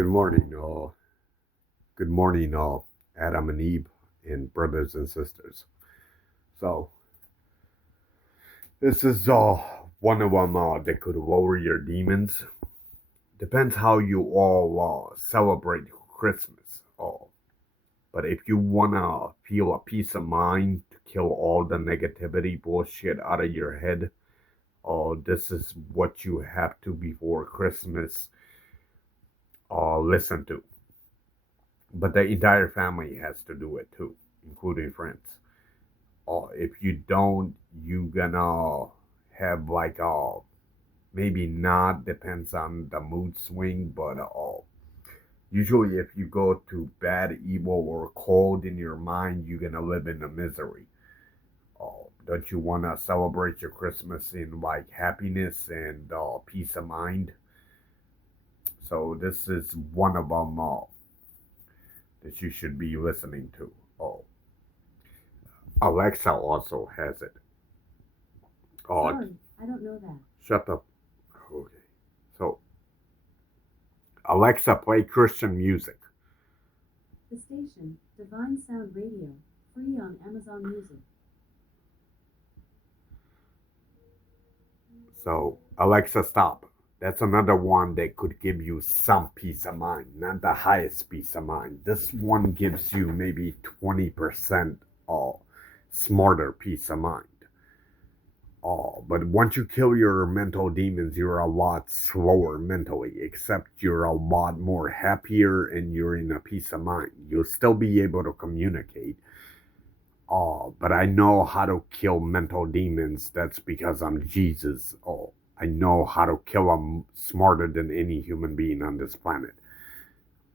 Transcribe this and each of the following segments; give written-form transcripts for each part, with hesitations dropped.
Good morning, all. Good morning, all. Adam and Eve, and brothers and sisters. So, this is one of them that could lower your demons. Depends how you all celebrate Christmas. But if you wanna feel a peace of mind to kill all the negativity bullshit out of your head, this is what you have to before Christmas listen to. But the entire family has to do it too, including friends. If you don't, you gonna have like maybe not, depends on the mood swing, but usually if you go to bad, evil, or cold in your mind, you're gonna live in a misery. Don't you wanna celebrate your Christmas in like happiness and peace of mind? So this is one of them that you should be listening to. Oh, Alexa also has it. Oh, Sorry, I don't know that. shut up. Okay. So, Alexa, play Christian music. The station, Divine Sound Radio, free on Amazon Music. So, Alexa, stop. That's another one that could give you some peace of mind, not the highest peace of mind. This one gives you maybe 20% smarter peace of mind. But once you kill your mental demons, you're a lot slower mentally, except you're a lot more happier and you're in a peace of mind. You'll still be able to communicate. But I know how to kill mental demons. That's because I'm Jesus. I know how to kill them smarter than any human being on this planet.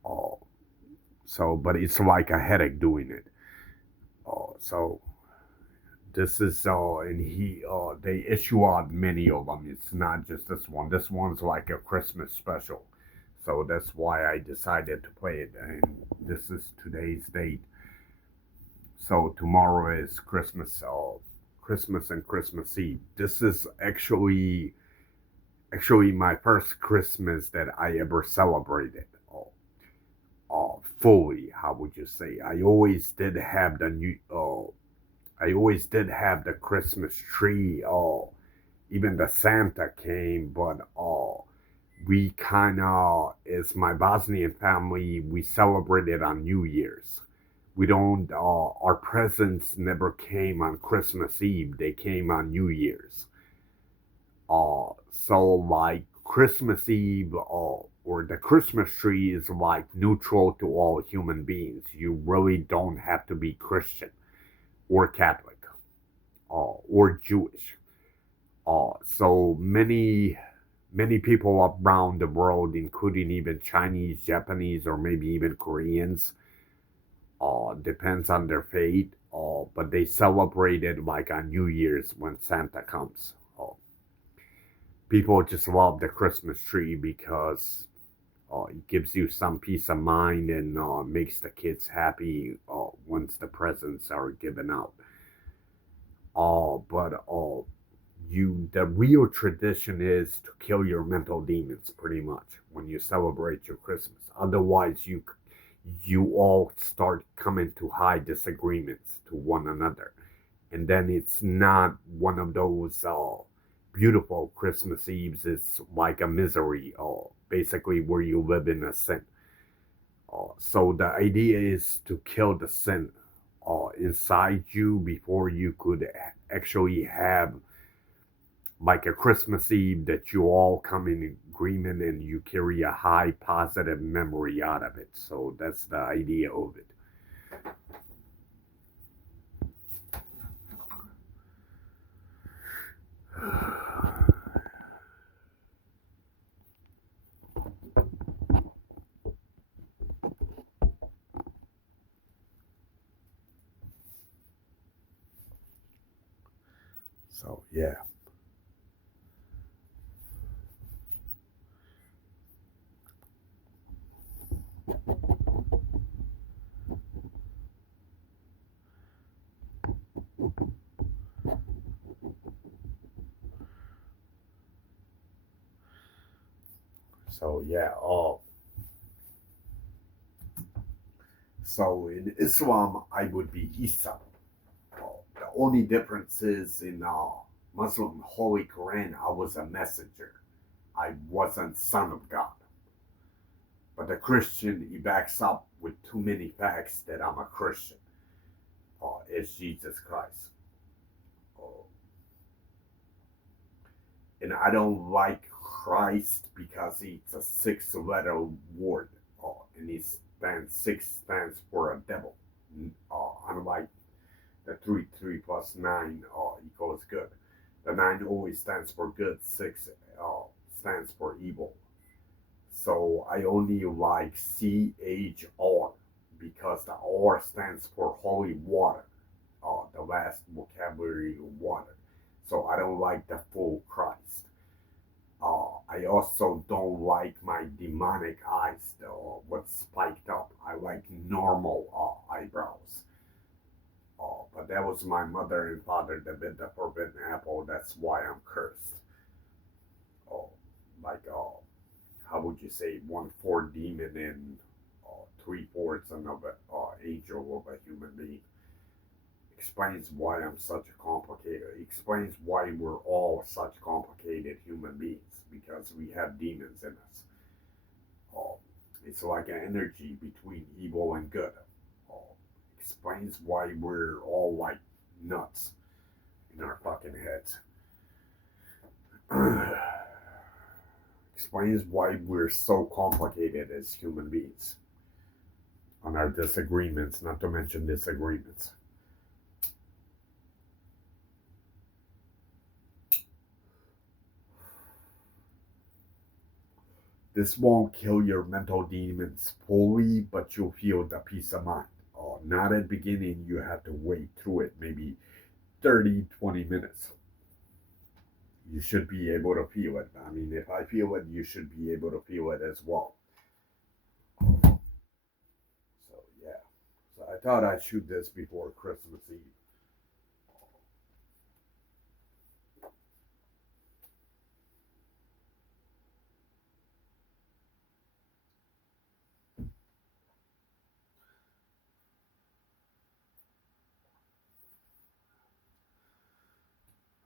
Oh, but it's like a headache doing it. So this is and they issue out many of them. It's not just this one. This one's like a Christmas special, so that's why I decided to play it. And this is today's date. So tomorrow is Christmas. Christmas and Christmas Eve. This is actually my first Christmas that I ever celebrated. Fully. How would you say? I always did have the new. I always did have the Christmas tree. Even the Santa came, but we kind of, as my Bosnian family, we celebrated on New Year's. We don't. Our presents never came on Christmas Eve. They came on New Year's. So like Christmas Eve, or the Christmas tree is like neutral to all human beings. You really don't have to be Christian or Catholic, or Jewish. So many people around the world, including even Chinese, Japanese, or maybe even Koreans, depends on their faith. But they celebrate it like on New Year's when Santa comes. People just love the Christmas tree because it gives you some peace of mind and makes the kids happy once the presents are given out. But the real tradition is to kill your mental demons pretty much when you celebrate your Christmas. Otherwise, you all start coming to high disagreements to one another, and then it's not one of those beautiful Christmas Eves. It's like a misery, basically where you live in a sin. So the idea is to kill the sin inside you before you could actually have like a Christmas Eve that you all come in agreement and you carry a high positive memory out of it. So that's the idea of it. So yeah. So yeah. So in Islam, I would be Isa. The only difference is in Muslim Holy Quran, I was a messenger. I wasn't son of God. But the Christian, he backs up with too many facts that I'm a Christian. It's Jesus Christ. Uh, and I don't like Christ because it's a six-letter word. And six stands for a devil. Unlike the 3 plus 9 equals good. The 9 always stands for good, 6 stands for evil. So I only like CHR because the R stands for holy water, the last vocabulary water. So I don't like the full Christ. I also don't like my demonic eyes, what's spiked up. I like normal eyebrows. But that was my mother and father that bit the forbidden apple. That's why I'm cursed. Oh, like how would you say 1/4 demon and 3/4 another angel of a human being. Explains why I'm such a complicated. Explains why we're all such complicated human beings because we have demons in us. Uh, it's like an energy between evil and good. Uh, explains why we're all like nuts in our fucking heads. Explains why we're so complicated as human beings on our disagreements, not to mention disagreements. This won't kill your mental demons fully, but you'll feel the peace of mind. Not at the beginning, you have to wait through it, maybe 30, 20 minutes. You should be able to feel it. I mean, if I feel it, you should be able to feel it as well. So, yeah. So, I thought I'd shoot this before Christmas Eve.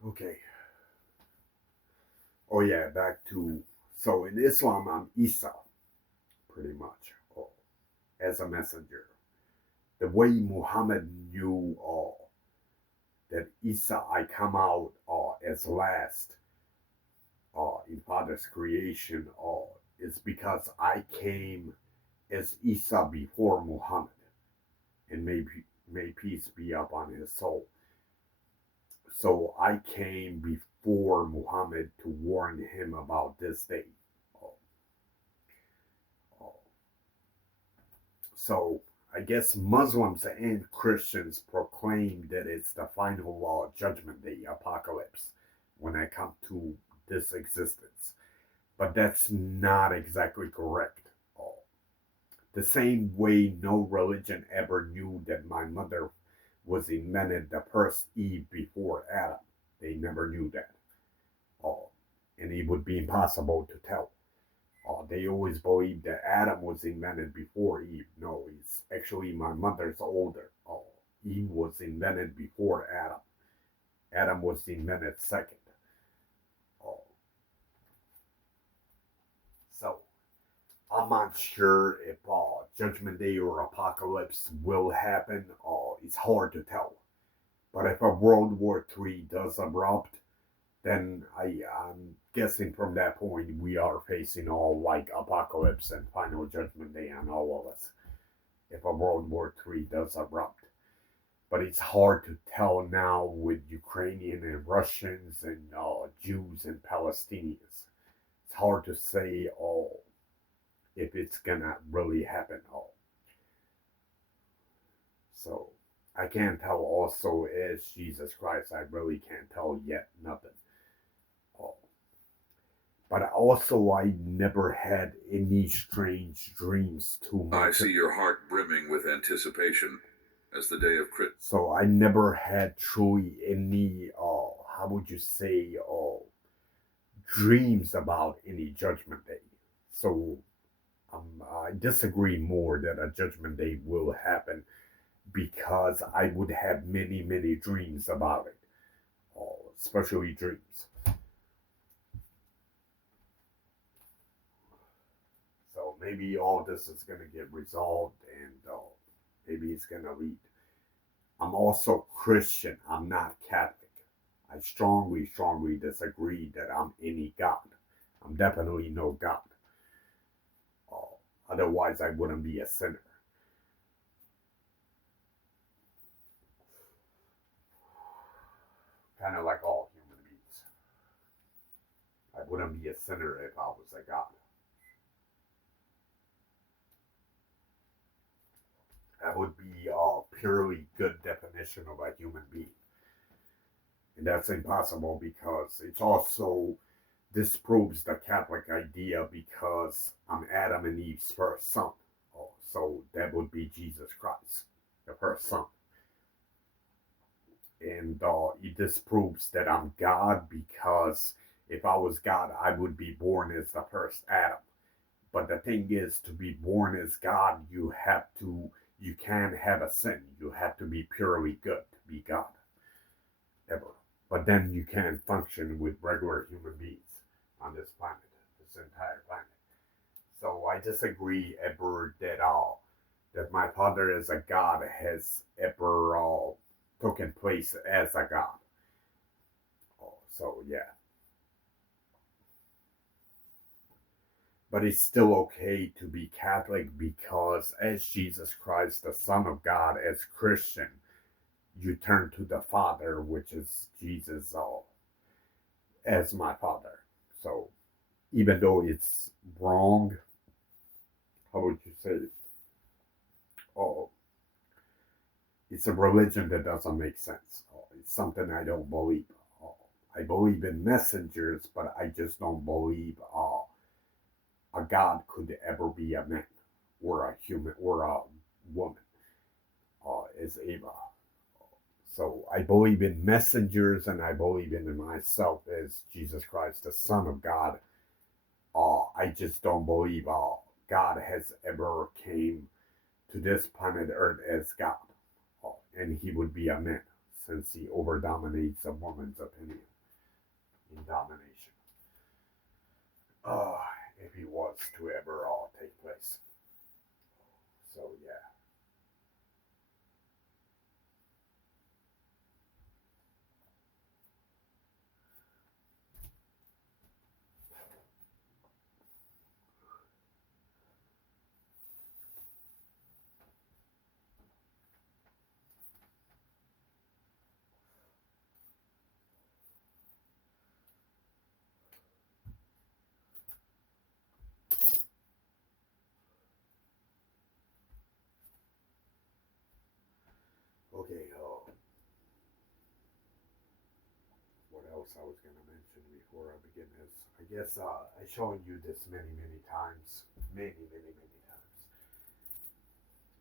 Okay. Oh, yeah, back to. So, in Islam, I'm Isa, pretty much, as a messenger. The way Muhammad knew that Isa I come out as last in Father's creation is because I came as Isa before Muhammad, and may peace be upon his soul. So I came before Muhammad to warn him about this day. Uh, uh, so I guess Muslims and Christians proclaim that it's the final judgment day, apocalypse, when I come to this existence. But that's not exactly correct. The same way no religion ever knew that my mother was invented the first Eve before Adam. They never knew that. And it would be impossible to tell. They always believed that Adam was invented before Eve. No, it's actually my mother's older. Eve was invented before Adam. Adam was invented second. Oh, so I'm not sure if Judgment Day or Apocalypse will happen. It's hard to tell. But if a World War III does erupt, then I'm guessing from that point we are facing all like Apocalypse and Final Judgment Day on all of us. If a World War III does erupt. But it's hard to tell now with Ukrainian and Russians and Jews and Palestinians. It's hard to say if it's gonna really happen. So I can't tell also as Jesus Christ. I really can't tell yet nothing. But also I never had any strange dreams too much. I see your heart brimming with anticipation as the day of Christmas. So I never had truly any, how would you say, dreams about any judgment day. So I disagree more that a judgment day will happen because I would have many, many dreams about it, especially dreams. So maybe all this is going to get resolved and maybe it's going to lead. I'm also Christian, I'm not Catholic. I strongly, strongly disagree that I'm any God. I'm definitely no God. Uh, Otherwise, I wouldn't be a sinner. Kind of like all human beings. I wouldn't be a sinner if I was a God. That would be a purely good definition of a human being. And that's impossible because it's also disproves the Catholic idea because I'm Adam and Eve's first son. So that would be Jesus Christ, the first son. And it disproves that I'm God because if I was God, I would be born as the first Adam. But the thing is, to be born as God, you can't have a sin. You have to be purely good to be God, ever. But then you can't function with regular human beings on this planet, this entire planet. So I disagree ever that my father as a God has ever taken place as a God. So yeah. But it's still okay to be Catholic because as Jesus Christ, the Son of God, as Christian, you turn to the Father, which is Jesus, as my Father. So even though it's wrong, how would you say it? Oh, it's a religion that doesn't make sense. It's something I don't believe. I believe in messengers, but I just don't believe a God could ever be a man or a human or a woman as Eva. So I believe in messengers and I believe in myself as Jesus Christ, the Son of God. I just don't believe God has ever came to this planet Earth as God. And he would be a man since he over dominates a woman's opinion in domination. Uh, if he was to ever take place. So yeah. Okay, what else I was going to mention before I begin this? I guess I've shown you this many, many times. Many, many, many times.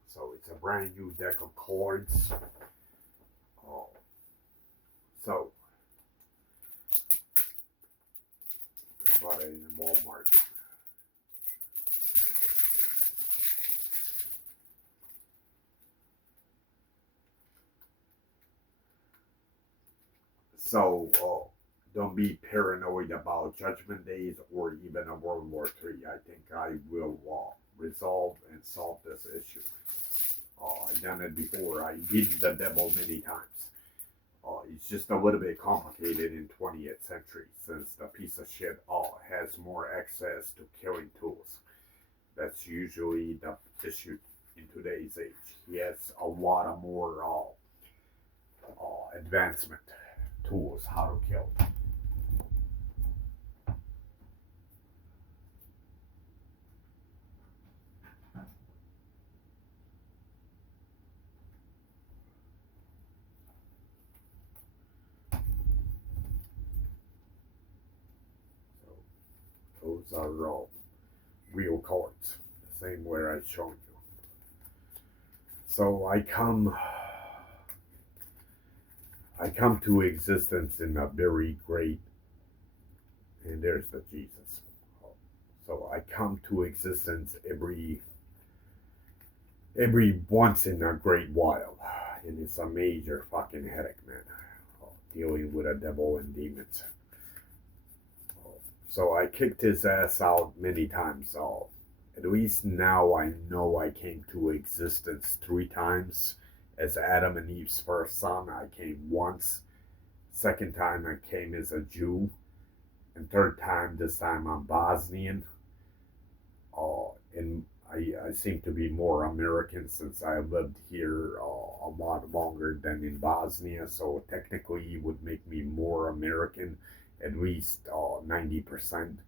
So it's a brand new deck of cards. Oh, so I bought it in Walmart. So don't be paranoid about Judgment Days or even a World War III. I think I will resolve and solve this issue. I've done it before. I beat the devil many times. It's just a little bit complicated in 20th century since the piece of shit has more access to killing tools. That's usually the issue in today's age. He has a lot of more advancement tools how to kill. So those are all real cards, the same way I showed you. So I come to existence in a very great, and there's the Jesus. So I come to existence every once in a great while, and it's a major fucking headache, man. Dealing with a devil and demons. So I kicked his ass out many times. At least now I know I came to existence 3 times. As Adam and Eve's first son, I came once. Second time I came as a Jew. And third time, this time I'm Bosnian. And I seem to be more American since I lived here a lot longer than in Bosnia. So technically, it would make me more American, at least 90%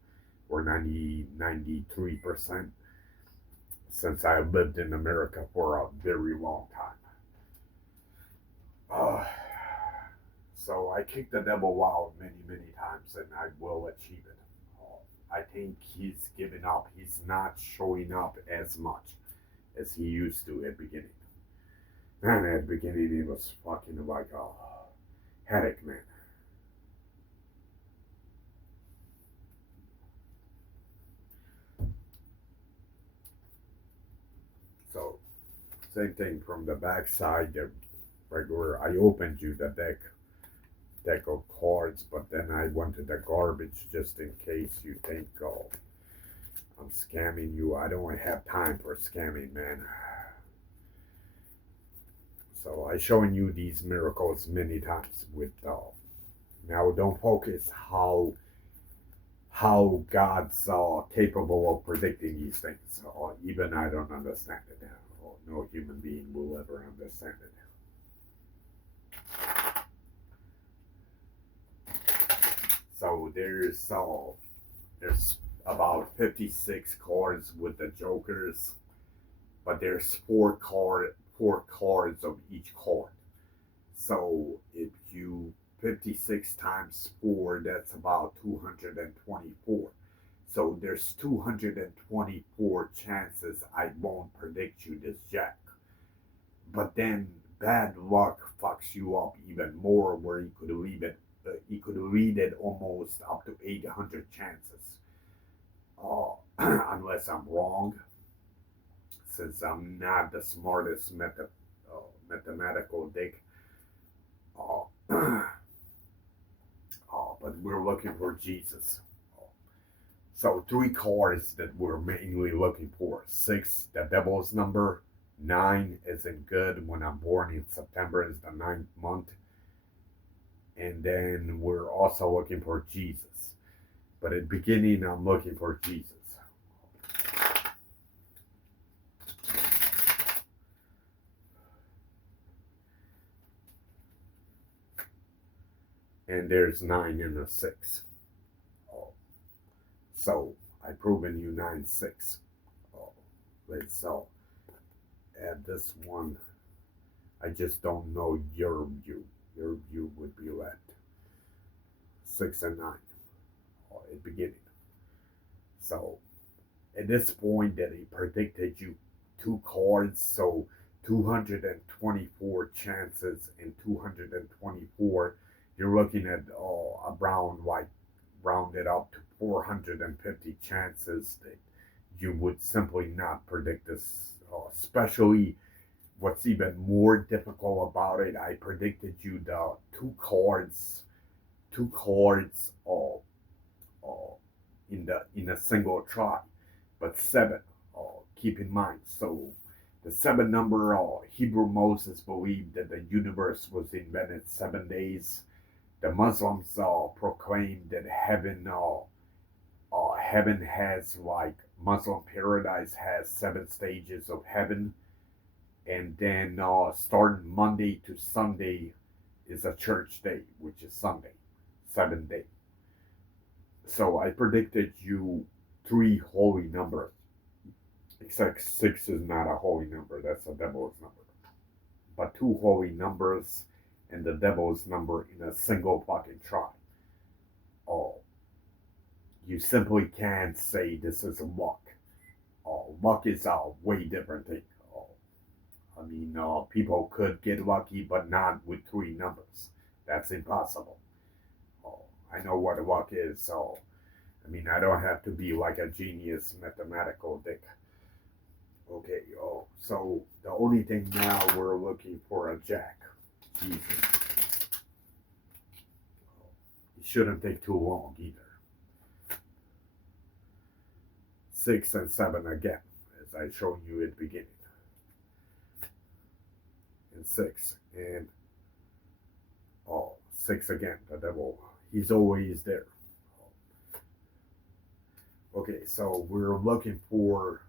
or 93%, since I lived in America for a very long time. So I kicked the devil out many times, and I will achieve it. I think he's given up. He's not showing up as much as he used to at the beginning. Man, at the beginning, he was fucking like a headache, man. So, same thing from the backside. The regular, I opened you the deck of cards, but then I went to the garbage just in case you think, oh, I'm scamming you. I don't have time for scamming, man. So I showing you these miracles many times with now don't focus how God's capable of predicting these things. Even I don't understand it. No human being will ever understand it. So there's about 56 cards with the jokers, but there's four cards of each card. So if you 56 times 4, that's about 224. So there's 224 chances I won't predict you this jack. But then bad luck fucks you up even more, where you could lead it almost up to 800 chances. Unless I'm wrong, since I'm not the smartest mathematical dick. But we're looking for Jesus. So 3 cards that we're mainly looking for: 6, the devil's number; 9 is in good. When I'm born in September is the 9th month. And then we're also looking for Jesus. But at the beginning, I'm looking for Jesus. And there's 9 and a 6. So I've proven you 9, 6. Let's add this one. I just don't know your view. Your view would be left 6 and 9 at the beginning. So at this point that he predicted you 2 cards, so 224 chances and 224, you're looking at around like rounded up to 450 chances that you would simply not predict this. Especially, what's even more difficult about it, I predicted you the two cards in a single try, but 7. Keep in mind, so the 7 number, Hebrew Moses believed that the universe was invented 7 days. The Muslims proclaimed that heaven has, like Muslim paradise has 7 stages of heaven, and then starting Monday to Sunday is a church day, which is Sunday, 7th day. So I predicted you 3 holy numbers, except 6 is not a holy number, that's a devil's number. But 2 holy numbers and the devil's number in a single fucking try. You simply can't say this is luck. Luck is a way different thing. I mean, people could get lucky, but not with 3 numbers. That's impossible. I know what luck is. I mean, I don't have to be like a genius mathematical dick. Okay, oh, so the only thing now we're looking for a jack. Jesus. It shouldn't take too long either. 6 and 7 again, as I showed you at the beginning. And 6, and 6 again, the devil. He's always there. Okay, so we're looking for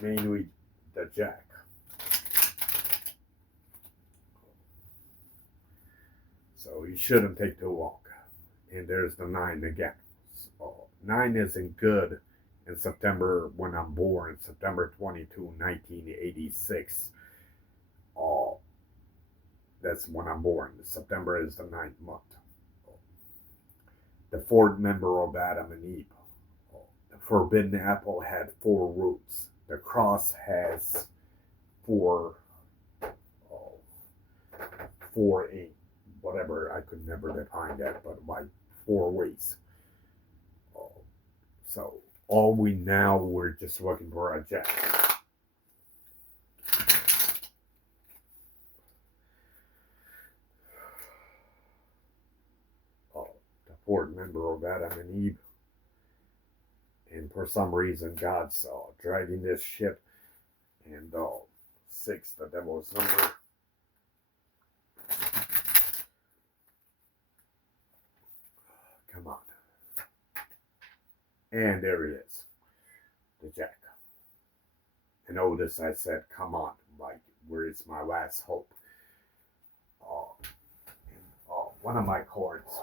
mainly the jack. So it shouldn't take too long. And there's the 9 again. So 9 isn't good in September when I'm born, September 22, 1986. That's when I'm born. September is the 9th month. The fourth member of Adam and Eve. The forbidden apple had 4 roots. The cross has 4, 8, whatever. I could never define that, but by 4 ways. So all we're just looking for a jack. The fourth member of Adam and Eve. And for some reason, God's driving this ship. And 6, the devil's number. Come on. And there it is. The jack. And notice I said, come on. Like, where is my last hope? One of my cards.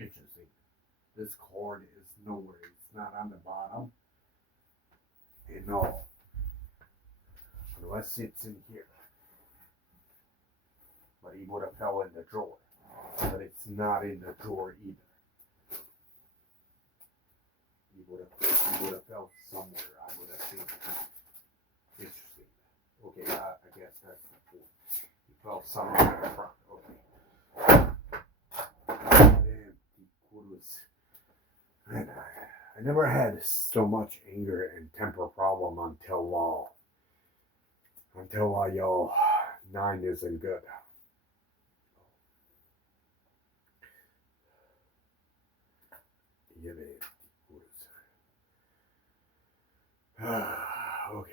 Interesting. This cord is nowhere. It's not on the bottom. And all. Unless it's in here. But he would have fell in the drawer. But it's not in the drawer either. He would have fell somewhere. I would have seen it. Interesting. Okay, I guess that's the point. He fell somewhere in the front. Okay. Man, I never had so much anger and temper problem until y'all 9 isn't good. Okay.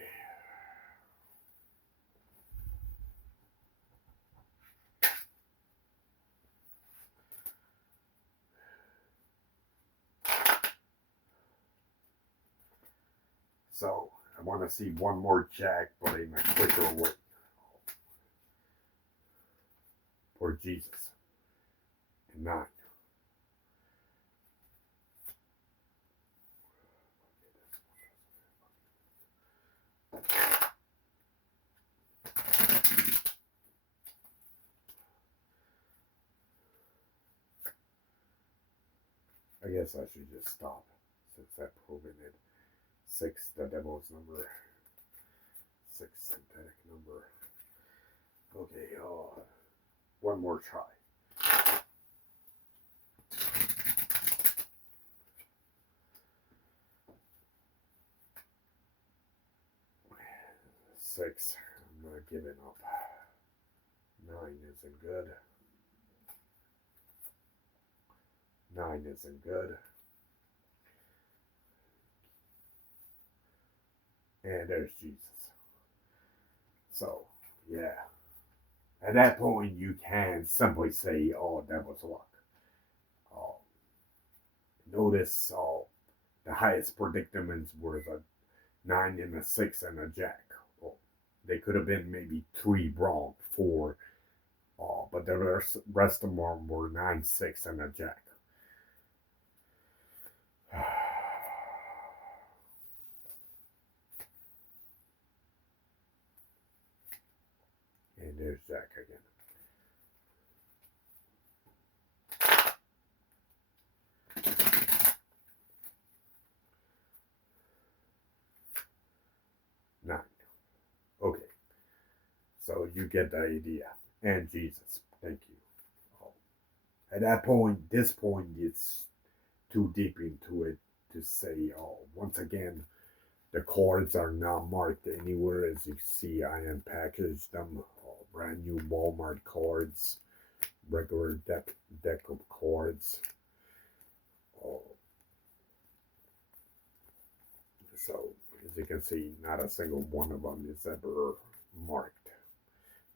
So I want to see one more jack, but in a quicker way. For Jesus. And 9. I guess I should just stop since I've proven it. 6, the devil's number. 6, synthetic number. Okay, one more try. Six, I'm not giving up. 9 isn't good. 9 isn't good. And there's Jesus. So, yeah. At that point, you can simply say, oh, that was luck. Notice the highest predicaments were a 9 and a 6 and a jack. They could have been maybe 3 wrong, 4. But the rest of them were 9, 6, and a jack. And there's Jack again. Nine. Okay. So you get the idea. And Jesus. Thank you. Oh. At that point, this point, it's too deep into it to say, oh, once again, the cards are not marked anywhere. As you see, I unpackaged them. Oh, brand new Walmart cards, regular deck of cards. Oh. So, as you can see, not a single one of them is ever marked.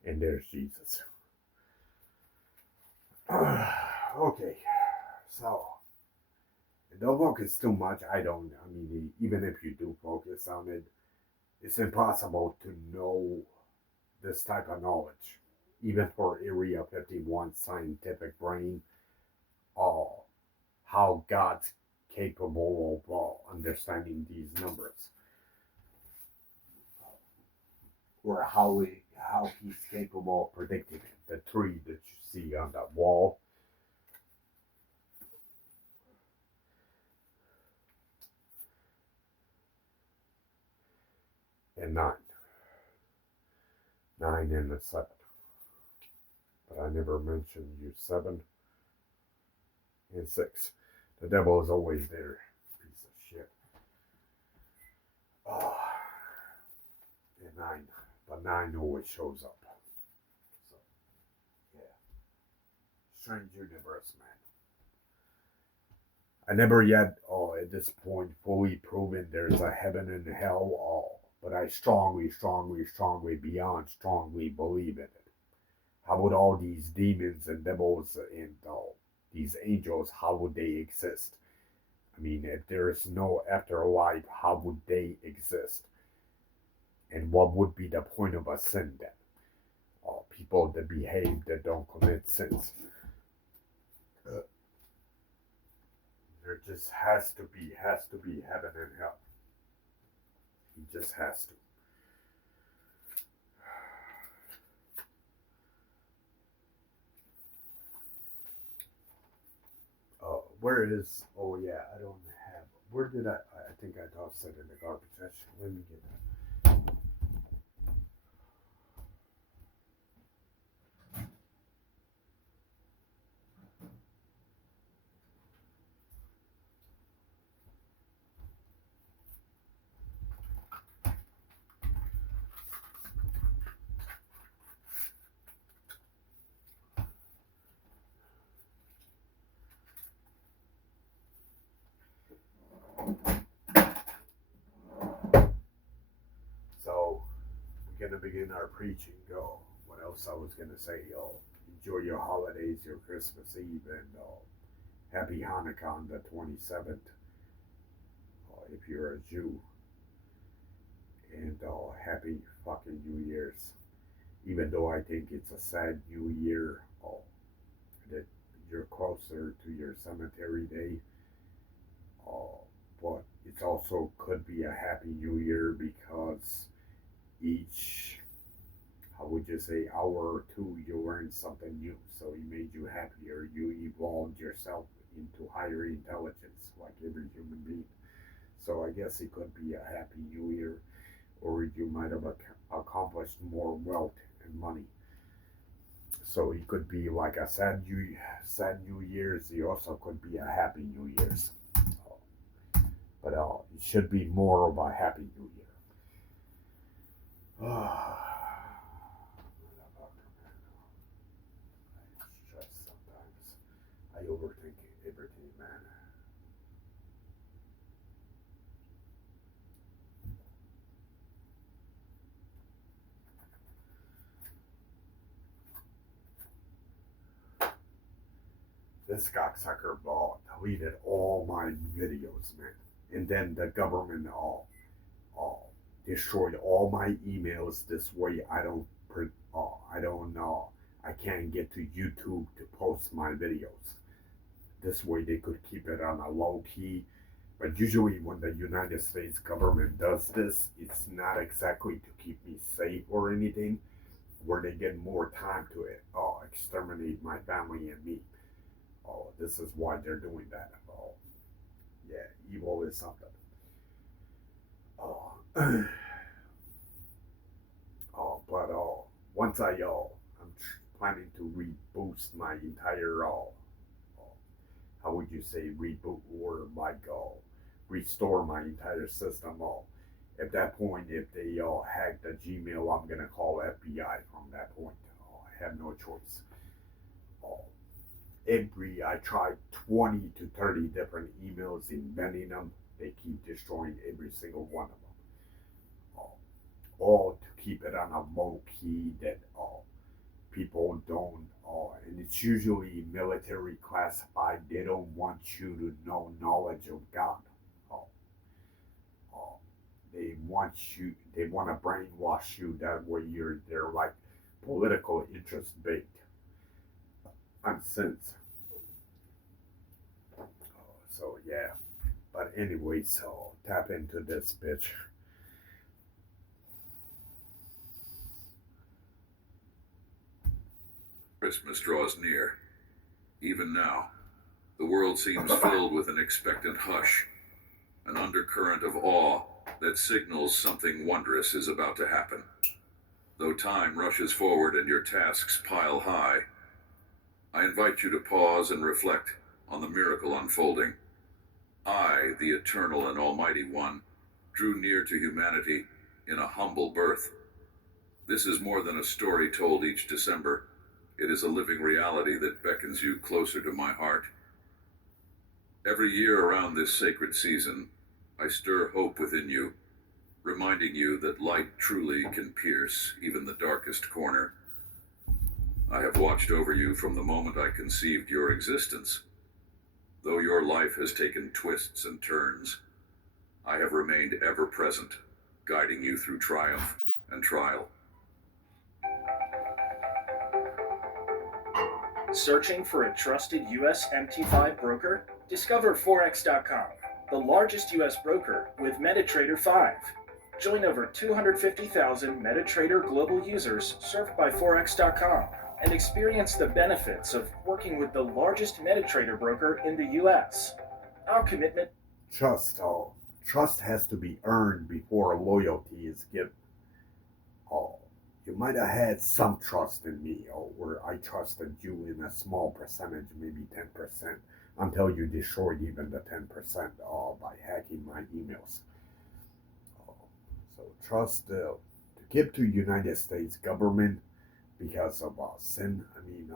And there's Jesus. Okay, so don't focus too much. I mean, even if you do focus on it, it's impossible to know this type of knowledge. Even for Area 51 scientific brain, all how God's capable of understanding these numbers, or how he's capable of predicting it. The tree that you see on that wall. And nine. Nine and a seven. But I never mentioned you seven and six. The devil is always there. Piece of shit. Oh. And nine. But nine always shows up. So, yeah. Strange universe, man. I never yet, at this point, fully proven there's a heaven and hell, but I strongly, beyond strongly believe in it. How would all these demons and devils and these angels, how would they exist? I mean, if there is no afterlife, how would they exist? And what would be the point of a sin then? People that behave, that don't commit sins. There just has to be heaven and hell. He just has to. Where is? Oh yeah, I don't have. Where did I? I think I tossed it in the garbage. Let me get that. So we're gonna begin our preaching. What else I was gonna say? Enjoy your holidays, your Christmas Eve, and happy Hanukkah on the 27th. If you're a Jew, and happy fucking New Year's. Even though I think it's a sad New Year, that you're closer to your cemetery day, but it also could be a happy New Year because each, how would you say, hour or two, you learned something new. So it made you happier. You evolved yourself into higher intelligence, like every human being. So I guess it could be a happy New Year, or you might have accomplished more wealth and money. So it could be like a sad New Year's. It also could be a happy New Year's. But it should be more of a happy New Year. I stress sometimes. I overthink everything, man. This cocksucker deleted all my videos, man. And then the government destroyed all my emails. This way, I don't know. I can't get to YouTube to post my videos. This way, they could keep it on a low key. But usually, when the United States government does this, it's not exactly to keep me safe or anything, where they get more time to it. Oh, exterminate my family and me. Oh, this is why they're doing that. Oh, yeah, evil is something. Oh, but once I'm planning to reboost my entire how would you say reboot or like restore my entire system. At that point, if they hack the Gmail, I'm gonna call FBI from that point. I have no choice. Oh, I tried 20 to 30 different emails, inventing them. They keep destroying every single one of them. Oh, all to keep it on a low key that people don't. And it's usually military classified. They don't want you to know knowledge of God. Oh, oh, they want you. They want to brainwash you that way. They're like political interest bait. I'm since. So yeah. But anyway, so tap into this bitch. Christmas draws near. Even now, the world seems filled with an expectant hush, an undercurrent of awe that signals something wondrous is about to happen. Though time rushes forward and your tasks pile high, I invite you to pause and reflect on the miracle unfolding. I, the Eternal and Almighty One, drew near to humanity in a humble birth. This is more than a story told each December. It is a living reality that beckons you closer to my heart. Every year around this sacred season, I stir hope within you, reminding you that light truly can pierce even the darkest corner. I have watched over you from the moment I conceived your existence. Though your life has taken twists and turns, I have remained ever present, guiding you through triumph and trial. Searching for a trusted U.S. MT5 broker? Discover Forex.com, the largest U.S. broker with MetaTrader 5. Join over 250,000 MetaTrader global users served by Forex.com and experience the benefits of working with the largest MetaTrader broker in the U.S. Our commitment... Trust has to be earned before loyalty is given. You might have had some trust in me, or I trusted you in a small percentage, maybe 10%, until you destroyed even the 10% by hacking my emails. So trust to give to United States government because of sin. I mean,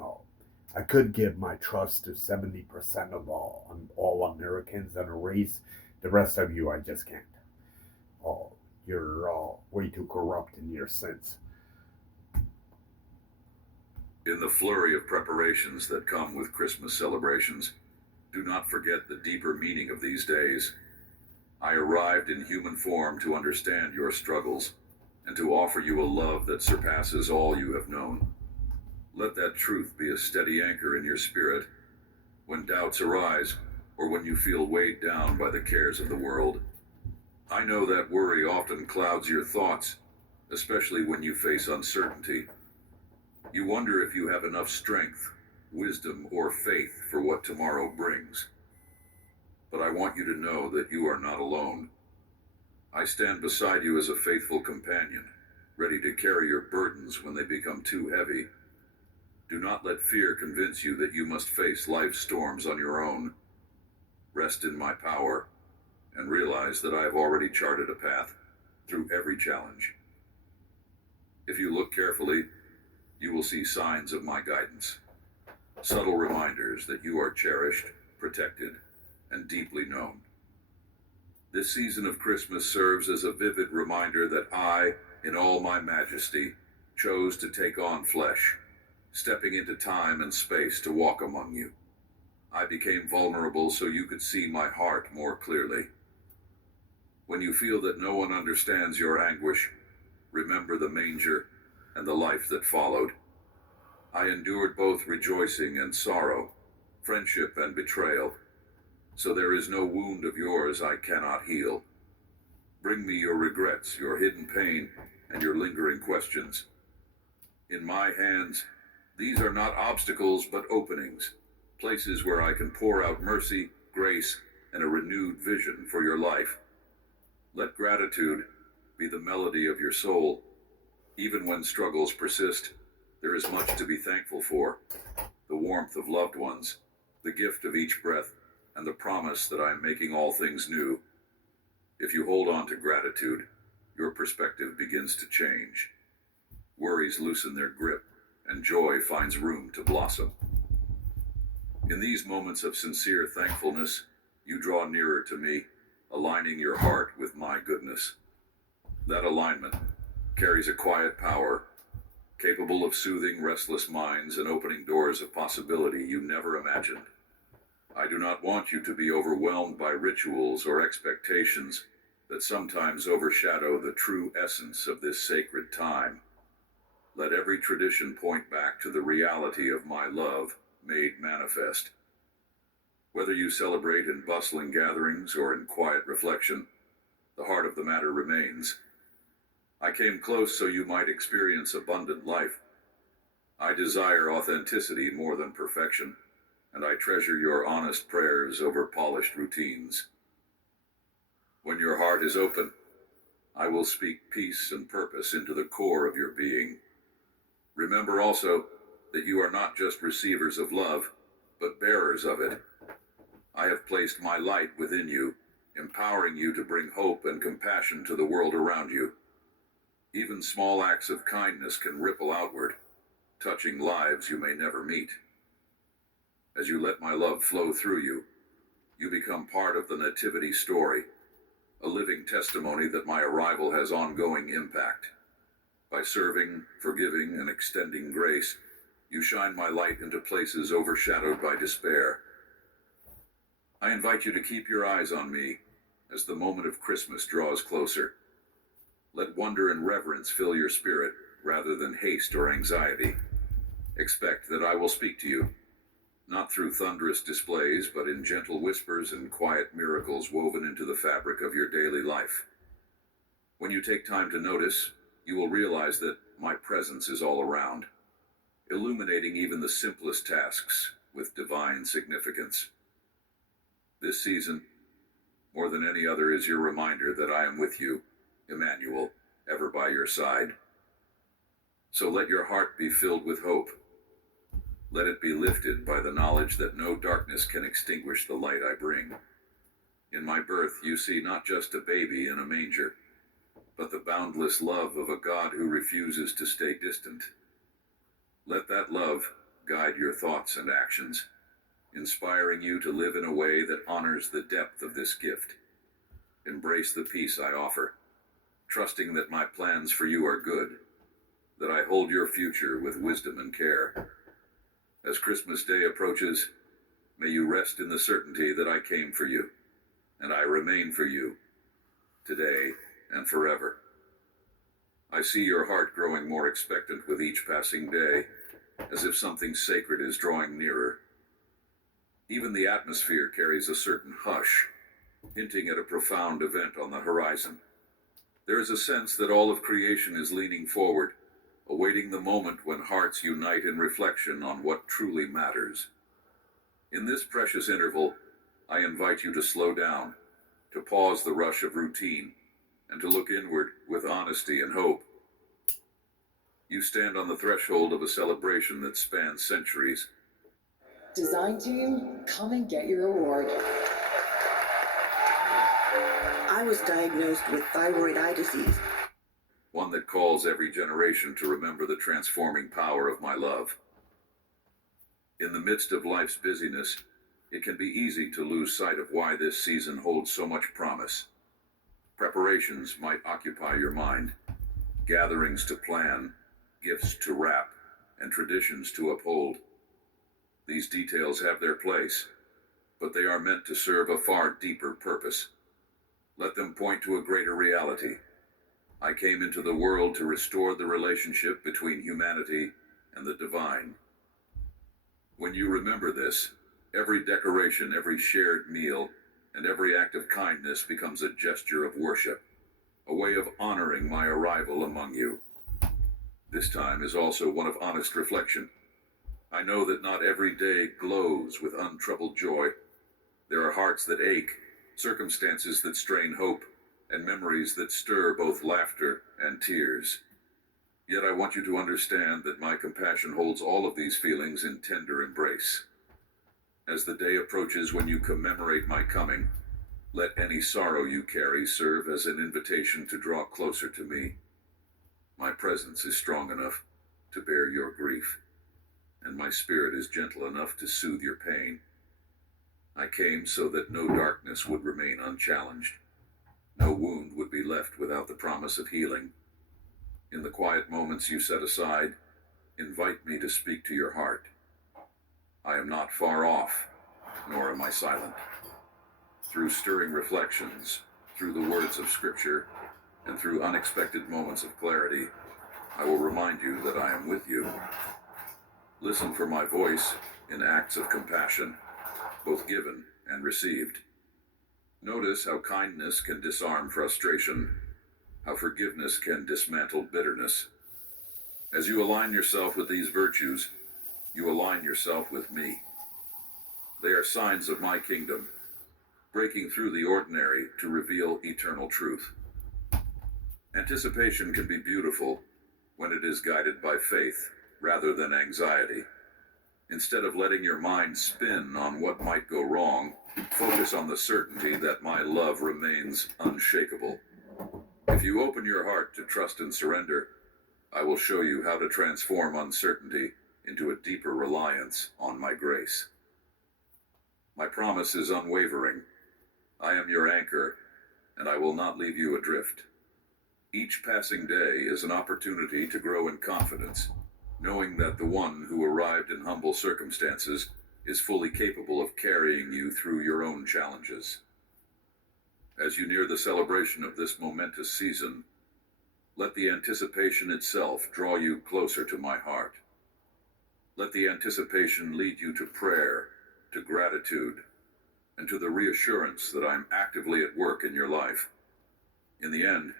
I could give my trust to 70% of all Americans and a race. The rest of you, I just can't. You're way too corrupt in your sins. In the flurry of preparations that come with Christmas celebrations, do not forget the deeper meaning of these days. I arrived in human form to understand your struggles and to offer you a love that surpasses all you have known. Let that truth be a steady anchor in your spirit when doubts arise or when you feel weighed down by the cares of the world. I know that worry often clouds your thoughts, especially when you face uncertainty. You wonder if you have enough strength, wisdom, or faith for what tomorrow brings. But I want you to know that you are not alone. I stand beside you as a faithful companion, ready to carry your burdens when they become too heavy. Do not let fear convince you that you must face life's storms on your own. Rest in my power, and realize that I have already charted a path through every challenge. If you look carefully, you will see signs of my guidance, subtle reminders that you are cherished, protected, and deeply known. This season of Christmas serves as a vivid reminder that I, in all my majesty, chose to take on flesh, stepping into time and space to walk among you. I became vulnerable so you could see my heart more clearly. When you feel that no one understands your anguish, remember the manger and the life that followed. I endured both rejoicing and sorrow, friendship and betrayal. So there is no wound of yours I cannot heal. Bring me your regrets, your hidden pain, and your lingering questions. In my hands, these are not obstacles but openings, places where I can pour out mercy, grace, and a renewed vision for your life. Let gratitude be the melody of your soul. Even when struggles persist, there is much to be thankful for. The warmth of loved ones, the gift of each breath, and the promise that I am making all things new. If you hold on to gratitude, your perspective begins to change. Worries loosen their grip, and joy finds room to blossom. In these moments of sincere thankfulness, you draw nearer to me, aligning your heart with my goodness. That alignment carries a quiet power, capable of soothing restless minds and opening doors of possibility you never imagined. I do not want you to be overwhelmed by rituals or expectations that sometimes overshadow the true essence of this sacred time. Let every tradition point back to the reality of my love made manifest. Whether you celebrate in bustling gatherings or in quiet reflection, the heart of the matter remains. I came close so you might experience abundant life. I desire authenticity more than perfection, and I treasure your honest prayers over polished routines. When your heart is open, I will speak peace and purpose into the core of your being. Remember also that you are not just receivers of love, but bearers of it. I have placed my light within you, empowering you to bring hope and compassion to the world around you. Even small acts of kindness can ripple outward, touching lives you may never meet. As you let my love flow through you, you become part of the nativity story, a living testimony that my arrival has ongoing impact. By serving, forgiving, and extending grace, you shine my light into places overshadowed by despair. I invite you to keep your eyes on me as the moment of Christmas draws closer. Let wonder and reverence fill your spirit rather than haste or anxiety. Expect that I will speak to you, not through thunderous displays, but in gentle whispers and quiet miracles woven into the fabric of your daily life. When you take time to notice, you will realize that my presence is all around, illuminating even the simplest tasks with divine significance. This season, more than any other, is your reminder that I am with you, Emmanuel, ever by your side. So let your heart be filled with hope. Let it be lifted by the knowledge that no darkness can extinguish the light I bring. In my birth, you see not just a baby in a manger, but the boundless love of a God who refuses to stay distant. Let that love guide your thoughts and actions, inspiring you to live in a way that honors the depth of this gift. Embrace the peace I offer, trusting that my plans for you are good, that I hold your future with wisdom and care. As Christmas Day approaches, may you rest in the certainty that I came for you, and I remain for you, today and forever. I see your heart growing more expectant with each passing day, as if something sacred is drawing nearer. Even the atmosphere carries a certain hush, hinting at a profound event on the horizon. There is a sense that all of creation is leaning forward, awaiting the moment when hearts unite in reflection on what truly matters. In this precious interval, I invite you to slow down, to pause the rush of routine, and to look inward with honesty and hope. You stand on the threshold of a celebration that spans centuries. Design team, come and get your award. I was diagnosed with thyroid eye disease. One that calls every generation to remember the transforming power of my love. In the midst of life's busyness, it can be easy to lose sight of why this season holds so much promise. Preparations might occupy your mind, gatherings to plan, gifts to wrap, and traditions to uphold. These details have their place, but they are meant to serve a far deeper purpose. Let them point to a greater reality. I came into the world to restore the relationship between humanity and the divine. When you remember this, Every decoration, every shared meal, and every act of kindness becomes a gesture of worship, a way of honoring my arrival among you. This time is also one of honest reflection. I know that not every day glows with untroubled joy. There are hearts that ache, circumstances that strain hope, and memories that stir both laughter and tears. Yet I want you to understand that my compassion holds all of these feelings in tender embrace. As the day approaches when you commemorate my coming, let any sorrow you carry serve as an invitation to draw closer to me. My presence is strong enough to bear your grief, and my spirit is gentle enough to soothe your pain. I came so that no darkness would remain unchallenged. No wound would be left without the promise of healing. In the quiet moments you set aside, invite me to speak to your heart. I am not far off, nor am I silent. Through stirring reflections, through the words of Scripture, and through unexpected moments of clarity, I will remind you that I am with you. Listen for my voice in acts of compassion, both given and received. Notice how kindness can disarm frustration, how forgiveness can dismantle bitterness. As you align yourself with these virtues, you align yourself with me. They are signs of my kingdom, breaking through the ordinary to reveal eternal truth. Anticipation can be beautiful when it is guided by faith rather than anxiety. Instead of letting your mind spin on what might go wrong, focus on the certainty that my love remains unshakable. If you open your heart to trust and surrender, I will show you how to transform uncertainty into a deeper reliance on my grace. My promise is unwavering. I am your anchor, and I will not leave you adrift. Each passing day is an opportunity to grow in confidence, knowing that the one who arrived in humble circumstances is fully capable of carrying you through your own challenges. As you near the celebration of this momentous season, let the anticipation itself draw you closer to my heart. Let the anticipation lead you to prayer, to gratitude, and to the reassurance that I am actively at work in your life. In the end,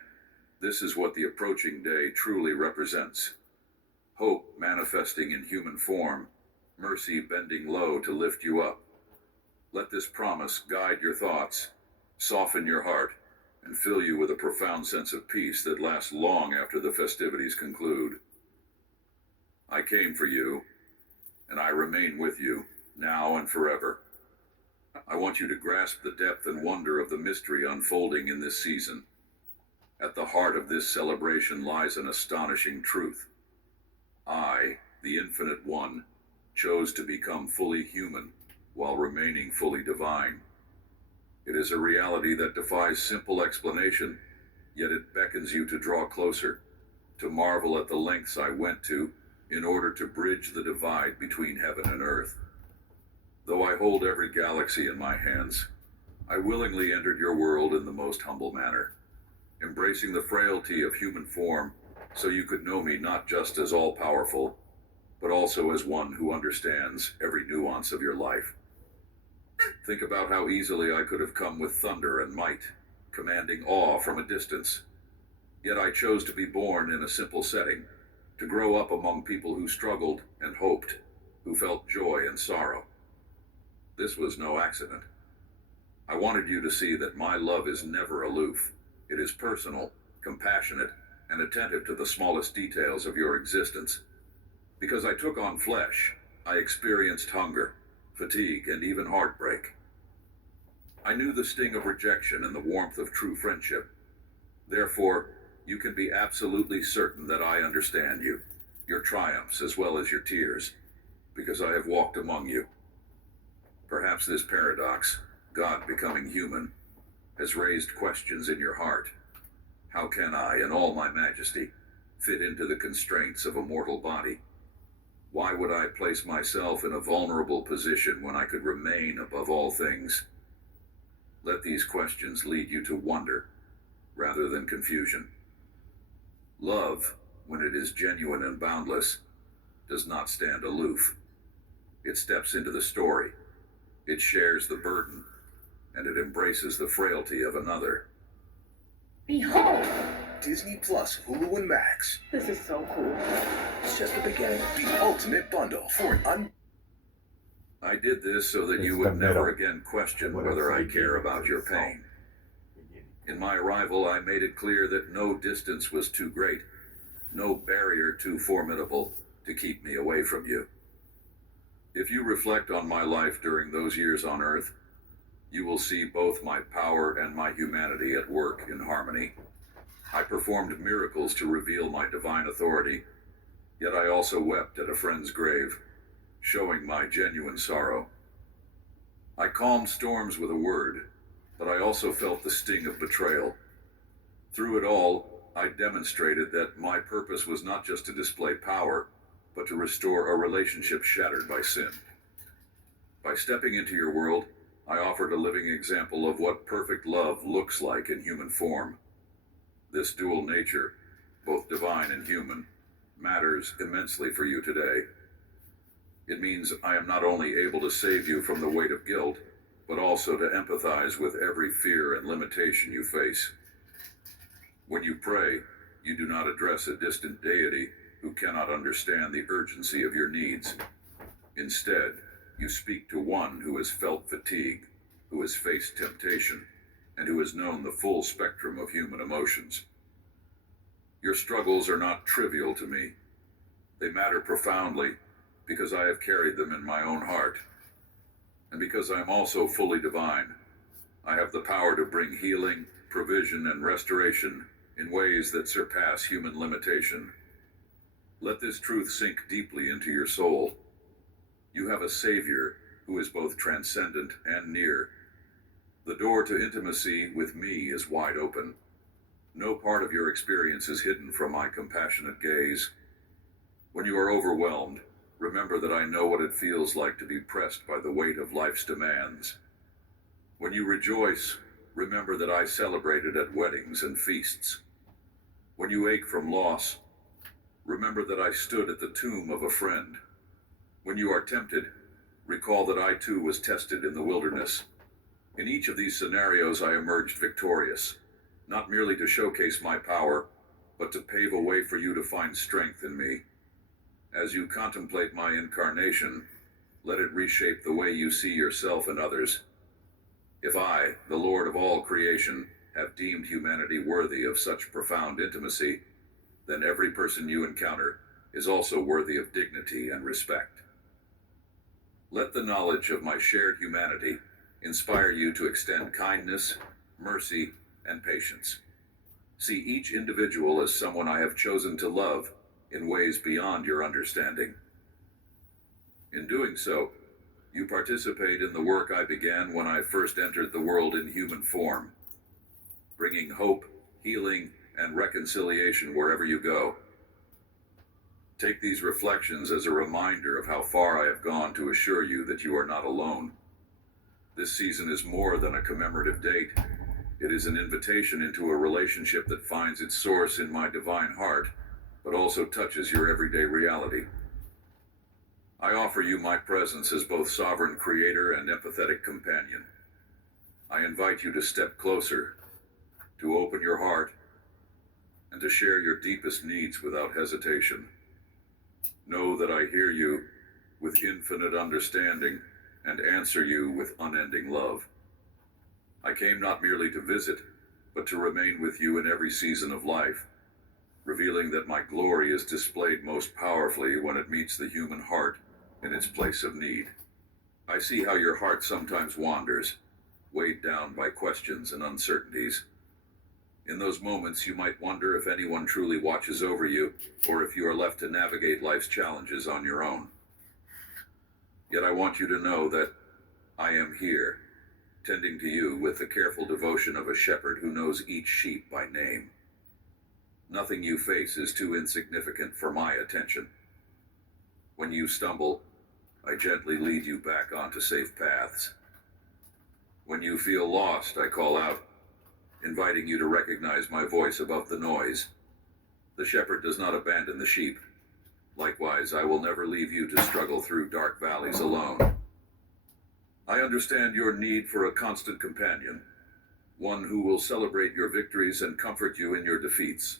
this is what the approaching day truly represents. Hope manifesting in human form, mercy bending low to lift you up. Let this promise guide your thoughts, soften your heart, and fill you with a profound sense of peace that lasts long after the festivities conclude. I came for you, and I remain with you, now and forever. I want you to grasp the depth and wonder of the mystery unfolding in this season. At the heart of this celebration lies an astonishing truth. I, the Infinite One, chose to become fully human while remaining fully divine. It is a reality that defies simple explanation, yet it beckons you to draw closer, to marvel at the lengths I went to in order to bridge the divide between heaven and earth. Though I hold every galaxy in my hands, I willingly entered your world in the most humble manner, embracing the frailty of human form so you could know me not just as all-powerful, but also as one who understands every nuance of your life. Think about how easily I could have come with thunder and might, commanding awe from a distance. Yet I chose to be born in a simple setting, to grow up among people who struggled and hoped, who felt joy and sorrow. This was no accident. I wanted you to see that my love is never aloof. It is personal, compassionate, and attentive to the smallest details of your existence. Because I took on flesh, I experienced hunger, fatigue, and even heartbreak. I knew the sting of rejection and the warmth of true friendship. Therefore, you can be absolutely certain that I understand you, your triumphs as well as your tears, because I have walked among you. Perhaps this paradox, God becoming human, has raised questions in your heart. How can I, in all my majesty, fit into the constraints of a mortal body? Why would I place myself in a vulnerable position when I could remain above all things? Let these questions lead you to wonder, rather than confusion. Love, when it is genuine and boundless, does not stand aloof. It steps into the story, It shares the burden, and it embraces the frailty of another. Behold! Disney Plus, Hulu, and Max. This is so cool. It's just the beginning. The ultimate bundle for an I did this so that It's you the would never middle. again question What whether if I they care gave it about to your the song? pain. In my arrival, I made it clear that no distance was too great, no barrier too formidable to keep me away from you. If you reflect on my life during those years on Earth, you will see both my power and my humanity at work in harmony. I performed miracles to reveal my divine authority, yet I also wept at a friend's grave, showing my genuine sorrow. I calmed storms with a word, but I also felt the sting of betrayal. Through it all, I demonstrated that my purpose was not just to display power, but to restore a relationship shattered by sin. By stepping into your world, I offered a living example of what perfect love looks like in human form. This dual nature, both divine and human, matters immensely for you today. It means I am not only able to save you from the weight of guilt, but also to empathize with every fear and limitation you face. When you pray, you do not address a distant deity who cannot understand the urgency of your needs. Instead, you speak to one who has felt fatigue, who has faced temptation, and who has known the full spectrum of human emotions. Your struggles are not trivial to me. They matter profoundly because I have carried them in my own heart. And because I am also fully divine, I have the power to bring healing, provision, and restoration in ways that surpass human limitation. Let this truth sink deeply into your soul. You have a Savior who is both transcendent and near. The door to intimacy with me is wide open. No part of your experience is hidden from my compassionate gaze. When you are overwhelmed, remember that I know what it feels like to be pressed by the weight of life's demands. When you rejoice, remember that I celebrated at weddings and feasts. When you ache from loss, remember that I stood at the tomb of a friend. When you are tempted, recall that I too was tested in the wilderness. In each of these scenarios, I emerged victorious, not merely to showcase my power, but to pave a way for you to find strength in me. As you contemplate my incarnation, let it reshape the way you see yourself and others. If I, the Lord of all creation, have deemed humanity worthy of such profound intimacy, then every person you encounter is also worthy of dignity and respect. Let the knowledge of my shared humanity inspire you to extend kindness, mercy, and patience. See each individual as someone I have chosen to love in ways beyond your understanding. In doing so, you participate in the work I began when I first entered the world in human form, bringing hope, healing, and reconciliation wherever you go. Take these reflections as a reminder of how far I have gone to assure you that you are not alone. This season is more than a commemorative date. It is an invitation into a relationship that finds its source in my divine heart, but also touches your everyday reality. I offer you my presence as both sovereign creator and empathetic companion. I invite you to step closer, to open your heart, and to share your deepest needs without hesitation. Know that I hear you with infinite understanding and answer you with unending love. I came not merely to visit, but to remain with you in every season of life, revealing that my glory is displayed most powerfully when it meets the human heart in its place of need. I see how your heart sometimes wanders, weighed down by questions and uncertainties. In those moments, you might wonder if anyone truly watches over you, or if you are left to navigate life's challenges on your own. Yet I want you to know that I am here, tending to you with the careful devotion of a shepherd who knows each sheep by name. Nothing you face is too insignificant for my attention. When you stumble, I gently lead you back onto safe paths. When you feel lost, I call out, inviting you to recognize my voice above the noise. The shepherd does not abandon the sheep. Likewise, I will never leave you to struggle through dark valleys alone. I understand your need for a constant companion, one who will celebrate your victories and comfort you in your defeats.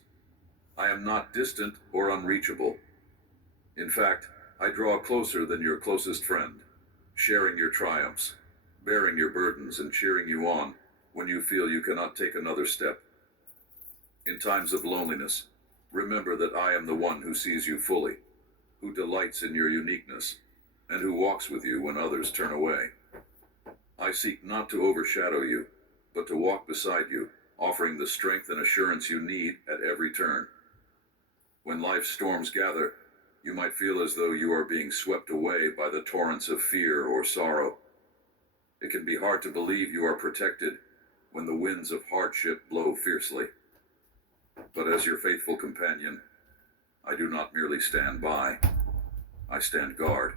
I am not distant or unreachable. In fact, I draw closer than your closest friend, sharing your triumphs, bearing your burdens, and cheering you on when you feel you cannot take another step. In times of loneliness, remember that I am the one who sees you fully, who delights in your uniqueness, and who walks with you when others turn away. I seek not to overshadow you, but to walk beside you, offering the strength and assurance you need at every turn. When life's storms gather, you might feel as though you are being swept away by the torrents of fear or sorrow. It can be hard to believe you are protected when the winds of hardship blow fiercely. But as your faithful companion, I do not merely stand by, I stand guard.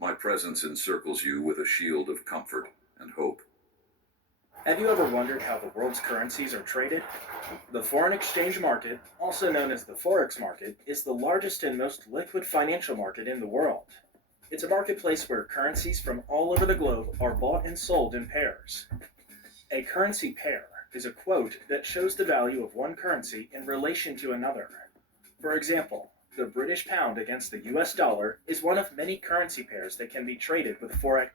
My presence encircles you with a shield of comfort and hope. Have you ever wondered how the world's currencies are traded? The foreign exchange market, also known as the Forex market, is the largest and most liquid financial market in the world. It's a marketplace where currencies from all over the globe are bought and sold in pairs. A currency pair is a quote that shows the value of one currency in relation to another. For example, the British pound against the US dollar is one of many currency pairs that can be traded with Forex.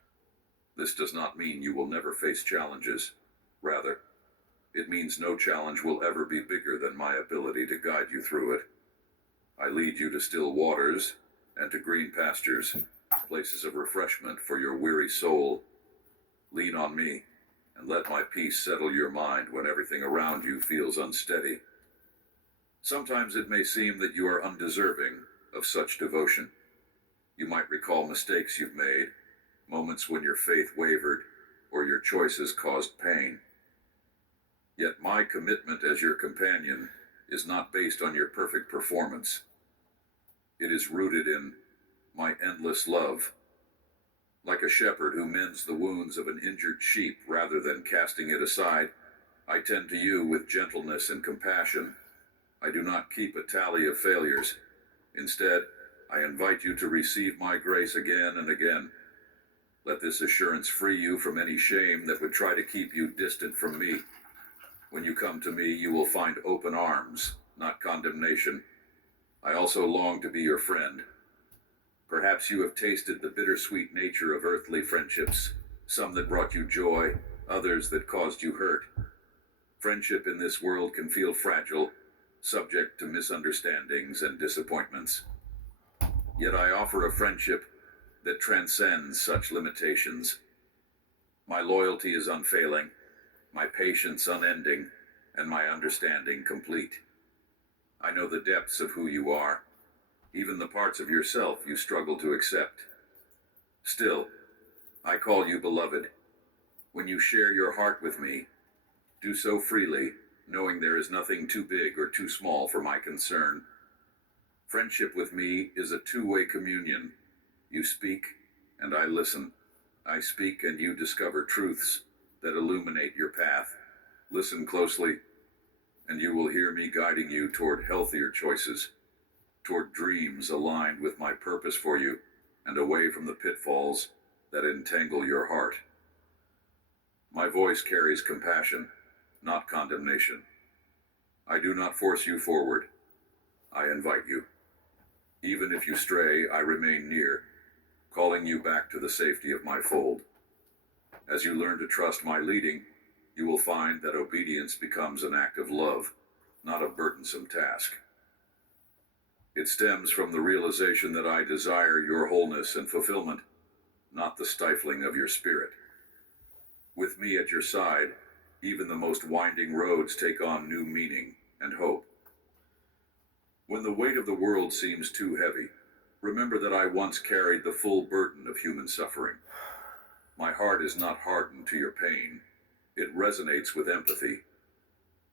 This does not mean you will never face challenges. Rather, it means no challenge will ever be bigger than my ability to guide you through it. I lead you to still waters and to green pastures, places of refreshment for your weary soul. Lean on me, and let my peace settle your mind when everything around you feels unsteady. Sometimes it may seem that you are undeserving of such devotion. You might recall mistakes you've made, moments when your faith wavered, or your choices caused pain. Yet my commitment as your companion is not based on your perfect performance. It is rooted in my endless love. Like a shepherd who mends the wounds of an injured sheep rather than casting it aside, I tend to you with gentleness and compassion. I do not keep a tally of failures. Instead, I invite you to receive my grace again and again. Let this assurance free you from any shame that would try to keep you distant from me. When you come to me, you will find open arms, not condemnation. I also long to be your friend. Perhaps you have tasted the bittersweet nature of earthly friendships, some that brought you joy, others that caused you hurt. Friendship in this world can feel fragile, subject to misunderstandings and disappointments. Yet I offer a friendship that transcends such limitations. My loyalty is unfailing, my patience unending, and my understanding complete. I know the depths of who you are, even the parts of yourself you struggle to accept. Still, I call you beloved. When you share your heart with me, do so freely, knowing there is nothing too big or too small for my concern. Friendship with me is a two-way communion. You speak, and I listen. I speak, and you discover truths that illuminate your path. Listen closely, and you will hear me guiding you toward healthier choices, toward dreams aligned with my purpose for you, and away from the pitfalls that entangle your heart. My voice carries compassion, not condemnation. I do not force you forward. I invite you. Even if you stray, I remain near, calling you back to the safety of my fold. As you learn to trust my leading, you will find that obedience becomes an act of love, not a burdensome task. It stems from the realization that I desire your wholeness and fulfillment, not the stifling of your spirit. With me at your side, even the most winding roads take on new meaning and hope. When the weight of the world seems too heavy, remember that I once carried the full burden of human suffering. My heart is not hardened to your pain. It resonates with empathy.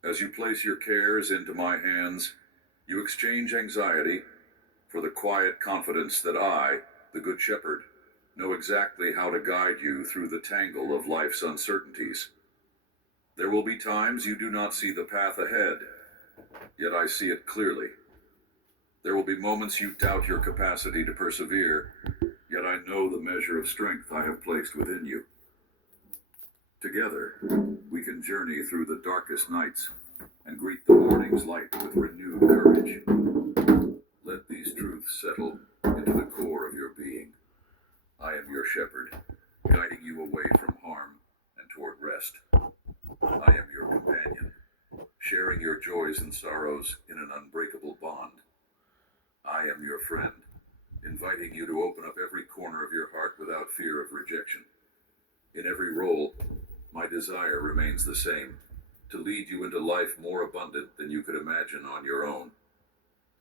As you place your cares into my hands, you exchange anxiety for the quiet confidence that I, the Good Shepherd, know exactly how to guide you through the tangle of life's uncertainties. There will be times you do not see the path ahead, yet I see it clearly. There will be moments you doubt your capacity to persevere, yet yet I know the measure of strength I have placed within you. Together, we can journey through the darkest nights and greet the morning's light with renewed courage. Let these truths settle into the core of your being. I am your shepherd, guiding you away from harm and toward rest. I am your companion, sharing your joys and sorrows in an unbreakable bond. I am your friend, inviting you to open up every corner of your heart without fear of rejection. In every role, my desire remains the same, to lead you into life more abundant than you could imagine on your own.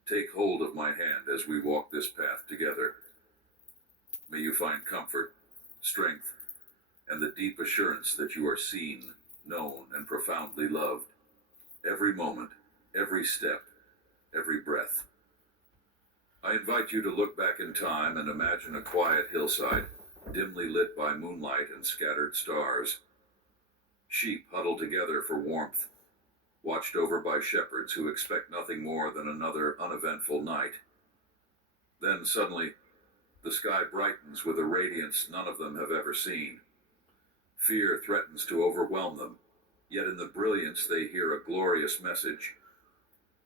Take hold of my hand as we walk this path together. May you find comfort, strength, and the deep assurance that you are seen, known, and profoundly loved. Every moment, every step, every breath. I invite you to look back in time and imagine a quiet hillside, dimly lit by moonlight and scattered stars. Sheep huddled together for warmth, watched over by shepherds who expect nothing more than another uneventful night. Then suddenly, the sky brightens with a radiance none of them have ever seen. Fear threatens to overwhelm them, yet in the brilliance they hear a glorious message.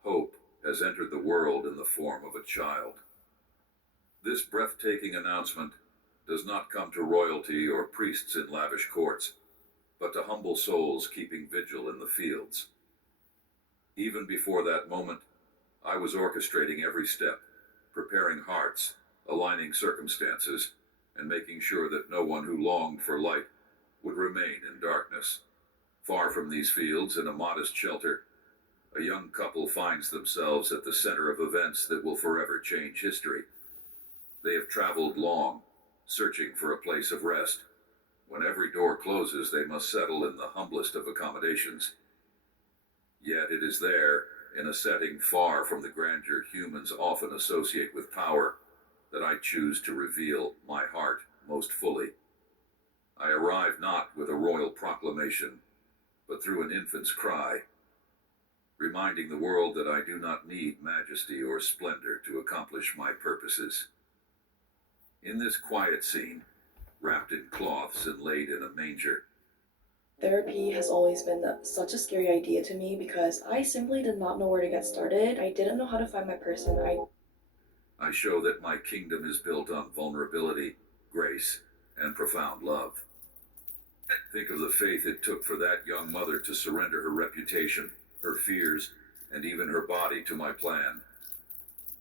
Hope has entered the world in the form of a child. This breathtaking announcement does not come to royalty or priests in lavish courts, but to humble souls keeping vigil in the fields. Even before that moment, I was orchestrating every step, preparing hearts, aligning circumstances, and making sure that no one who longed for light would remain in darkness. Far from these fields, in a modest shelter, a young couple finds themselves at the center of events that will forever change history. They have traveled long, searching for a place of rest. When every door closes, they must settle in the humblest of accommodations. Yet it is there, in a setting far from the grandeur humans often associate with power, that I choose to reveal my heart most fully. I arrive not with a royal proclamation, but through an infant's cry, reminding the world that I do not need majesty or splendor to accomplish my purposes. In this quiet scene, wrapped in cloths and laid in a manger, therapy has always been such a scary idea to me because I simply did not know where to get started. I didn't know how to find my person. I show that my kingdom is built on vulnerability, grace, and profound love. Think of the faith it took for that young mother to surrender her reputation, her fears, and even her body to my plan.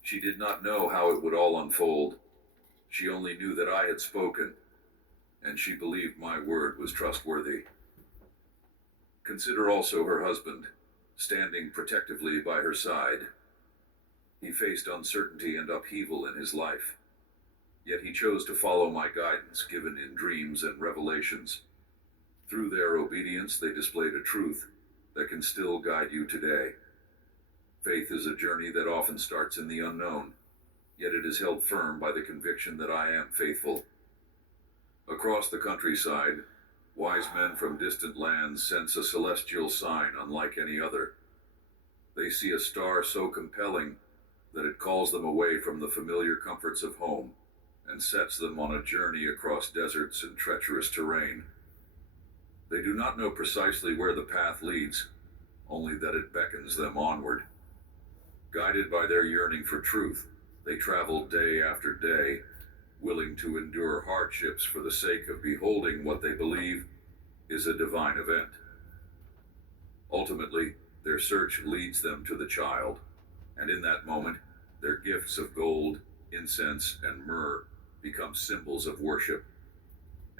She did not know how it would all unfold. She only knew that I had spoken, and she believed my word was trustworthy. Consider also her husband, standing protectively by her side. He faced uncertainty and upheaval in his life, yet he chose to follow my guidance given in dreams and revelations. Through their obedience, they displayed a truth that can still guide you today. Faith is a journey that often starts in the unknown, yet it is held firm by the conviction that I am faithful. Across the countryside, wise men from distant lands sense a celestial sign unlike any other. They see a star so compelling that it calls them away from the familiar comforts of home and sets them on a journey across deserts and treacherous terrain. They do not know precisely where the path leads, only that it beckons them onward. Guided by their yearning for truth, they travel day after day, willing to endure hardships for the sake of beholding what they believe is a divine event. Ultimately, their search leads them to the child, and in that moment, their gifts of gold, incense, and myrrh become symbols of worship,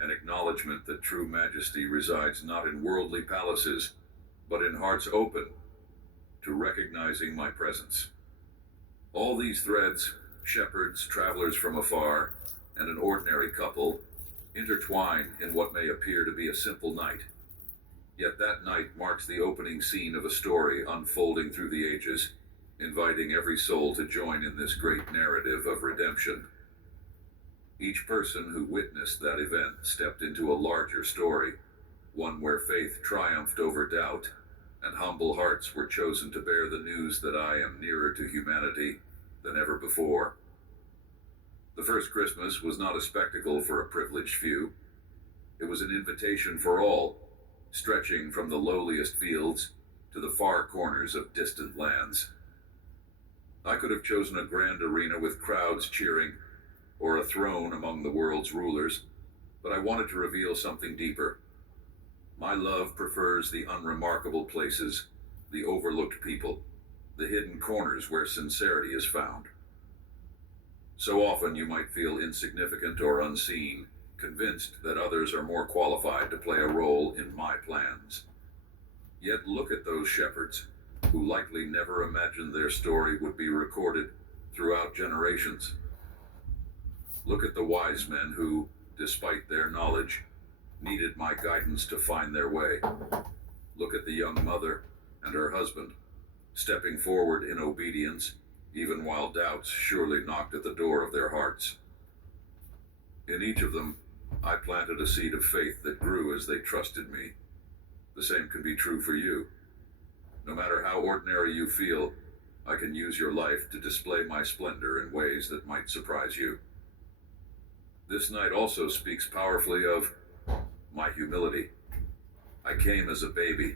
an acknowledgement that true majesty resides not in worldly palaces, but in hearts open to recognizing my presence. All these threads, shepherds, travelers from afar, and an ordinary couple, intertwine in what may appear to be a simple night. Yet that night marks the opening scene of a story unfolding through the ages, inviting every soul to join in this great narrative of redemption. Each person who witnessed that event stepped into a larger story, one where faith triumphed over doubt, and humble hearts were chosen to bear the news that I am nearer to humanity than ever before. The first Christmas was not a spectacle for a privileged few. It was an invitation for all, stretching from the lowliest fields to the far corners of distant lands. I could have chosen a grand arena with crowds cheering, or a throne among the world's rulers, but I wanted to reveal something deeper. My love prefers the unremarkable places, the overlooked people, the hidden corners where sincerity is found. So often you might feel insignificant or unseen, convinced that others are more qualified to play a role in my plans. Yet look at those shepherds, who likely never imagined their story would be recorded throughout generations. Look at the wise men who, despite their knowledge, needed my guidance to find their way. Look at the young mother and her husband, stepping forward in obedience, even while doubts surely knocked at the door of their hearts. In each of them, I planted a seed of faith that grew as they trusted me. The same can be true for you. No matter how ordinary you feel, I can use your life to display my splendor in ways that might surprise you. This night also speaks powerfully of my humility. I came as a baby,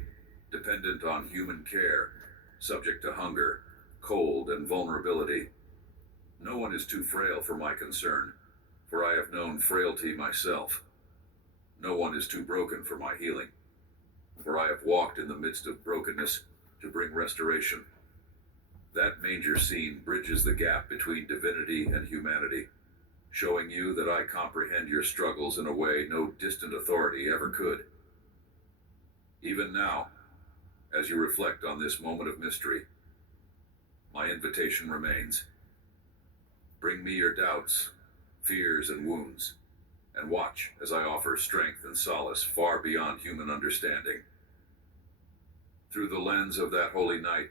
dependent on human care, subject to hunger, cold, and vulnerability. No one is too frail for my concern, for I have known frailty myself. No one is too broken for my healing, for I have walked in the midst of brokenness to bring restoration. That manger scene bridges the gap between divinity and humanity, showing you that I comprehend your struggles in a way no distant authority ever could. Even now, as you reflect on this moment of mystery, my invitation remains. Bring me your doubts, fears, and wounds, and watch as I offer strength and solace far beyond human understanding. Through the lens of that holy night,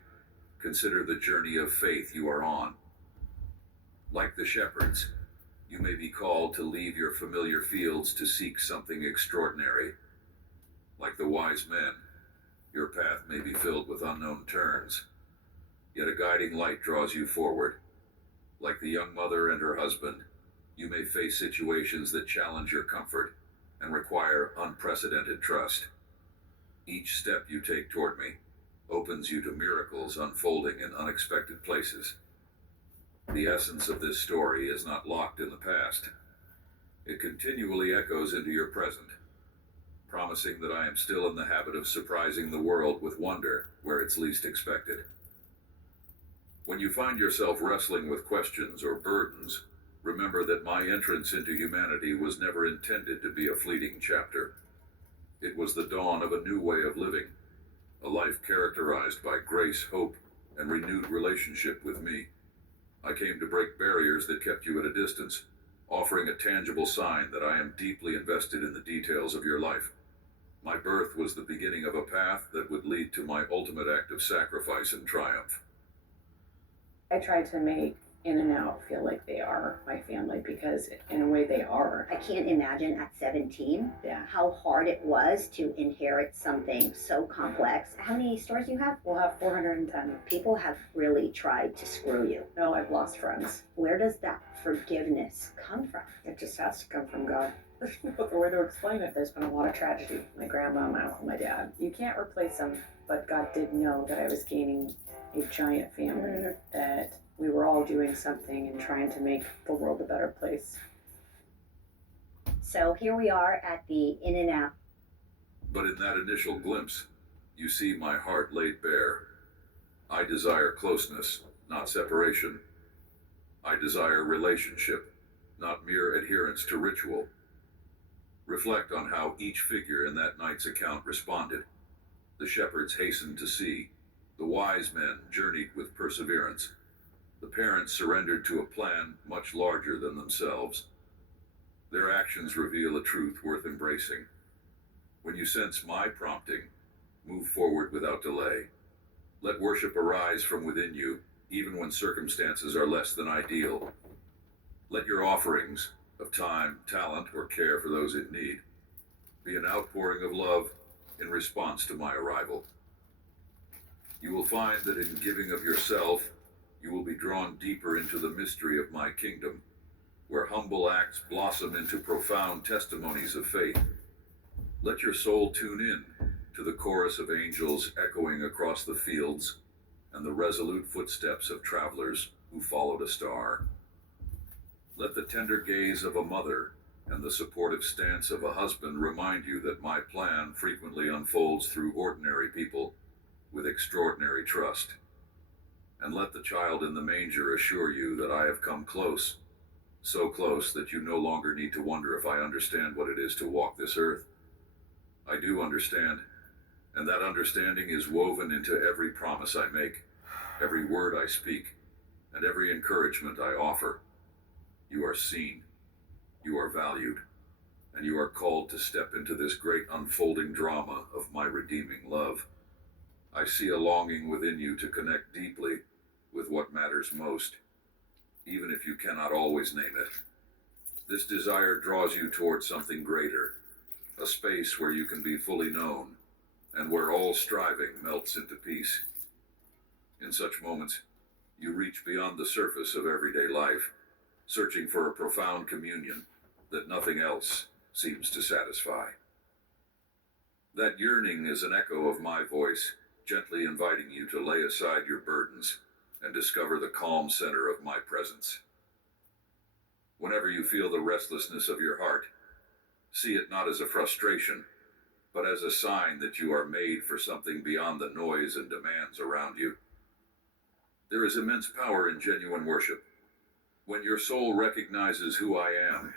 consider the journey of faith you are on. Like the shepherds, you may be called to leave your familiar fields to seek something extraordinary. Like the wise men, your path may be filled with unknown turns, yet a guiding light draws you forward. Like the young mother and her husband, you may face situations that challenge your comfort and require unprecedented trust. Each step you take toward me opens you to miracles unfolding in unexpected places. The essence of this story is not locked in the past. It continually echoes into your present, promising that I am still in the habit of surprising the world with wonder where it's least expected. When you find yourself wrestling with questions or burdens, remember that my entrance into humanity was never intended to be a fleeting chapter. It was the dawn of a new way of living, a life characterized by grace, hope, and renewed relationship with me. I came to break barriers that kept you at a distance, offering a tangible sign that I am deeply invested in the details of your life. My birth was the beginning of a path that would lead to my ultimate act of sacrifice and triumph. I try to make In and Out feel like they are my family, because in a way they are. I can't imagine at 17 how hard it was to inherit something so complex. How many stores do you have? We'll have 410. People have really tried to screw you. No, I've lost friends. Where does that forgiveness come from? It just has to come from God. There's no other way to explain it. There's been a lot of tragedy. My grandma, my uncle, my dad. You can't replace them, but God did know that I was gaining a giant family, that we were all doing something and trying to make the world a better place. So here we are at the In and Out. But in that initial glimpse, you see my heart laid bare. I desire closeness, not separation. I desire relationship, not mere adherence to ritual. Reflect on how each figure in that night's account responded. The shepherds hastened to see. The wise men journeyed with perseverance. The parents surrendered to a plan much larger than themselves. Their actions reveal a truth worth embracing. When you sense my prompting, move forward without delay. Let worship arise from within you, even when circumstances are less than ideal. Let your offerings of time, talent, or care for those in need be an outpouring of love in response to my arrival. You will find that in giving of yourself, you will be drawn deeper into the mystery of my kingdom, where humble acts blossom into profound testimonies of faith. Let your soul tune in to the chorus of angels echoing across the fields and the resolute footsteps of travelers who followed a star. Let the tender gaze of a mother and the supportive stance of a husband remind you that my plan frequently unfolds through ordinary people with extraordinary trust. And let the child in the manger assure you that I have come close, so close that you no longer need to wonder if I understand what it is to walk this earth. I do understand, and that understanding is woven into every promise I make, every word I speak, and every encouragement I offer. You are seen, you are valued, and you are called to step into this great unfolding drama of my redeeming love. I see a longing within you to connect deeply with what matters most, even if you cannot always name it. This desire draws you towards something greater, a space where you can be fully known, and where all striving melts into peace. In such moments, you reach beyond the surface of everyday life, searching for a profound communion that nothing else seems to satisfy. That yearning is an echo of my voice, gently inviting you to lay aside your burdens and discover the calm center of my presence. Whenever you feel the restlessness of your heart, see it not as a frustration, but as a sign that you are made for something beyond the noise and demands around you. There is immense power in genuine worship. When your soul recognizes who I am,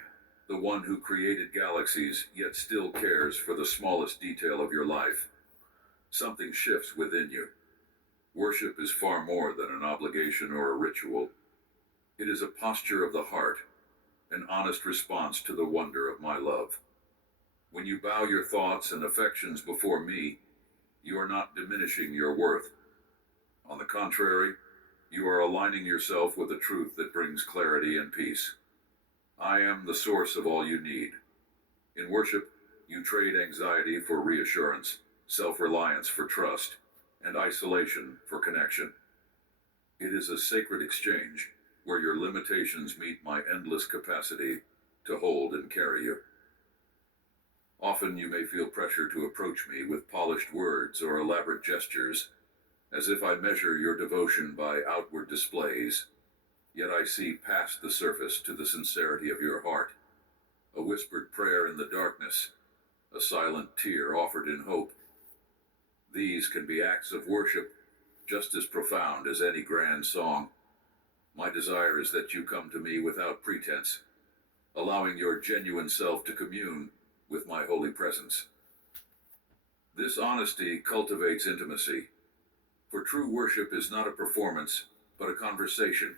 the one who created galaxies yet still cares for the smallest detail of your life, something shifts within you. Worship is far more than an obligation or a ritual. It is a posture of the heart, an honest response to the wonder of my love. When you bow your thoughts and affections before me, you are not diminishing your worth. On the contrary, you are aligning yourself with the truth that brings clarity and peace. I am the source of all you need. In worship, you trade anxiety for reassurance, self-reliance for trust, and isolation for connection. It is a sacred exchange where your limitations meet my endless capacity to hold and carry you. Often you may feel pressure to approach me with polished words or elaborate gestures, as if I measure your devotion by outward displays. Yet I see past the surface to the sincerity of your heart, a whispered prayer in the darkness, a silent tear offered in hope. These can be acts of worship just as profound as any grand song. My desire is that you come to me without pretense, allowing your genuine self to commune with my holy presence. This honesty cultivates intimacy, for true worship is not a performance, but a conversation,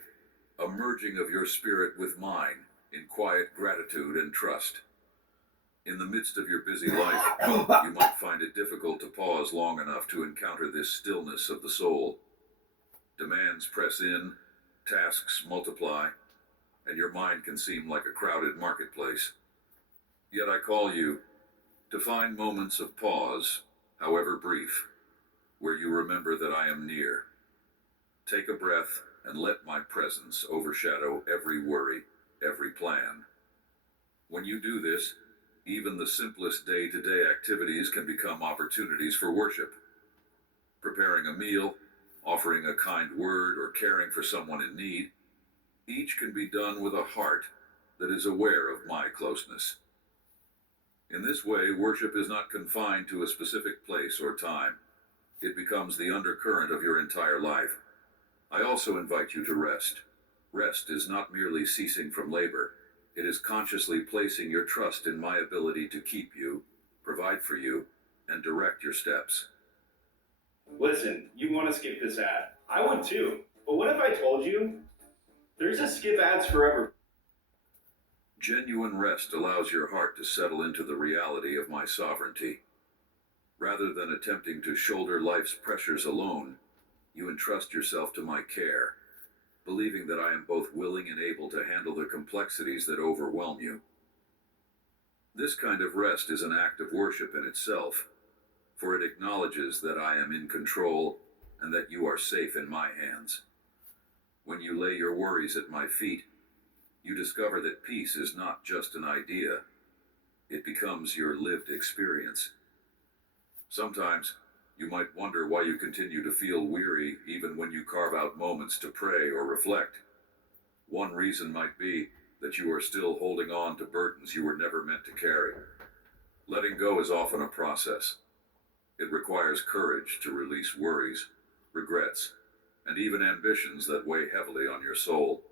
a merging of your spirit with mine in quiet gratitude and trust. In the midst of your busy life, you might find it difficult to pause long enough to encounter this stillness of the soul. Demands press in, tasks multiply, and your mind can seem like a crowded marketplace. Yet I call you to find moments of pause, however brief, where you remember that I am near. Take a breath and let my presence overshadow every worry, every plan. When you do this, even the simplest day-to-day activities can become opportunities for worship. Preparing a meal, offering a kind word, or caring for someone in need, each can be done with a heart that is aware of my closeness. In this way, worship is not confined to a specific place or time. It becomes the undercurrent of your entire life. I also invite you to rest. Rest is not merely ceasing from labor. It is consciously placing your trust in my ability to keep you, provide for you, and direct your steps. Listen, you want to skip this ad. I would too. But what if I told you there's a skip ads forever? Genuine rest allows your heart to settle into the reality of my sovereignty. Rather than attempting to shoulder life's pressures alone, you entrust yourself to my care, believing that I am both willing and able to handle the complexities that overwhelm you. This kind of rest is an act of worship in itself, for it acknowledges that I am in control and that you are safe in my hands. When you lay your worries at my feet, you discover that peace is not just an idea, it becomes your lived experience. Sometimes, you might wonder why you continue to feel weary even when you carve out moments to pray or reflect. One reason might be that you are still holding on to burdens you were never meant to carry. Letting go is often a process. It requires courage to release worries, regrets, and even ambitions that weigh heavily on your soul.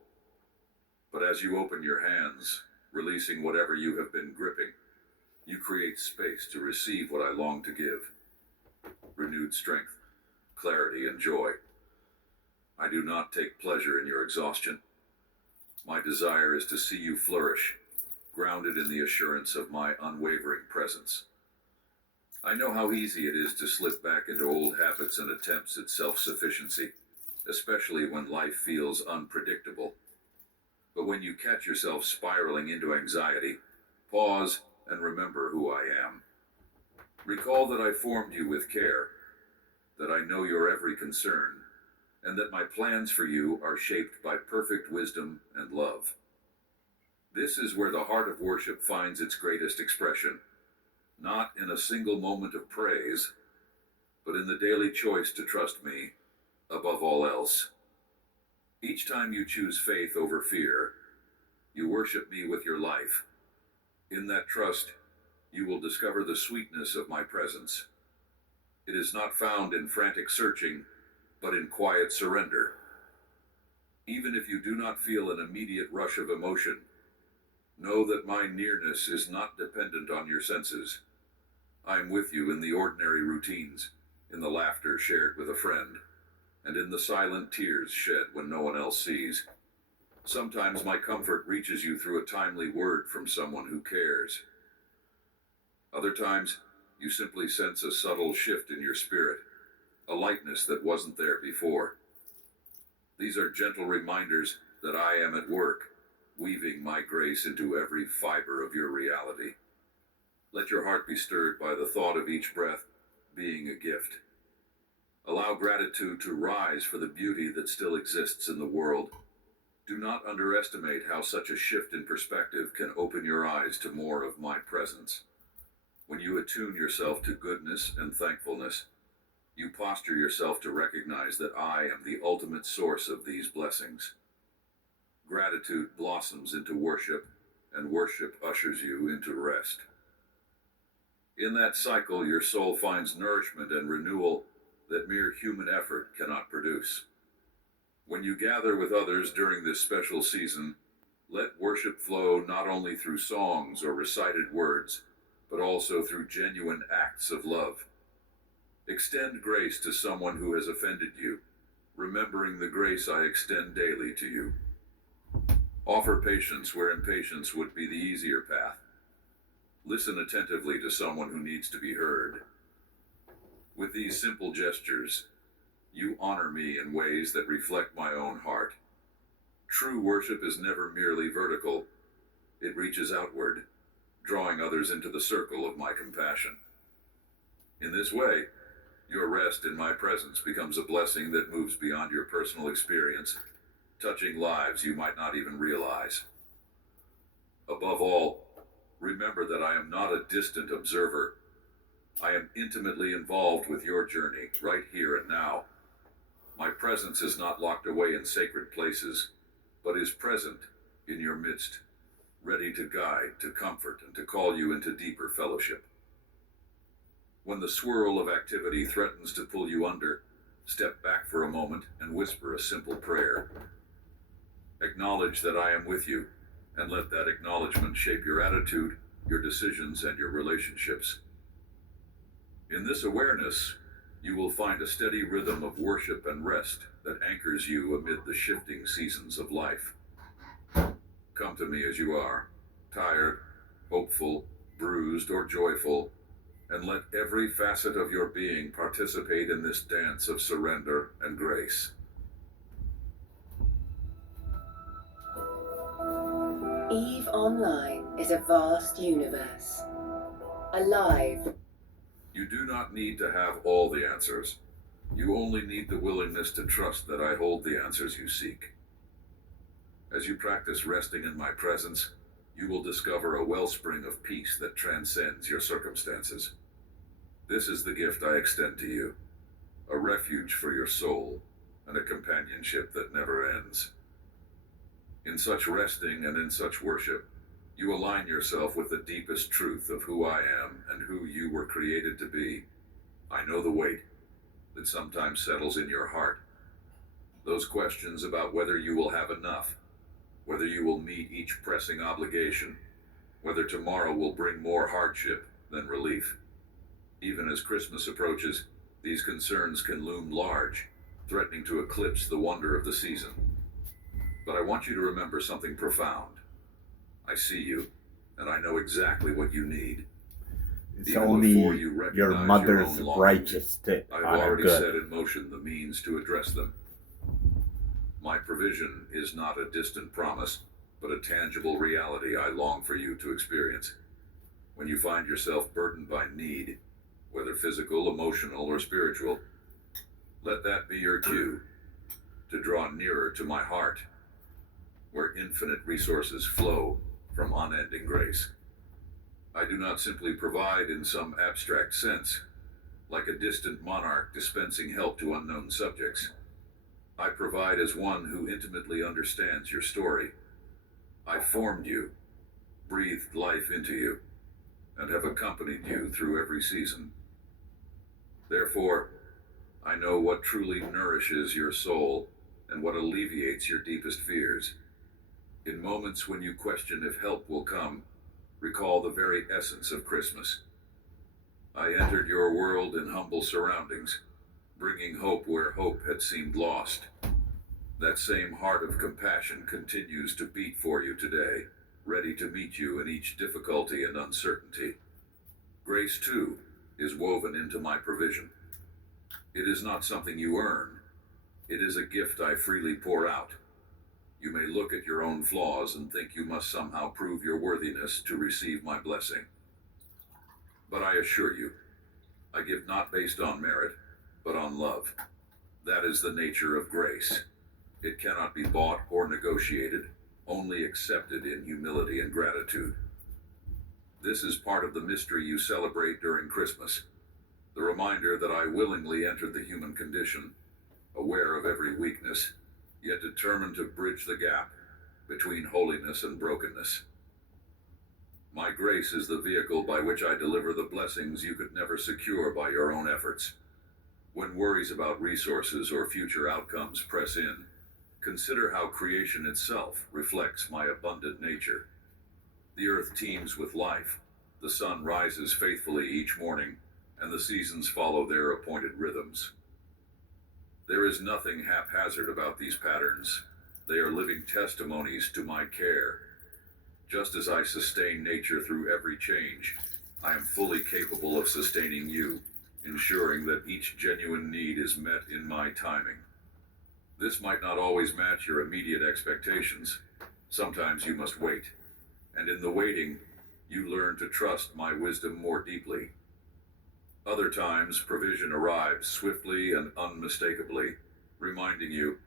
But as you open your hands, releasing whatever you have been gripping, you create space to receive what I long to give: renewed strength, clarity, and joy. I do not take pleasure in your exhaustion. My desire is to see you flourish, grounded in the assurance of my unwavering presence. I know how easy it is to slip back into old habits and attempts at self-sufficiency, especially when life feels unpredictable. But when you catch yourself spiraling into anxiety, pause and remember who I am. Recall that I formed you with care, that I know your every concern, and that my plans for you are shaped by perfect wisdom and love. This is where the heart of worship finds its greatest expression, not in a single moment of praise, but in the daily choice to trust me above all else. Each time you choose faith over fear, you worship me with your life. In that trust, you will discover the sweetness of my presence. It is not found in frantic searching, but in quiet surrender. Even if you do not feel an immediate rush of emotion, know that my nearness is not dependent on your senses. I am with you in the ordinary routines, in the laughter shared with a friend, and in the silent tears shed when no one else sees. Sometimes my comfort reaches you through a timely word from someone who cares. Other times, you simply sense a subtle shift in your spirit, a lightness that wasn't there before. These are gentle reminders that I am at work, weaving my grace into every fiber of your reality. Let your heart be stirred by the thought of each breath being a gift. Allow gratitude to rise for the beauty that still exists in the world. Do not underestimate how such a shift in perspective can open your eyes to more of my presence. When you attune yourself to goodness and thankfulness, you posture yourself to recognize that I am the ultimate source of these blessings. Gratitude blossoms into worship, and worship ushers you into rest. In that cycle, your soul finds nourishment and renewal that mere human effort cannot produce. When you gather with others during this special season, let worship flow not only through songs or recited words, but also through genuine acts of love. Extend grace to someone who has offended you, remembering the grace I extend daily to you. Offer patience where impatience would be the easier path. Listen attentively to someone who needs to be heard. With these simple gestures, you honor me in ways that reflect my own heart. True worship is never merely vertical. It reaches outward, drawing others into the circle of my compassion. In this way, your rest in my presence becomes a blessing that moves beyond your personal experience, touching lives you might not even realize. Above all, remember that I am not a distant observer. I am intimately involved with your journey, right here and now. My presence is not locked away in sacred places, but is present in your midst, ready to guide, to comfort, and to call you into deeper fellowship. When the swirl of activity threatens to pull you under, step back for a moment and whisper a simple prayer. Acknowledge that I am with you, and let that acknowledgement shape your attitude, your decisions, and your relationships. In this awareness, you will find a steady rhythm of worship and rest that anchors you amid the shifting seasons of life. Come to me as you are, tired, hopeful, bruised, or joyful, and let every facet of your being participate in this dance of surrender and grace. EVE Online is a vast universe. Alive. You do not need to have all the answers. You only need the willingness to trust that I hold the answers you seek. As you practice resting in my presence, you will discover a wellspring of peace that transcends your circumstances. This is the gift I extend to you, a refuge for your soul and a companionship that never ends. In such resting and in such worship, you align yourself with the deepest truth of who I am and who you were created to be. I know the weight that sometimes settles in your heart. Those questions about whether you will have enough, whether you will meet each pressing obligation, whether tomorrow will bring more hardship than relief. Even as Christmas approaches, these concerns can loom large, threatening to eclipse the wonder of the season. But I want you to remember something profound. I see you, and I know exactly what you need. It's Even only before you recognize your mother's own longings, righteous tip I've on a already good. set in motion the means to address them. My provision is not a distant promise, but a tangible reality I long for you to experience. When you find yourself burdened by need, whether physical, emotional, or spiritual, let that be your cue to draw nearer to my heart, where infinite resources flow from unending grace. I do not simply provide in some abstract sense, like a distant monarch dispensing help to unknown subjects. I provide as one who intimately understands your story. I formed you, breathed life into you, and have accompanied you through every season. Therefore, I know what truly nourishes your soul and what alleviates your deepest fears. In moments when you question if help will come, recall the very essence of Christmas. I entered your world in humble surroundings, bringing hope where hope had seemed lost. That same heart of compassion continues to beat for you today, ready to meet you in each difficulty and uncertainty. Grace, too, is woven into my provision. It is not something you earn. It is a gift I freely pour out. You may look at your own flaws and think you must somehow prove your worthiness to receive my blessing. But I assure you, I give not based on merit, but on love. That is the nature of grace. It cannot be bought or negotiated, only accepted in humility and gratitude. This is part of the mystery you celebrate during Christmas, the reminder that I willingly entered the human condition, aware of every weakness, yet determined to bridge the gap between holiness and brokenness. My grace is the vehicle by which I deliver the blessings you could never secure by your own efforts. When worries about resources or future outcomes press in, consider how creation itself reflects my abundant nature. The earth teems with life, the sun rises faithfully each morning, and the seasons follow their appointed rhythms. There is nothing haphazard about these patterns. They are living testimonies to my care. Just as I sustain nature through every change, I am fully capable of sustaining you, ensuring that each genuine need is met in my timing. This might not always match your immediate expectations. Sometimes you must wait, and in the waiting, you learn to trust my wisdom more deeply. Other times, provision arrives swiftly and unmistakably, reminding you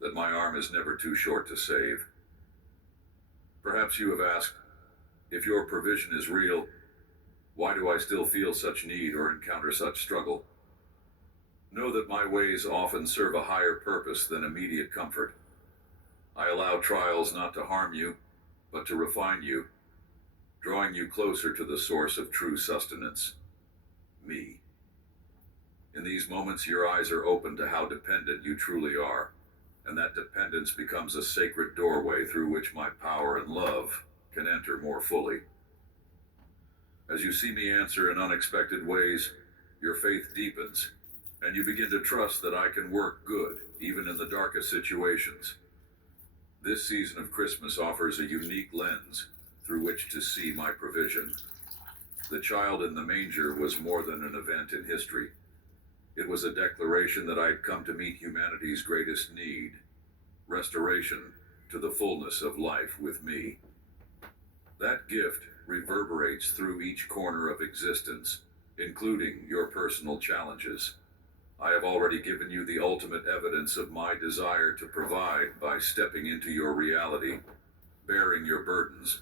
that my arm is never too short to save. Perhaps you have asked, if your provision is real, why do I still feel such need or encounter such struggle? Know that my ways often serve a higher purpose than immediate comfort. I allow trials not to harm you, but to refine you, drawing you closer to the source of true sustenance, me. In these moments, your eyes are open to how dependent you truly are, and that dependence becomes a sacred doorway through which my power and love can enter more fully. As you see me answer in unexpected ways, your faith deepens, and you begin to trust that I can work good, even in the darkest situations. This season of Christmas offers a unique lens through which to see my provision. The child in the manger was more than an event in history. It was a declaration that I had come to meet humanity's greatest need, restoration to the fullness of life with me. That gift reverberates through each corner of existence, including your personal challenges. I have already given you the ultimate evidence of my desire to provide by stepping into your reality, bearing your burdens,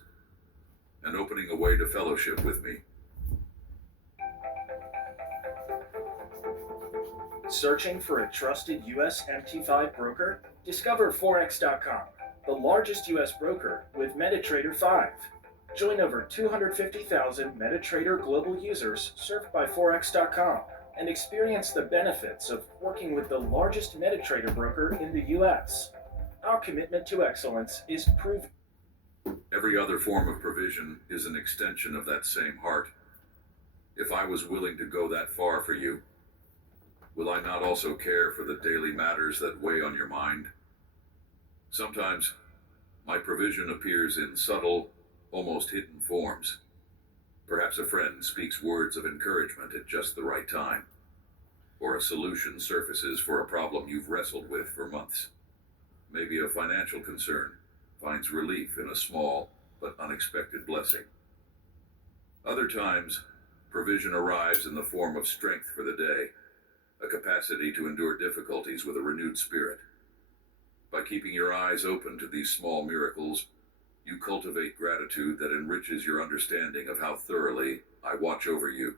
and opening a way to fellowship with me. Searching for a trusted US MT5 broker? Discover Forex.com, the largest US broker with MetaTrader 5. Join over 250,000 MetaTrader global users served by Forex.com and experience the benefits of working with the largest MetaTrader broker in the US. Our commitment to excellence is proven. Every other form of provision is an extension of that same heart. If I was willing to go that far for you, will I not also care for the daily matters that weigh on your mind? Sometimes, my provision appears in subtle, almost hidden forms. Perhaps a friend speaks words of encouragement at just the right time, or a solution surfaces for a problem you've wrestled with for months. Maybe a financial concern finds relief in a small but unexpected blessing. Other times, provision arrives in the form of strength for the day, a capacity to endure difficulties with a renewed spirit. By keeping your eyes open to these small miracles, you cultivate gratitude that enriches your understanding of how thoroughly I watch over you.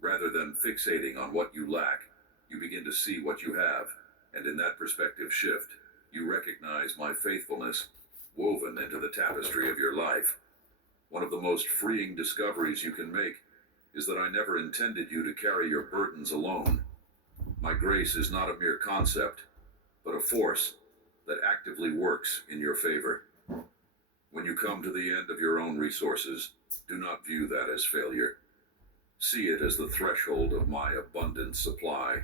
Rather than fixating on what you lack, you begin to see what you have, and in that perspective shift, you recognize my faithfulness woven into the tapestry of your life. One of the most freeing discoveries you can make is that I never intended you to carry your burdens alone. My grace is not a mere concept, but a force that actively works in your favor. When you come to the end of your own resources, do not view that as failure. See it as the threshold of my abundant supply.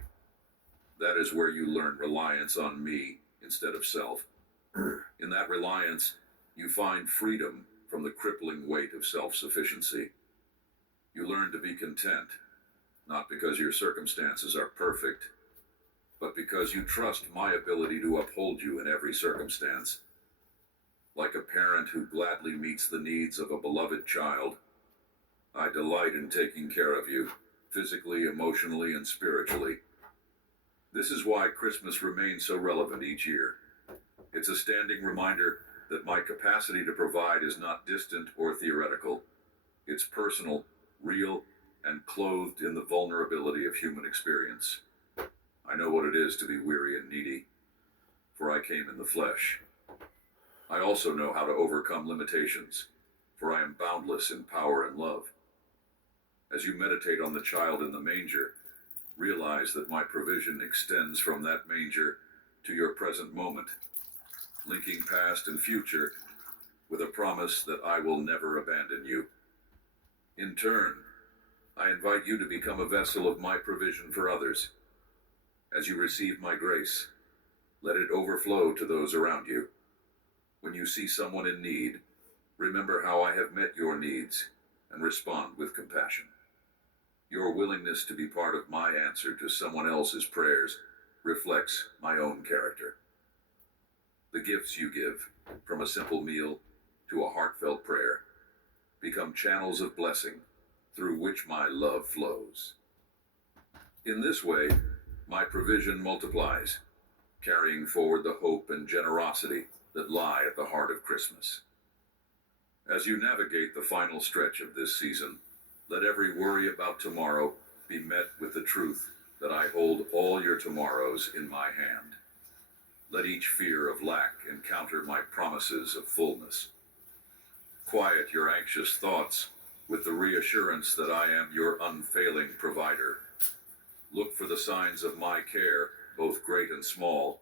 That is where you learn reliance on me instead of self. In that reliance, you find freedom from the crippling weight of self-sufficiency. You learn to be content, not because your circumstances are perfect, but because you trust my ability to uphold you in every circumstance. Like a parent who gladly meets the needs of a beloved child, I delight in taking care of you, physically, emotionally, and spiritually. This is why Christmas remains so relevant each year. It's a standing reminder that my capacity to provide is not distant or theoretical. It's personal, real, and clothed in the vulnerability of human experience. I know what it is to be weary and needy, for I came in the flesh. I also know how to overcome limitations, for I am boundless in power and love. As you meditate on the child in the manger, realize that my provision extends from that manger to your present moment, linking past and future with a promise that I will never abandon you. In turn, I invite you to become a vessel of my provision for others. As you receive my grace, let it overflow to those around you. When you see someone in need, remember how I have met your needs and respond with compassion. Your willingness to be part of my answer to someone else's prayers reflects my own character. The gifts you give, from a simple meal to a heartfelt prayer, become channels of blessing through which my love flows. In this way, my provision multiplies, carrying forward the hope and generosity that lie at the heart of Christmas. As you navigate the final stretch of this season, let every worry about tomorrow be met with the truth that I hold all your tomorrows in my hand. Let each fear of lack encounter my promises of fullness. Quiet your anxious thoughts with the reassurance that I am your unfailing provider. Look for the signs of my care, both great and small,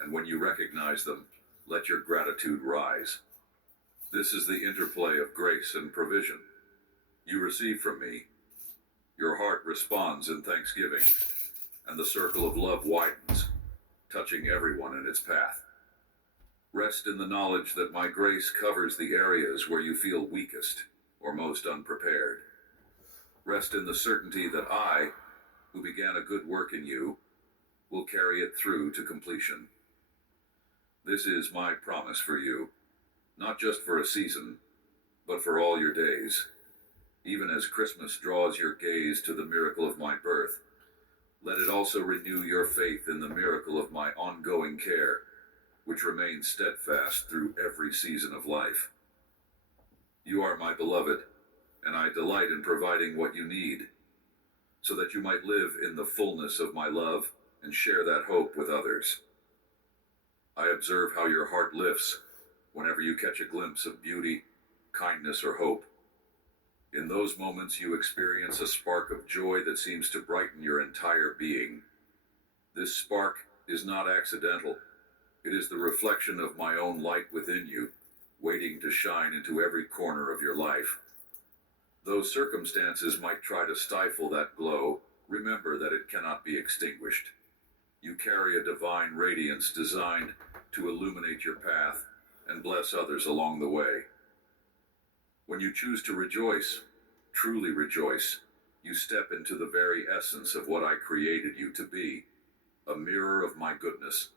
and when you recognize them, let your gratitude rise. This is the interplay of grace and provision. You receive from me, your heart responds in thanksgiving, and the circle of love widens, touching everyone in its path. Rest in the knowledge that my grace covers the areas where you feel weakest or most unprepared. Rest in the certainty that I, who began a good work in you, will carry it through to completion. This is my promise for you, not just for a season, but for all your days. Even as Christmas draws your gaze to the miracle of my birth, Let it also renew your faith in the miracle of my ongoing care, which remains steadfast through every season of life. You are my beloved, and I delight in providing what you need, so that you might live in the fullness of my love and share that hope with others. I observe how your heart lifts whenever you catch a glimpse of beauty, kindness, or hope. In those moments, you experience a spark of joy that seems to brighten your entire being. This spark is not accidental. It is the reflection of my own light within you, waiting to shine into every corner of your life. Though circumstances might try to stifle that glow, remember that it cannot be extinguished. You carry a divine radiance designed to illuminate your path and bless others along the way. When you choose to rejoice, truly rejoice, you step into the very essence of what I created you to be, a mirror of my goodness.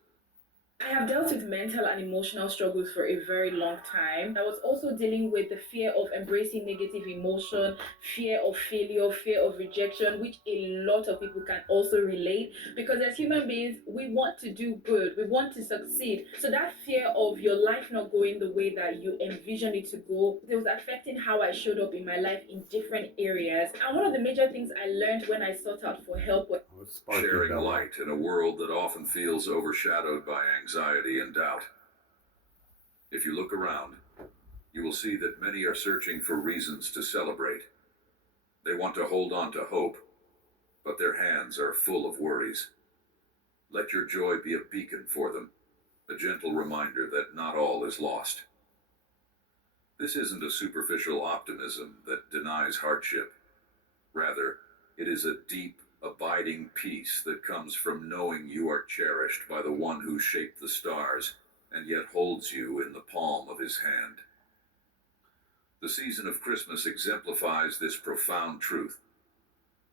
I have dealt with mental and emotional struggles for a very long time. I was also dealing with the fear of embracing negative emotion, fear of failure, fear of rejection, which a lot of people can also relate, because as human beings, we want to do good, we want to succeed. So that fear of your life not going the way that you envision it to go, it was affecting how I showed up in my life in different areas. And one of the major things I learned when I sought out for help was sharing light in a world that often feels overshadowed by anxiety and doubt. If you look around, you will see that many are searching for reasons to celebrate. They want to hold on to hope, but their hands are full of worries. Let your joy be a beacon for them, a gentle reminder that not all is lost. This isn't a superficial optimism that denies hardship. Rather, it is a deep, abiding peace that comes from knowing you are cherished by the one who shaped the stars and yet holds you in the palm of his hand. The season of Christmas exemplifies this profound truth.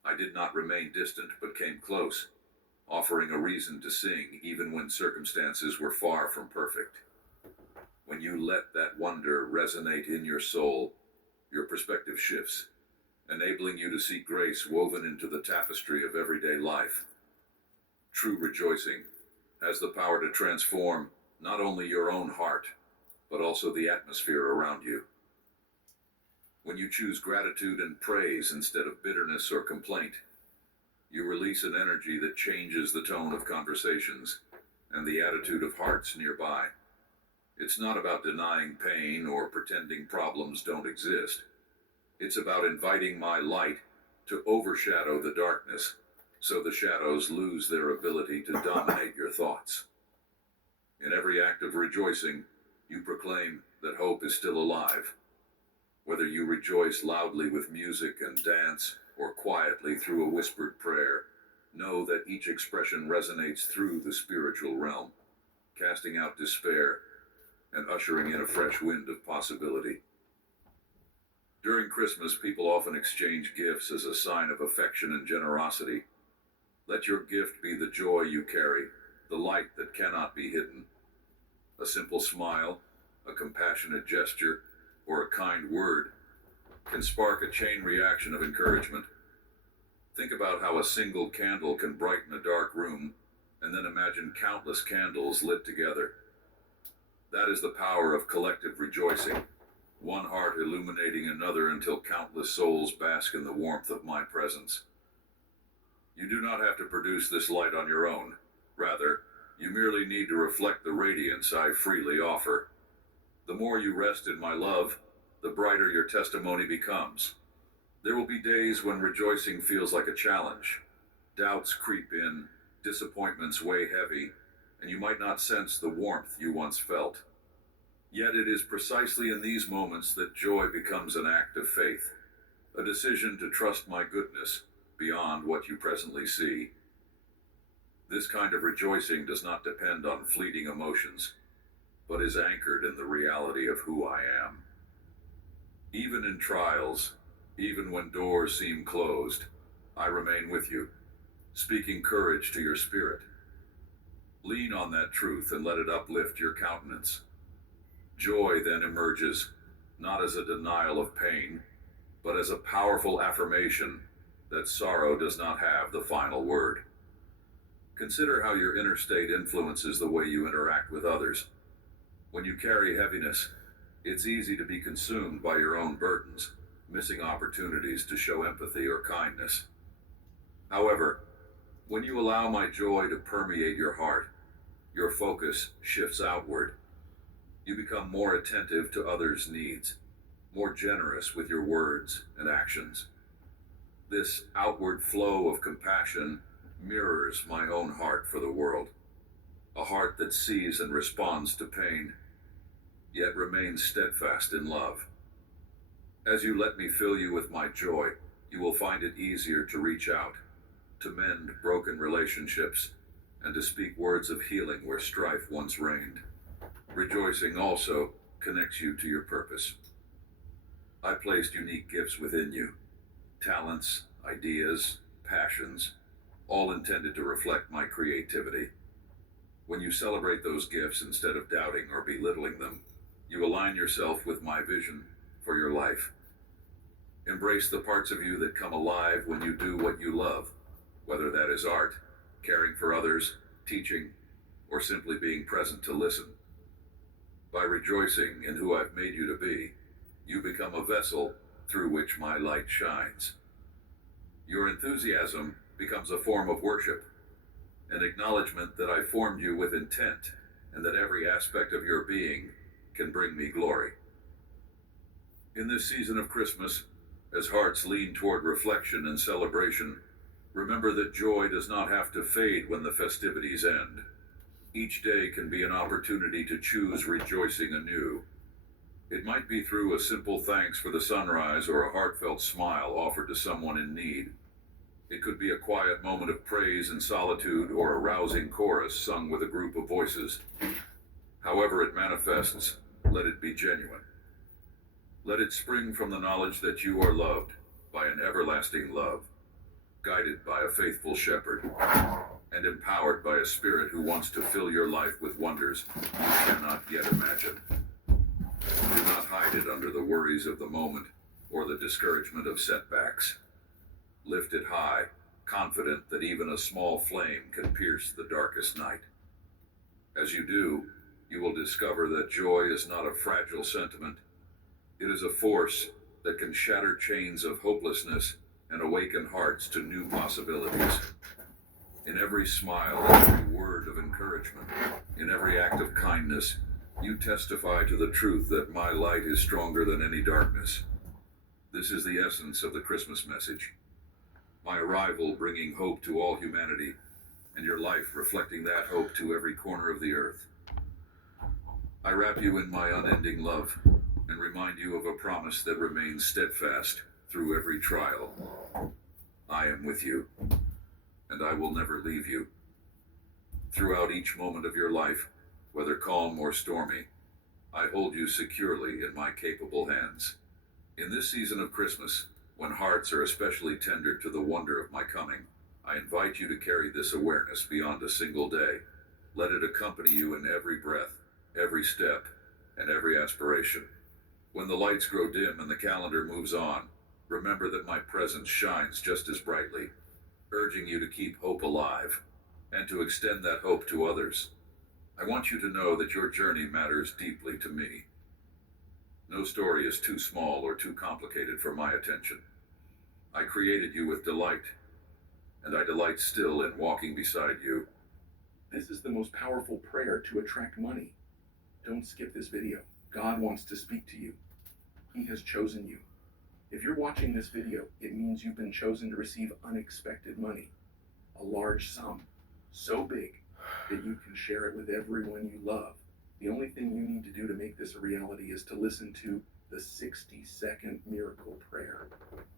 I did not remain distant but came close, offering a reason to sing even when circumstances were far from perfect. When you let that wonder resonate in your soul, your perspective shifts, enabling you to see grace woven into the tapestry of everyday life. True rejoicing has the power to transform not only your own heart, but also the atmosphere around you. When you choose gratitude and praise instead of bitterness or complaint, you release an energy that changes the tone of conversations and the attitude of hearts nearby. It's not about denying pain or pretending problems don't exist. It's about inviting my light to overshadow the darkness, so the shadows lose their ability to dominate your thoughts. In every act of rejoicing, you proclaim that hope is still alive. Whether you rejoice loudly with music and dance, or quietly through a whispered prayer, know that each expression resonates through the spiritual realm, casting out despair and ushering in a fresh wind of possibility. During Christmas, people often exchange gifts as a sign of affection and generosity. Let your gift be the joy you carry, the light that cannot be hidden. A simple smile, a compassionate gesture, or a kind word can spark a chain reaction of encouragement. Think about how a single candle can brighten a dark room, and then imagine countless candles lit together. That is the power of collective rejoicing. One heart illuminating another until countless souls bask in the warmth of my presence. You do not have to produce this light on your own. Rather, you merely need to reflect the radiance I freely offer. The more you rest in my love, the brighter your testimony becomes. There will be days when rejoicing feels like a challenge. Doubts creep in, disappointments weigh heavy, and you might not sense the warmth you once felt. Yet it is precisely in these moments that joy becomes an act of faith, a decision to trust my goodness beyond what you presently see. This kind of rejoicing does not depend on fleeting emotions, but is anchored in the reality of who I am. Even in trials, even when doors seem closed, I remain with you, speaking courage to your spirit. Lean on that truth and let it uplift your countenance. Joy then emerges, not as a denial of pain, but as a powerful affirmation that sorrow does not have the final word. Consider how your inner state influences the way you interact with others. When you carry heaviness, it's easy to be consumed by your own burdens, missing opportunities to show empathy or kindness. However, when you allow my joy to permeate your heart, your focus shifts outward. You become more attentive to others' needs, more generous with your words and actions. This outward flow of compassion mirrors my own heart for the world, a heart that sees and responds to pain, yet remains steadfast in love. As you let me fill you with my joy, you will find it easier to reach out, to mend broken relationships, and to speak words of healing where strife once reigned. Rejoicing also connects you to your purpose. I placed unique gifts within you, talents, ideas, passions, all intended to reflect my creativity. When you celebrate those gifts instead of doubting or belittling them, you align yourself with my vision for your life. Embrace the parts of you that come alive when you do what you love, whether that is art, caring for others, teaching, or simply being present to listen. By rejoicing in who I've made you to be, you become a vessel through which my light shines. Your enthusiasm becomes a form of worship, an acknowledgement that I formed you with intent and that every aspect of your being can bring me glory. In this season of Christmas, as hearts lean toward reflection and celebration, remember that joy does not have to fade when the festivities end. Each day can be an opportunity to choose rejoicing anew. It might be through a simple thanks for the sunrise or a heartfelt smile offered to someone in need. It could be a quiet moment of praise and solitude or a rousing chorus sung with a group of voices. However it manifests, let it be genuine. Let it spring from the knowledge that you are loved by an everlasting love, guided by a faithful shepherd, and empowered by a spirit who wants to fill your life with wonders you cannot yet imagine. Do not hide it under the worries of the moment or the discouragement of setbacks. Lift it high, confident that even a small flame can pierce the darkest night. As you do, you will discover that joy is not a fragile sentiment. It is a force that can shatter chains of hopelessness and awaken hearts to new possibilities. In every smile, in every word of encouragement, in every act of kindness, you testify to the truth that my light is stronger than any darkness. This is the essence of the Christmas message. My arrival bringing hope to all humanity, and your life reflecting that hope to every corner of the earth. I wrap you in my unending love and remind you of a promise that remains steadfast through every trial. I am with you, and I will never leave you. Throughout each moment of your life, whether calm or stormy, I hold you securely in my capable hands. In this season of Christmas, when hearts are especially tender to the wonder of my coming, I invite you to carry this awareness beyond a single day. Let it accompany you in every breath, every step, and every aspiration. When the lights grow dim and the calendar moves on, remember that my presence shines just as brightly, urging you to keep hope alive and to extend that hope to others. I want you to know that your journey matters deeply to me. No story is too small or too complicated for my attention. I created you with delight, and I delight still in walking beside you. This is the most powerful prayer to attract money. Don't skip this video. God wants to speak to you. He has chosen you. If you're watching this video, it means you've been chosen to receive unexpected money, a large sum, so big that you can share it with everyone you love. The only thing you need to do to make this a reality is to listen to the 60-second miracle prayer.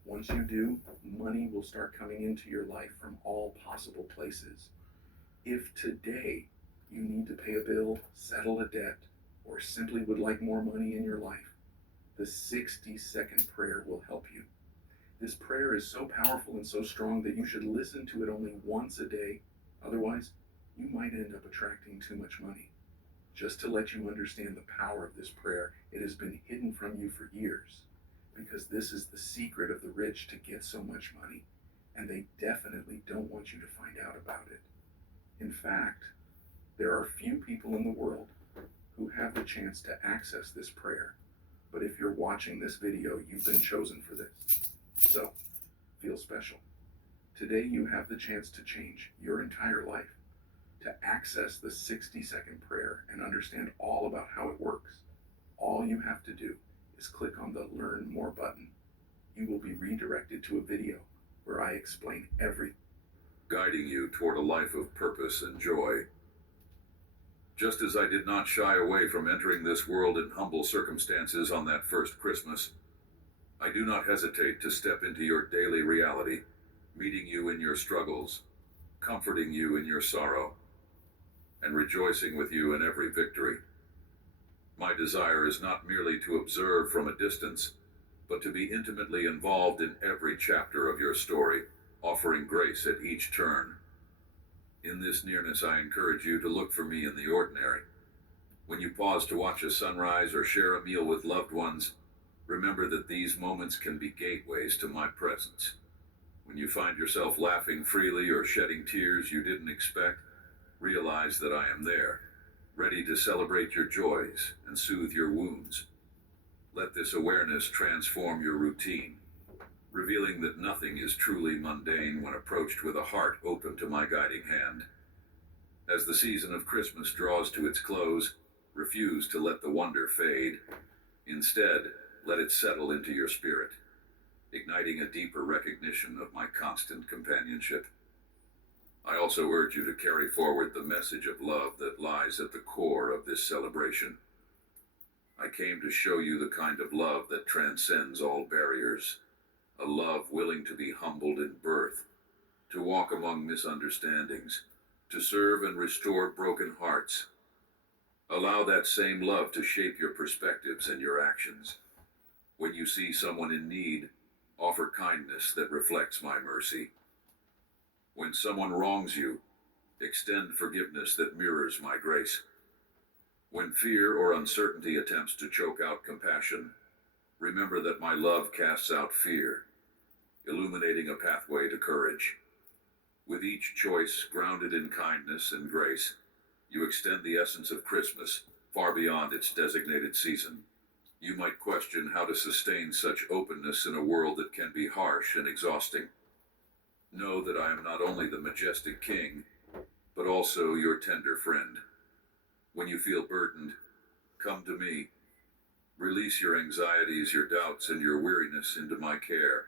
Once you do, money will start coming into your life from all possible places. If today you need to pay a bill, settle a debt, or simply would like more money in your life, the 60-second prayer will help you. This prayer is so powerful and so strong that you should listen to it only once a day. Otherwise, you might end up attracting too much money. Just to let you understand the power of this prayer, it has been hidden from you for years, because this is the secret of the rich to get so much money, and they definitely don't want you to find out about it. In fact, there are few people in the world who have the chance to access this prayer. But if you're watching this video, you've been chosen for this. So, feel special. Today you have the chance to change your entire life, to access the 60-second prayer and understand all about how it works. All you have to do is click on the Learn More button. You will be redirected to a video where I explain everything, guiding you toward a life of purpose and joy. Just as I did not shy away from entering this world in humble circumstances on that first Christmas, I do not hesitate to step into your daily reality, meeting you in your struggles, comforting you in your sorrow, and rejoicing with you in every victory. My desire is not merely to observe from a distance, but to be intimately involved in every chapter of your story, offering grace at each turn. In this nearness, I encourage you to look for me in the ordinary. When you pause to watch a sunrise or share a meal with loved ones, remember that these moments can be gateways to my presence. When you find yourself laughing freely or shedding tears you didn't expect, realize that I am there, ready to celebrate your joys and soothe your wounds. Let this awareness transform your routine, revealing that nothing is truly mundane when approached with a heart open to my guiding hand. As the season of Christmas draws to its close, refuse to let the wonder fade. Instead, let it settle into your spirit, igniting a deeper recognition of my constant companionship. I also urge you to carry forward the message of love that lies at the core of this celebration. I came to show you the kind of love that transcends all barriers, a love willing to be humbled in birth, to walk among misunderstandings, to serve and restore broken hearts. Allow that same love to shape your perspectives and your actions. When you see someone in need, offer kindness that reflects my mercy. When someone wrongs you, extend forgiveness that mirrors my grace. When fear or uncertainty attempts to choke out compassion, remember that my love casts out fear, illuminating a pathway to courage. With each choice grounded in kindness and grace, you extend the essence of Christmas far beyond its designated season. You might question how to sustain such openness in a world that can be harsh and exhausting. Know that I am not only the majestic king, but also your tender friend. When you feel burdened, come to me. Release your anxieties, your doubts, and your weariness into my care.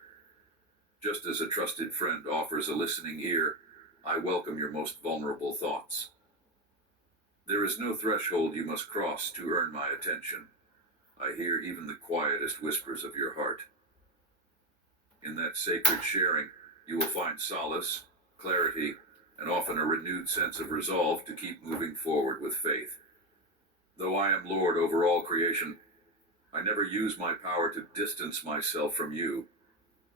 Just as a trusted friend offers a listening ear, I welcome your most vulnerable thoughts. There is no threshold you must cross to earn my attention. I hear even the quietest whispers of your heart. In that sacred sharing, you will find solace, clarity, and often a renewed sense of resolve to keep moving forward with faith. Though I am Lord over all creation, I never use my power to distance myself from you.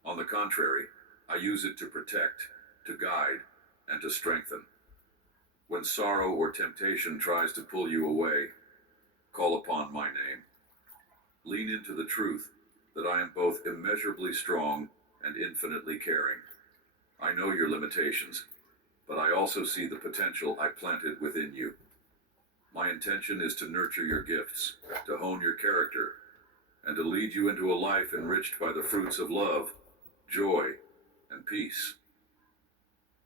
On the contrary, I use it to protect, to guide, and to strengthen. When sorrow or temptation tries to pull you away, call upon my name. Lean into the truth that I am both immeasurably strong and infinitely caring. I know your limitations, but I also see the potential I planted within you. My intention is to nurture your gifts, to hone your character, and to lead you into a life enriched by the fruits of love, joy, and peace.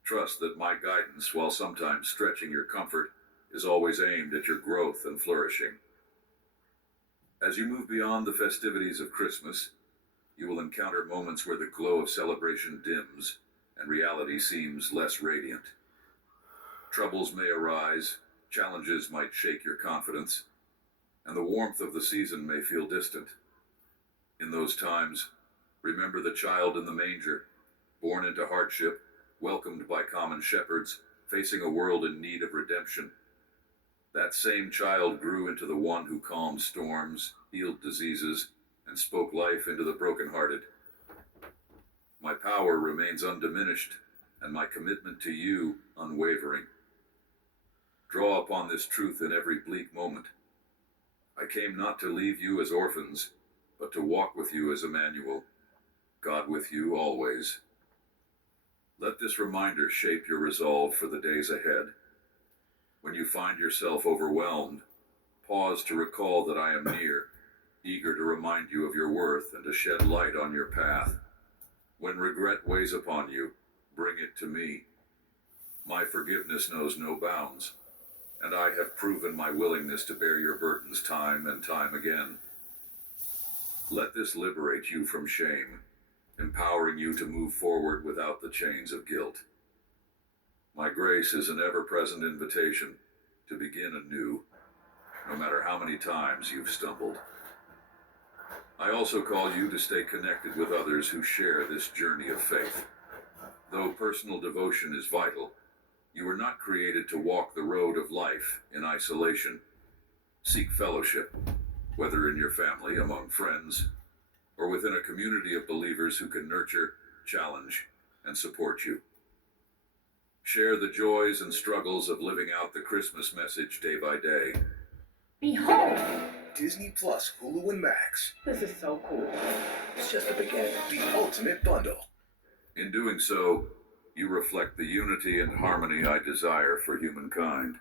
Trust that my guidance, while sometimes stretching your comfort, is always aimed at your growth and flourishing. As you move beyond the festivities of Christmas, you will encounter moments where the glow of celebration dims and reality seems less radiant. Troubles may arise, challenges might shake your confidence, and the warmth of the season may feel distant. In those times, remember the child in the manger, born into hardship, welcomed by common shepherds, facing a world in need of redemption. That same child grew into the one who calmed storms, healed diseases, and spoke life into the brokenhearted. My power remains undiminished, and my commitment to you unwavering. Draw upon this truth in every bleak moment. I came not to leave you as orphans, but to walk with you as Emmanuel, God with you always. Let this reminder shape your resolve for the days ahead. When you find yourself overwhelmed, pause to recall that I am near, eager to remind you of your worth and to shed light on your path. When regret weighs upon you, bring it to me. My forgiveness knows no bounds, and I have proven my willingness to bear your burdens time and time again. Let this liberate you from shame, empowering you to move forward without the chains of guilt. My grace is an ever-present invitation to begin anew, no matter how many times you've stumbled. I also call you to stay connected with others who share this journey of faith. Though personal devotion is vital, you were not created to walk the road of life in isolation. Seek fellowship, whether in your family, among friends, or within a community of believers who can nurture, challenge, and support you. Share the joys and struggles of living out the Christmas message day by day. Behold! Disney Plus, Hulu, and Max. This is so cool. It's just the beginning. The ultimate bundle. In doing so, you reflect the unity and harmony I desire for humankind.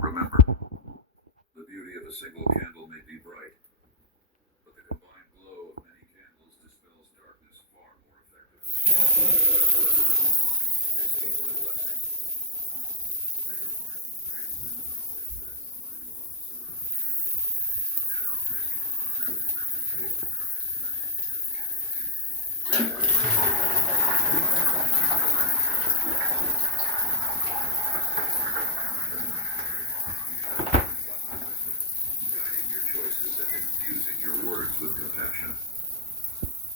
Remember, the beauty of a single candle may be bright, but the combined glow of many candles dispels darkness far more effectively. Receive my blessing. May your heart be grateful in the knowledge that my love surrounds you. Guiding your choices and infusing your words with compassion.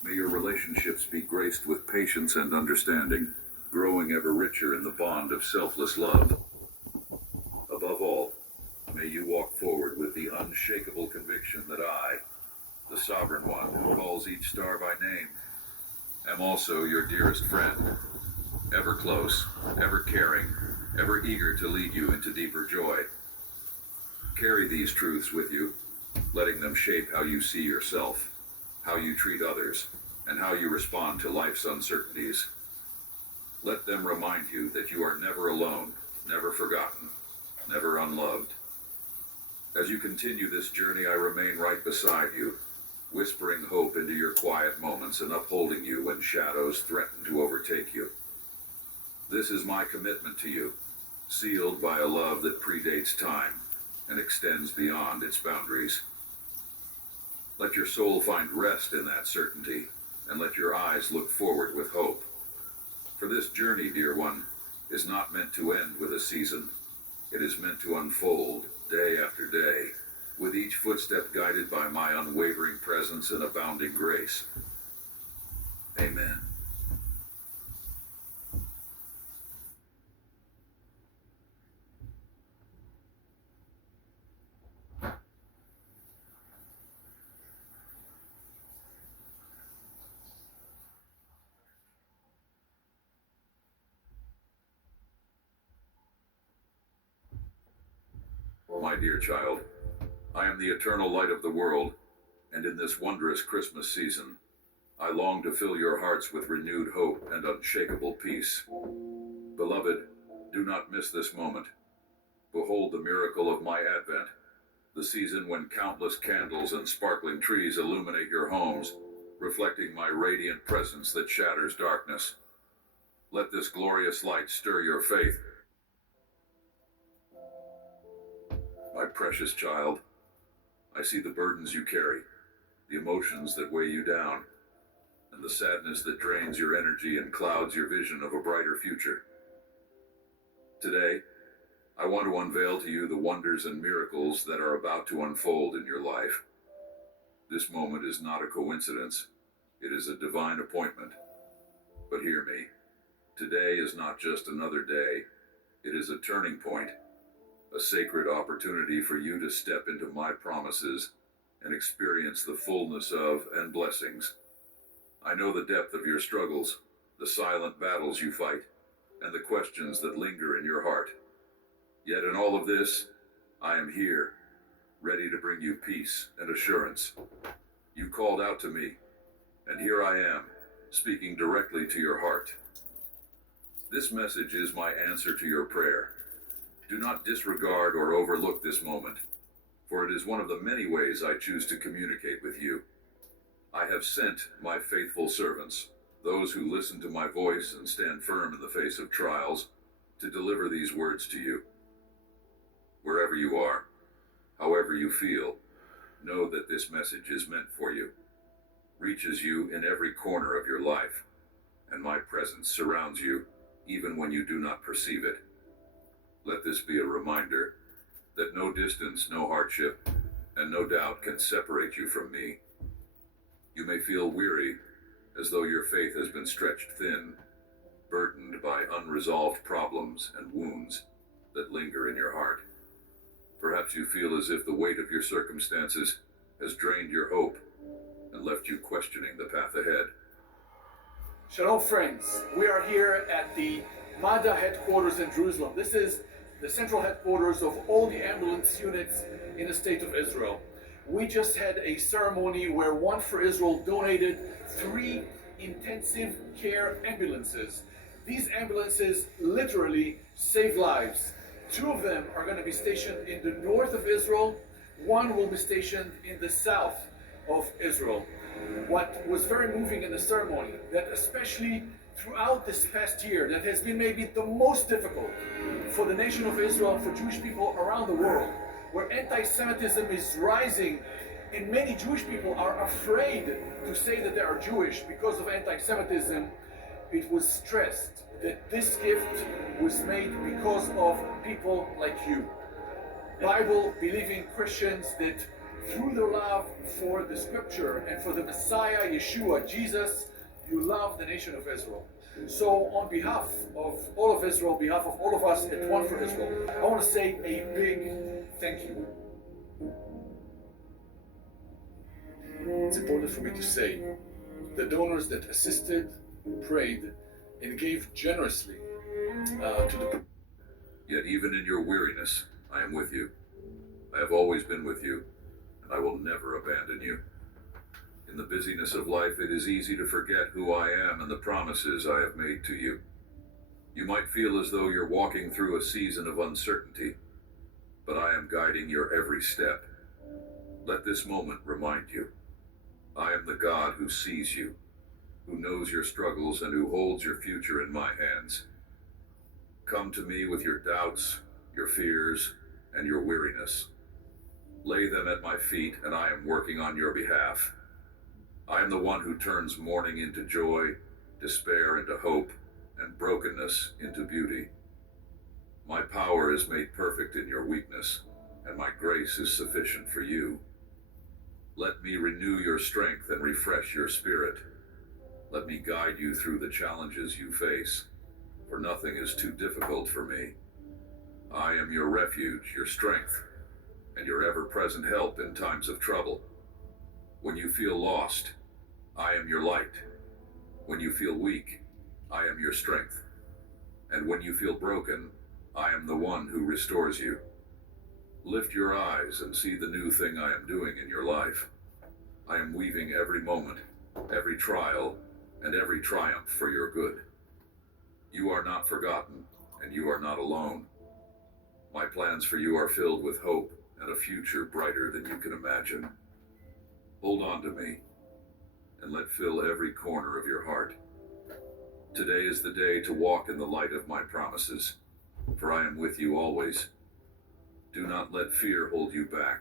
May your relationships be graced with patience and understanding, growing ever richer in the bond of selfless love. Above all, may you walk forward with the unshakable conviction that I, the Sovereign One who calls each star by name, am also your dearest friend, ever close, ever caring, ever eager to lead you into deeper joy. Carry these truths with you, letting them shape how you see yourself, how you treat others, and how you respond to life's uncertainties. Let them remind you that you are never alone, never forgotten, never unloved. As you continue this journey, I remain right beside you, whispering hope into your quiet moments and upholding you when shadows threaten to overtake you. This is my commitment to you, sealed by a love that predates time and extends beyond its boundaries. Let your soul find rest in that certainty, and let your eyes look forward with hope. For this journey, dear one, is not meant to end with a season. It is meant to unfold day after day, with each footstep guided by my unwavering presence and abounding grace. Amen. My dear child, I am the eternal light of the world, and in this wondrous Christmas season, I long to fill your hearts with renewed hope and unshakable peace. Beloved, do not miss this moment. Behold the miracle of my advent, the season when countless candles and sparkling trees illuminate your homes, reflecting my radiant presence that shatters darkness. Let this glorious light stir your faith. My precious child, I see the burdens you carry, the emotions that weigh you down, and the sadness that drains your energy and clouds your vision of a brighter future. Today, I want to unveil to you the wonders and miracles that are about to unfold in your life. This moment is not a coincidence. It is a divine appointment. But hear me, today is not just another day. It is a turning point, a sacred opportunity for you to step into my promises and experience the fullness of and blessings. I know the depth of your struggles, the silent battles you fight, and the questions that linger in your heart. Yet in all of this, I am here, ready to bring you peace and assurance. You called out to me, and here I am, speaking directly to your heart. This message is my answer to your prayer. Do not disregard or overlook this moment, for it is one of the many ways I choose to communicate with you. I have sent my faithful servants, those who listen to my voice and stand firm in the face of trials, to deliver these words to you. Wherever you are, however you feel, know that this message is meant for you, reaches you in every corner of your life, and my presence surrounds you even when you do not perceive it. Let this be a reminder that no distance, no hardship, and no doubt can separate you from me. You may feel weary, as though your faith has been stretched thin, burdened by unresolved problems and wounds that linger in your heart. Perhaps you feel as if the weight of your circumstances has drained your hope and left you questioning the path ahead. Shalom, friends. We are here at the MADA headquarters in Jerusalem. This is the central headquarters of all the ambulance units in the state of Israel. We just had a ceremony where One for Israel donated 3 intensive care ambulances. These ambulances literally save lives. 2 of them are going to be stationed in the north of Israel. 1 will be stationed in the south of Israel. What was very moving in the ceremony, that especially throughout this past year, that has been maybe the most difficult for the nation of Israel, for Jewish people around the world, where anti-Semitism is rising, and many Jewish people are afraid to say that they are Jewish because of anti-Semitism. It was stressed that this gift was made because of people like you, Bible-believing Christians that through their love for the scripture and for the Messiah, Yeshua, Jesus, you love the nation of Israel. So on behalf of all of Israel, on behalf of all of us at One for Israel, I want to say a big thank you. It's important for me to say the donors that assisted, prayed, and gave generously to the... Yet even in your weariness, I am with you. I have always been with you, and I will never abandon you. In the busyness of life, it is easy to forget who I am and the promises I have made to you. You might feel as though you're walking through a season of uncertainty, but I am guiding your every step. Let this moment remind you, I am the God who sees you, who knows your struggles, and who holds your future in my hands. Come to me with your doubts, your fears, and your weariness. Lay them at my feet, and I am working on your behalf. I am the one who turns mourning into joy, despair into hope, and brokenness into beauty. My power is made perfect in your weakness, and my grace is sufficient for you. Let me renew your strength and refresh your spirit. Let me guide you through the challenges you face, for nothing is too difficult for me. I am your refuge, your strength, and your ever-present help in times of trouble. When you feel lost, I am your light. When you feel weak, I am your strength. And when you feel broken, I am the one who restores you. Lift your eyes and see the new thing I am doing in your life. I am weaving every moment, every trial, and every triumph for your good. You are not forgotten, and you are not alone. My plans for you are filled with hope and a future brighter than you can imagine. Hold on to me, and let fill every corner of your heart. Today is the day to walk in the light of my promises, for I am with you always. Do not let fear hold you back,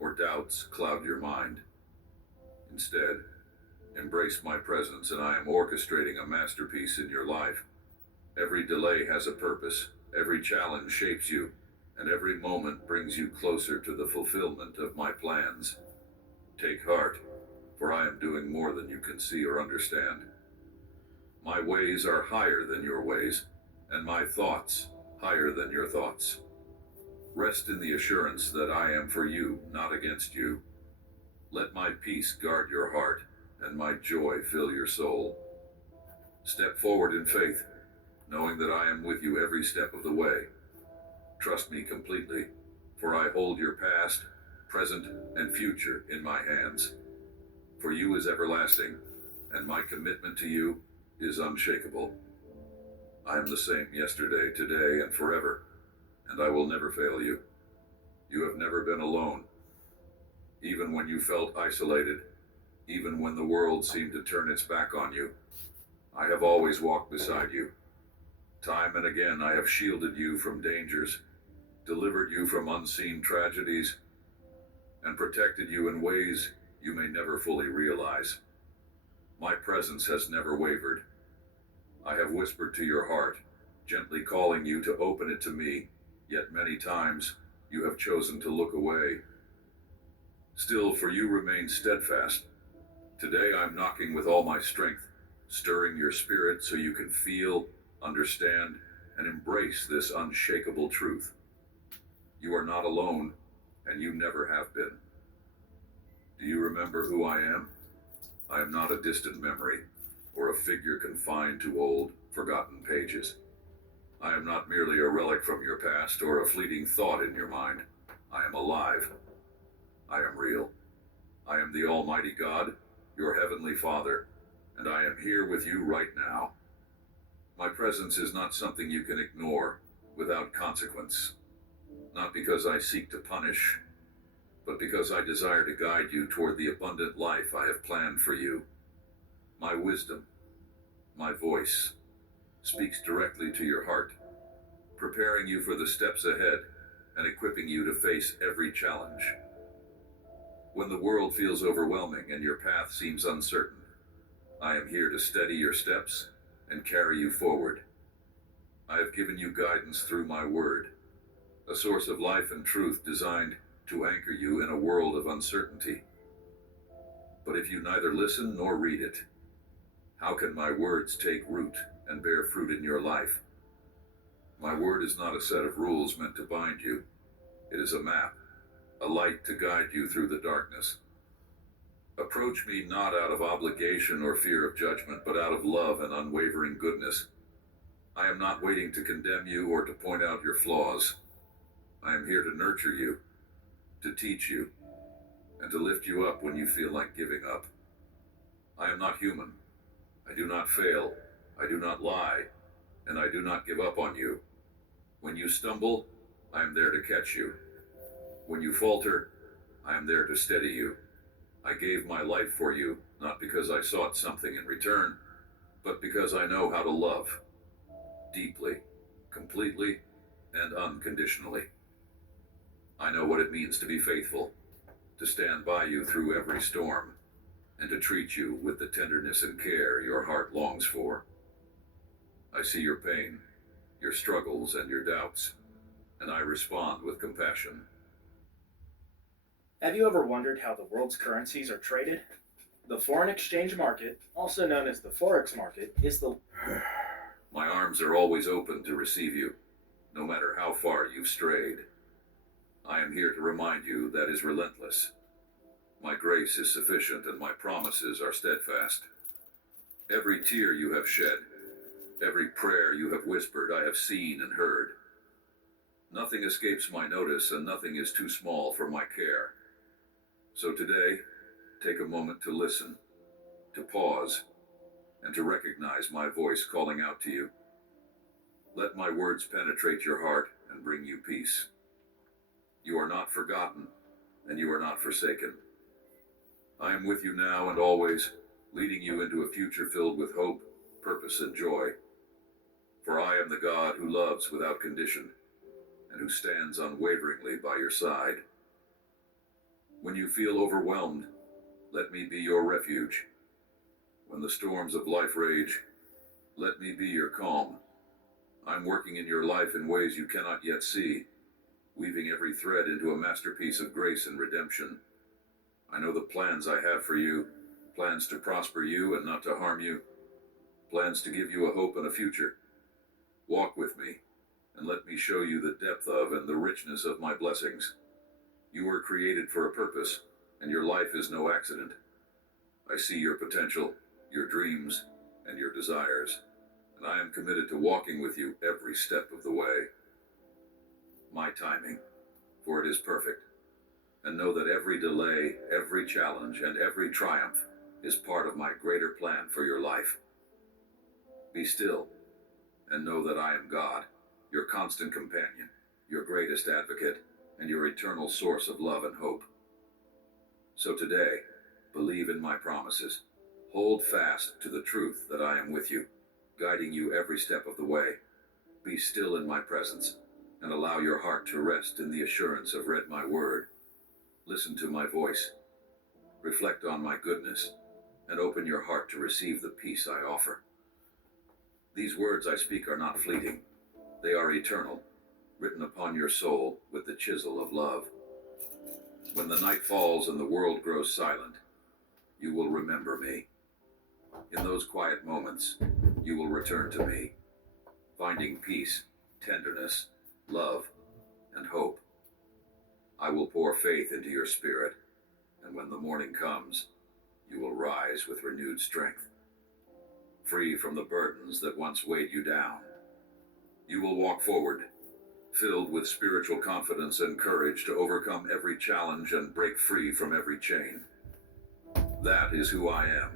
or doubts cloud your mind. Instead, embrace my presence, and I am orchestrating a masterpiece in your life. Every delay has a purpose, every challenge shapes you, and every moment brings you closer to the fulfillment of my plans. Take heart, for I am doing more than you can see or understand. My ways are higher than your ways, and my thoughts higher than your thoughts. Rest in the assurance that I am for you, not against you. Let my peace guard your heart, and my joy fill your soul. Step forward in faith, knowing that I am with you every step of the way. Trust me completely, for I hold your past, present, and future in my hands. For you is everlasting, and my commitment to you is unshakable. I am the same yesterday, today, and forever. and I will never fail you. You have never been alone. Even when you felt isolated, even when the world seemed to turn its back on you, I have always walked beside you. Time and again I have shielded you from dangers, delivered you from unseen tragedies, and protected you in ways you may never fully realize. My presence has never wavered. I have whispered to your heart, gently calling you to open it to me, yet many times you have chosen to look away. Still, for you remain steadfast. Today I'm knocking with all my strength, stirring your spirit so you can feel, understand, and embrace this unshakable truth. You are not alone, and you never have been. Do you remember who I am? I am not a distant memory, or a figure confined to old, forgotten pages. I am not merely a relic from your past or a fleeting thought in your mind. I am alive. I am real. I am the Almighty God, your Heavenly Father, and I am here with you right now. My presence is not something you can ignore without consequence. Not because I seek to punish, but because I desire to guide you toward the abundant life I have planned for you. My wisdom, my voice, speaks directly to your heart, preparing you for the steps ahead and equipping you to face every challenge. When the world feels overwhelming and your path seems uncertain, I am here to steady your steps and carry you forward. I have given you guidance through my word, a source of life and truth designed to anchor you in a world of uncertainty. But if you neither listen nor read it, how can my words take root and bear fruit in your life? My word is not a set of rules meant to bind you. It is a map, a light to guide you through the darkness. Approach me not out of obligation or fear of judgment, but out of love and unwavering goodness. I am not waiting to condemn you or to point out your flaws. I am here to nurture you, to teach you, and to lift you up when you feel like giving up. I am not human. I do not fail. I do not lie. And I do not give up on you. When you stumble, I am there to catch you. When you falter, I am there to steady you. I gave my life for you, not because I sought something in return, but because I know how to love. Deeply, completely, and unconditionally. I know what it means to be faithful, to stand by you through every storm, and to treat you with the tenderness and care your heart longs for. I see your pain, your struggles, and your doubts, and I respond with compassion. Have you ever wondered how the world's currencies are traded? The foreign exchange market, also known as the Forex market, is the... My arms are always open to receive you, no matter how far you've strayed. I am here to remind you that is relentless. My grace is sufficient and my promises are steadfast. Every tear you have shed, every prayer you have whispered, I have seen and heard. Nothing escapes my notice and nothing is too small for my care. So today, take a moment to listen, to pause, and to recognize my voice calling out to you. Let my words penetrate your heart and bring you peace. You are not forgotten, and you are not forsaken. I am with you now and always, leading you into a future filled with hope, purpose, and joy. For I am the God who loves without condition, and who stands unwaveringly by your side. When you feel overwhelmed, let me be your refuge. When the storms of life rage, let me be your calm. I'm working in your life in ways you cannot yet see, weaving every thread into a masterpiece of grace and redemption. I know the plans I have for you, plans to prosper you and not to harm you, plans to give you a hope and a future. Walk with me, and let me show you the depth of and the richness of my blessings. You were created for a purpose, and your life is no accident. I see your potential, your dreams, and your desires, and I am committed to walking with you every step of the way. My timing, for it is perfect. And know that every delay, every challenge, and every triumph is part of my greater plan for your life. Be still, and know that I am God, your constant companion, your greatest advocate, and your eternal source of love and hope. So today, believe in my promises. Hold fast to the truth that I am with you, guiding you every step of the way. Be still in my presence, and allow your heart to rest in the assurance of read my word. Listen to my voice. Reflect on my goodness, and open your heart to receive the peace I offer. These words I speak are not fleeting. They are eternal, written upon your soul with the chisel of love. When the night falls and the world grows silent, you will remember me. In those quiet moments, you will return to me, finding peace, tenderness, love, and hope. I will pour faith into your spirit, and when the morning comes, you will rise with renewed strength. Free from the burdens that once weighed you down, you will walk forward, filled with spiritual confidence and courage to overcome every challenge and break free from every chain. That is who I am,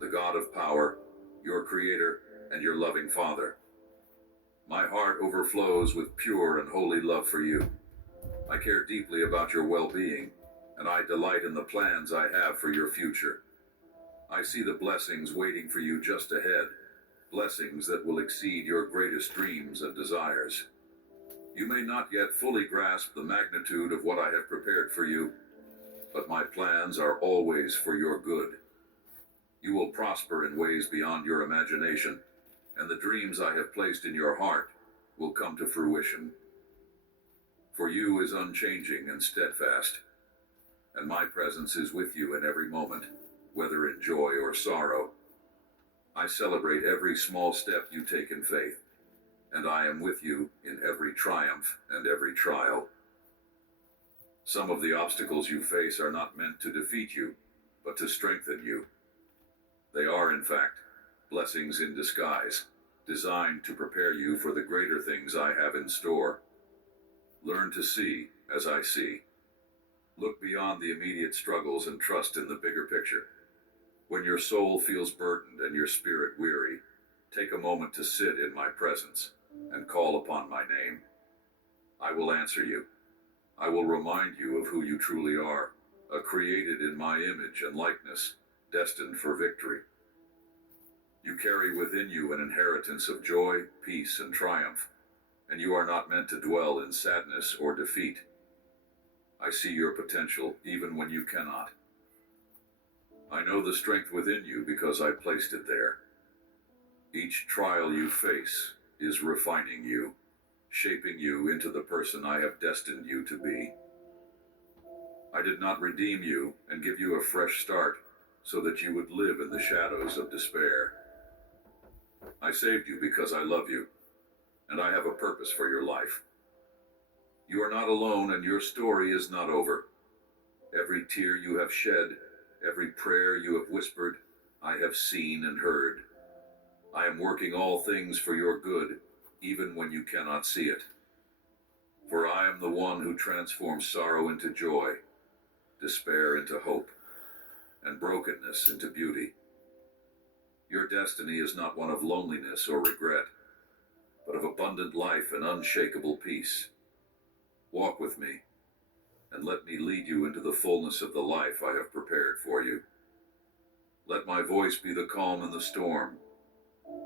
the God of power, your creator, and your loving Father. My heart overflows with pure and holy love for you. I care deeply about your well-being, and I delight in the plans I have for your future. I see the blessings waiting for you just ahead, blessings that will exceed your greatest dreams and desires. You may not yet fully grasp the magnitude of what I have prepared for you, but my plans are always for your good. You will prosper in ways beyond your imagination, and the dreams I have placed in your heart will come to fruition. For you is unchanging and steadfast, and my presence is with you in every moment, whether in joy or sorrow. I celebrate every small step you take in faith, and I am with you in every triumph and every trial. Some of the obstacles you face are not meant to defeat you, but to strengthen you. They are, in fact, blessings in disguise, designed to prepare you for the greater things I have in store. Learn to see as I see. Look beyond the immediate struggles and trust in the bigger picture. When your soul feels burdened and your spirit weary, take a moment to sit in my presence and call upon my name. I will answer you. I will remind you of who you truly are, a created in my image and likeness, destined for victory. You carry within you an inheritance of joy, peace, and triumph, and you are not meant to dwell in sadness or defeat. I see your potential even when you cannot. I know the strength within you because I placed it there. Each trial you face is refining you, shaping you into the person I have destined you to be. I did not redeem you and give you a fresh start so that you would live in the shadows of despair. I saved you because I love you, and I have a purpose for your life. You are not alone, and your story is not over. Every tear you have shed, every prayer you have whispered, I have seen and heard. I am working all things for your good, even when you cannot see it. For I am the one who transforms sorrow into joy, despair into hope, and brokenness into beauty. Your destiny is not one of loneliness or regret, but of abundant life and unshakable peace. Walk with me, and let me lead you into the fullness of the life I have prepared for you. Let my voice be the calm in the storm,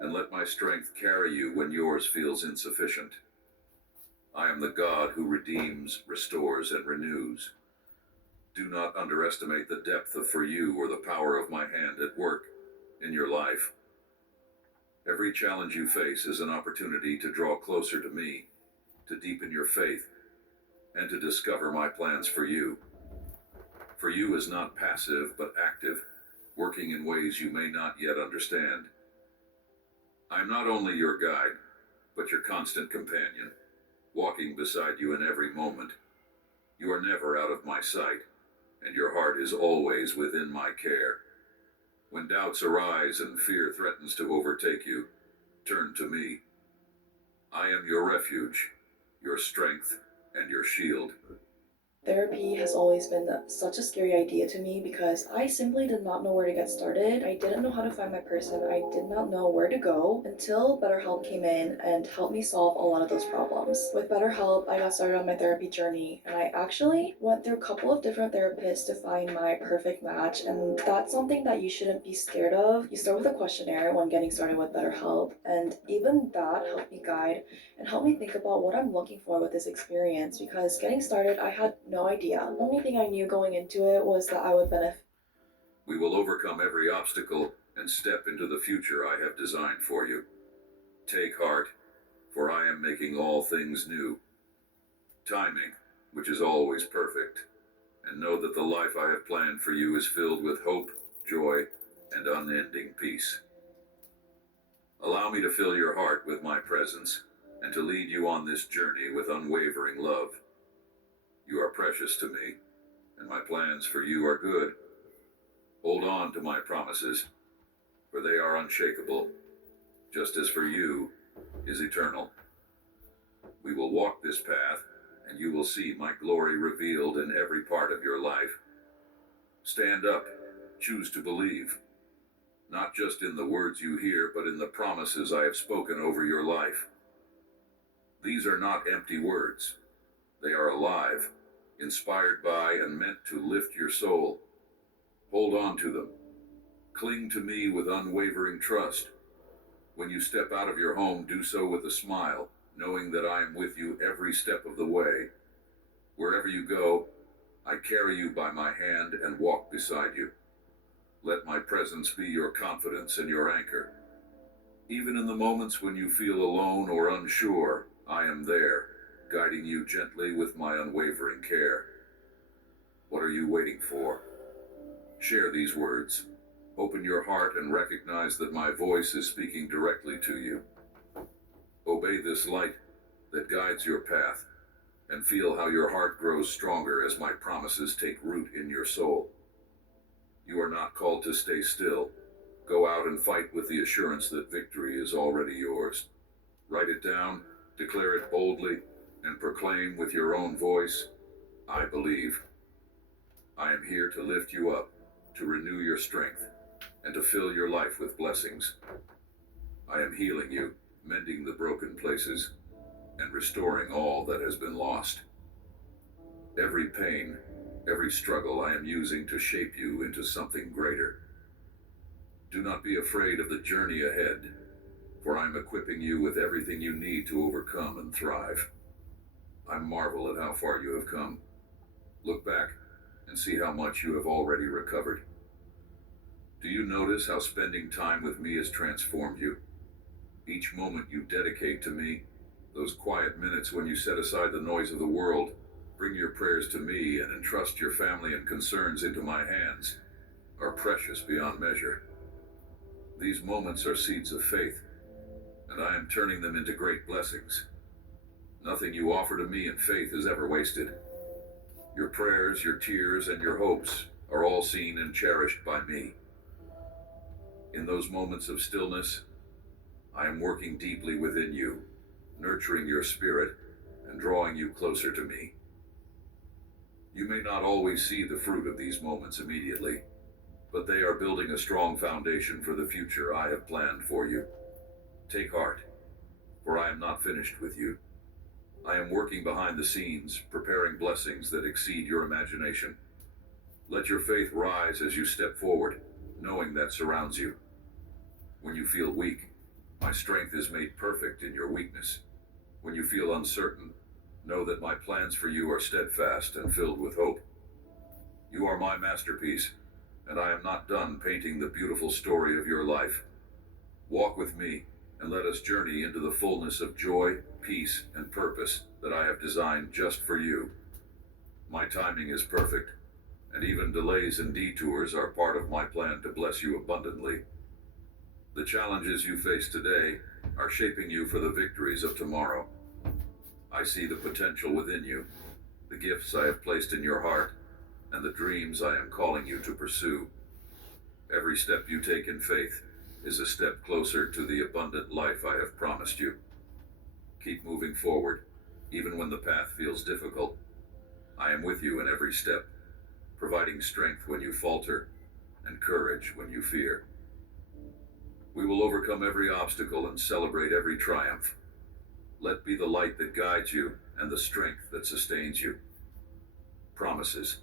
and let my strength carry you when yours feels insufficient. I am the God who redeems, restores, and renews. Do not underestimate the depth of for you or the power of my hand at work in your life. Every challenge you face is an opportunity to draw closer to me, to deepen your faith, and to discover my plans for you. For you is not passive but active, working in ways you may not yet understand. I am not only your guide, but your constant companion, walking beside you in every moment. You are never out of my sight, and your heart is always within my care. When doubts arise and fear threatens to overtake you, turn to me. I am your refuge, your strength, and your shield. Therapy has always been such a scary idea to me because I simply did not know where to get started. I didn't know how to find my person. I did not know where to go until BetterHelp came in and helped me solve a lot of those problems. With BetterHelp, I got started on my therapy journey and I actually went through a couple of different therapists to find my perfect match, and that's something that you shouldn't be scared of. You start with a questionnaire when getting started with BetterHelp, and even that helped me guide and help me think about what I'm looking for with this experience, because getting started, I had no idea. The only thing I knew going into it was that I would benefit. We will overcome every obstacle and step into the future I have designed for you. Take heart, for I am making all things new. Timing, which is always perfect, and know that the life I have planned for you is filled with hope, joy, and unending peace. Allow me to fill your heart with my presence and to lead you on this journey with unwavering love. You are precious to me, and my plans for you are good. Hold on to my promises, for they are unshakable, just as for you is eternal. We will walk this path, and you will see my glory revealed in every part of your life. Stand up, choose to believe, not just in the words you hear, but in the promises I have spoken over your life. These are not empty words. They are alive, inspired by and meant to lift your soul. Hold on to them. Cling to me with unwavering trust. When you step out of your home, do so with a smile, knowing that I am with you every step of the way. Wherever you go, I carry you by my hand and walk beside you. Let my presence be your confidence and your anchor. Even in the moments when you feel alone or unsure, I am there, guiding you gently with my unwavering care. What are you waiting for? Share these words. Open your heart and recognize that my voice is speaking directly to you. Obey this light that guides your path, and feel how your heart grows stronger as my promises take root in your soul. You are not called to stay still. Go out and fight with the assurance that victory is already yours. Write it down, declare it boldly, and proclaim with your own voice, I believe. I am here to lift you up, to renew your strength, and to fill your life with blessings. I am healing you, mending the broken places, and restoring all that has been lost. Every pain, every struggle I am using to shape you into something greater. Do not be afraid of the journey ahead, for I am equipping you with everything you need to overcome and thrive. I marvel at how far you have come. Look back and see how much you have already recovered. Do you notice how spending time with me has transformed you? Each moment you dedicate to me, those quiet minutes when you set aside the noise of the world, bring your prayers to me, and entrust your family and concerns into my hands, are precious beyond measure. These moments are seeds of faith, and I am turning them into great blessings. Nothing you offer to me in faith is ever wasted. Your prayers, your tears, and your hopes are all seen and cherished by me. In those moments of stillness, I am working deeply within you, nurturing your spirit and drawing you closer to me. You may not always see the fruit of these moments immediately, but they are building a strong foundation for the future I have planned for you. Take heart, for I am not finished with you. I am working behind the scenes, preparing blessings that exceed your imagination. Let your faith rise as you step forward, knowing that surrounds you. When you feel weak, my strength is made perfect in your weakness. When you feel uncertain, know that my plans for you are steadfast and filled with hope. You are my masterpiece, and I am not done painting the beautiful story of your life. Walk with me, and let us journey into the fullness of joy, peace, and purpose that I have designed just for you. My timing is perfect, and even delays and detours are part of my plan to bless you abundantly. The challenges you face today are shaping you for the victories of tomorrow. I see the potential within you, the gifts I have placed in your heart, and the dreams I am calling you to pursue. Every step you take in faith is a step closer to the abundant life I have promised you. Keep moving forward, even when the path feels difficult. I am with you in every step, providing strength when you falter and courage when you fear. We will overcome every obstacle and celebrate every triumph. Let be the light that guides you and the strength that sustains you. Promises,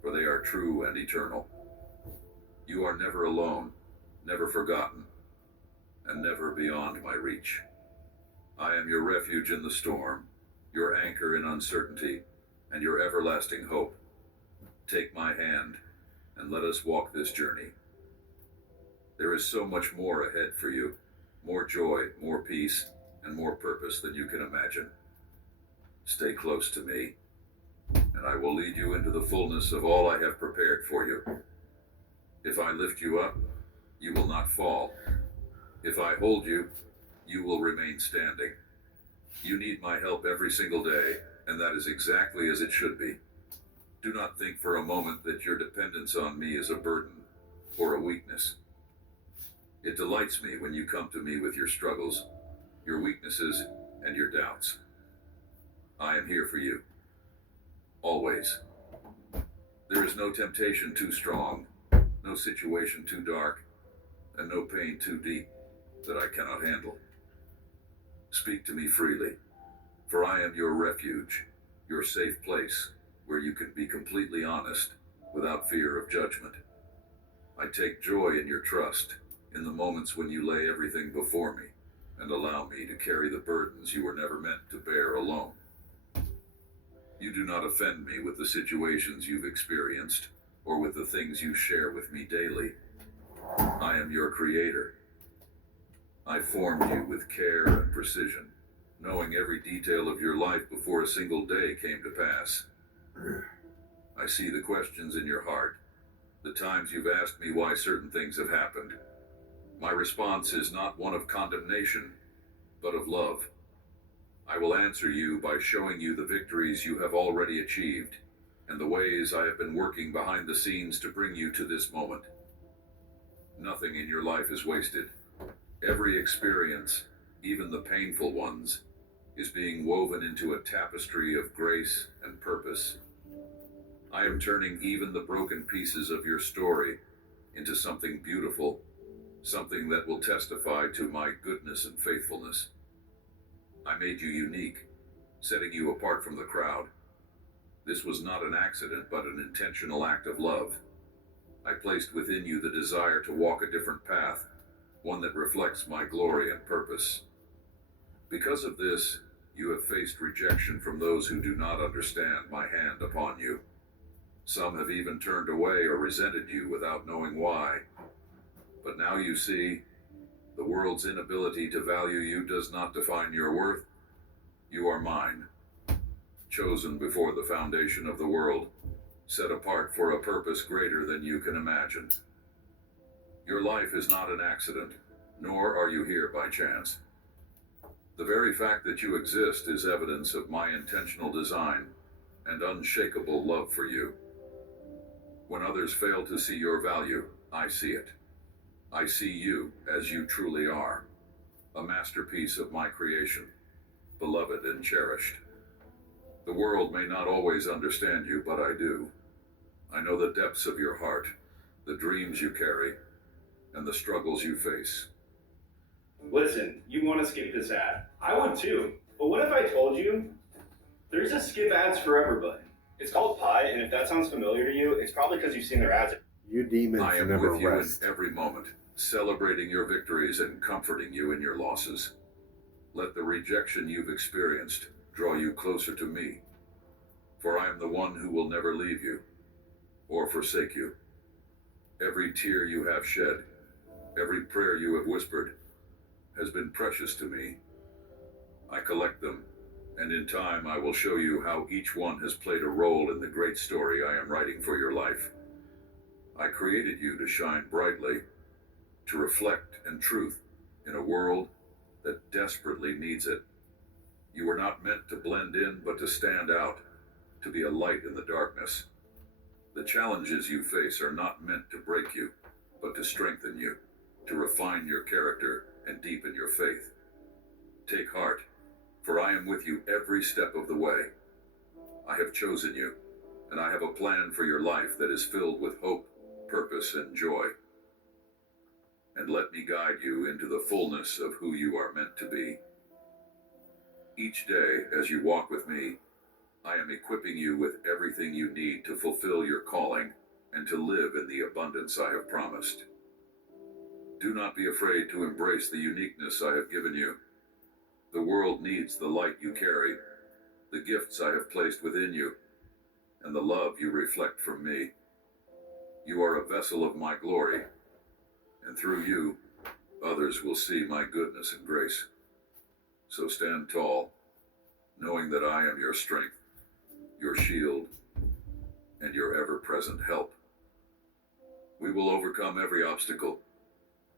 for they are true and eternal. You are never alone, never forgotten, and never beyond my reach. I am your refuge in the storm, your anchor in uncertainty, and your everlasting hope. Take my hand, and let us walk this journey. There is so much more ahead for you, more joy, more peace, and more purpose than you can imagine. Stay close to me, and I will lead you into the fullness of all I have prepared for you. If I lift you up, you will not fall. If I hold you, you will remain standing. You need my help every single day, and that is exactly as it should be. Do not think for a moment that your dependence on me is a burden or a weakness. It delights me when you come to me with your struggles, your weaknesses, and your doubts. I am here for you. Always. There is no temptation too strong, no situation too dark, and no pain too deep that I cannot handle. Speak to me freely, for I am your refuge, your safe place, where you can be completely honest without fear of judgment. I take joy in your trust, in the moments when you lay everything before me and allow me to carry the burdens you were never meant to bear alone. You do not offend me with the situations you've experienced or with the things you share with me daily. I am your creator. I formed you with care and precision, knowing every detail of your life before a single day came to pass. I see the questions in your heart, the times you've asked me why certain things have happened. My response is not one of condemnation, but of love. I will answer you by showing you the victories you have already achieved and the ways I have been working behind the scenes to bring you to this moment. Nothing in your life is wasted. Every experience, even the painful ones, is being woven into a tapestry of grace and purpose. I am turning even the broken pieces of your story into something beautiful, something that will testify to my goodness and faithfulness. I made you unique, setting you apart from the crowd. This was not an accident, but an intentional act of love. I placed within you the desire to walk a different path, one that reflects my glory and purpose. Because of this, you have faced rejection from those who do not understand my hand upon you. Some have even turned away or resented you without knowing why. But now you see, the world's inability to value you does not define your worth. You are mine, chosen before the foundation of the world, set apart for a purpose greater than you can imagine. Your life is not an accident, nor are you here by chance. The very fact that you exist is evidence of my intentional design and unshakable love for you. When others fail to see your value, I see it. I see you as you truly are, a masterpiece of my creation, beloved and cherished. The world may not always understand you, but I do. I know the depths of your heart, the dreams you carry, and the struggles you face. Listen, you want to skip this ad. I would too. But what if I told you there's a skip ads forever button? It's called Pi, and if that sounds familiar to you, it's probably because you've seen their ads. You demons I am never with you rest. in every moment, celebrating your victories and comforting you in your losses. Let the rejection you've experienced draw you closer to me, for I am the one who will never leave you or forsake you. Every tear you have shed, every prayer you have whispered, has been precious to me. I collect them, and in time I will show you how each one has played a role in the great story I am writing for your life. I created you to shine brightly, to reflect in truth in a world that desperately needs it. You were not meant to blend in, but to stand out, to be a light in the darkness. The challenges you face are not meant to break you, but to strengthen you, to refine your character and deepen your faith. Take heart, for I am with you every step of the way. I have chosen you, and I have a plan for your life that is filled with hope, purpose, and joy. And let me guide you into the fullness of who you are meant to be. Each day, as you walk with me, I am equipping you with everything you need to fulfill your calling and to live in the abundance I have promised. Do not be afraid to embrace the uniqueness I have given you. The world needs the light you carry, the gifts I have placed within you, and the love you reflect from me. You are a vessel of my glory, and through you, others will see my goodness and grace. So stand tall, knowing that I am your strength, your shield, and your ever-present help. We will overcome every obstacle,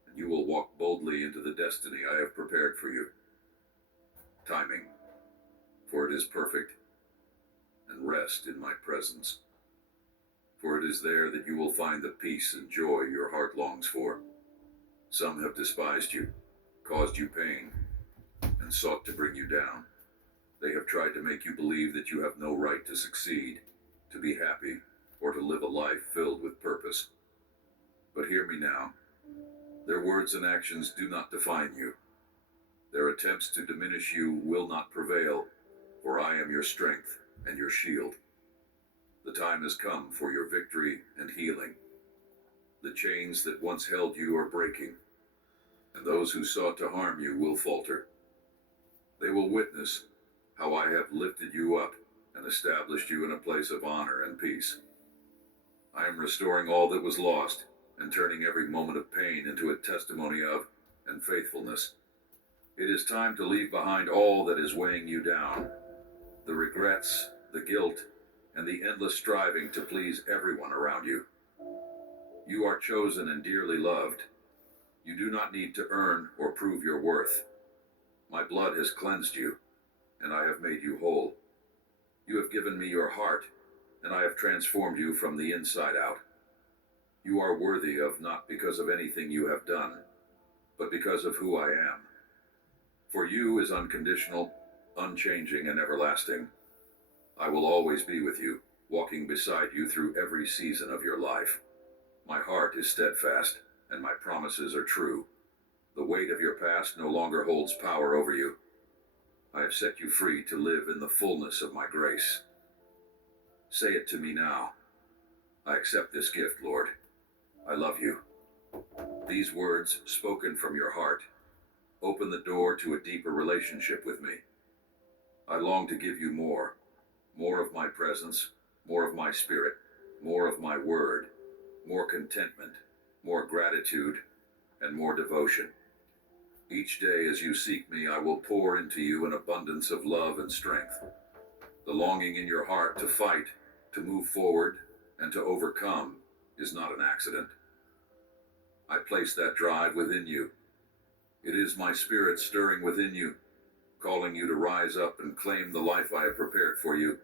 and you will walk boldly into the destiny I have prepared for you. Timing, for it is perfect, and rest in my presence, for it is there that you will find the peace and joy your heart longs for. Some have despised you, caused you pain, and sought to bring you down. They have tried to make you believe that you have no right to succeed, to be happy, or to live a life filled with purpose. But hear me now. Their words and actions do not define you. Their attempts to diminish you will not prevail, for I am your strength and your shield. The time has come for your victory and healing. The chains that once held you are breaking, and those who sought to harm you will falter. They will witness how I have lifted you up and established you in a place of honor and peace. I am restoring all that was lost and turning every moment of pain into a testimony of and faithfulness. It is time to leave behind all that is weighing you down, the regrets, the guilt, and the endless striving to please everyone around you. You are chosen and dearly loved. You do not need to earn or prove your worth. My blood has cleansed you, and I have made you whole. You have given me your heart, and I have transformed you from the inside out. You are worthy of not because of anything you have done, but because of who I am. For you is unconditional, unchanging, and everlasting. I will always be with you, walking beside you through every season of your life. My heart is steadfast, and my promises are true. The weight of your past no longer holds power over you. I have set you free to live in the fullness of my grace. Say it to me now. I accept this gift, Lord. I love you. These words, spoken from your heart, open the door to a deeper relationship with me. I long to give you more of my presence, more of my spirit, more of my word, more contentment, more gratitude, and more devotion. Each day as you seek me, I will pour into you an abundance of love and strength. The longing in your heart to fight, to move forward, and to overcome is not an accident. I place that drive within you. It is my spirit stirring within you, calling you to rise up and claim the life I have prepared for you.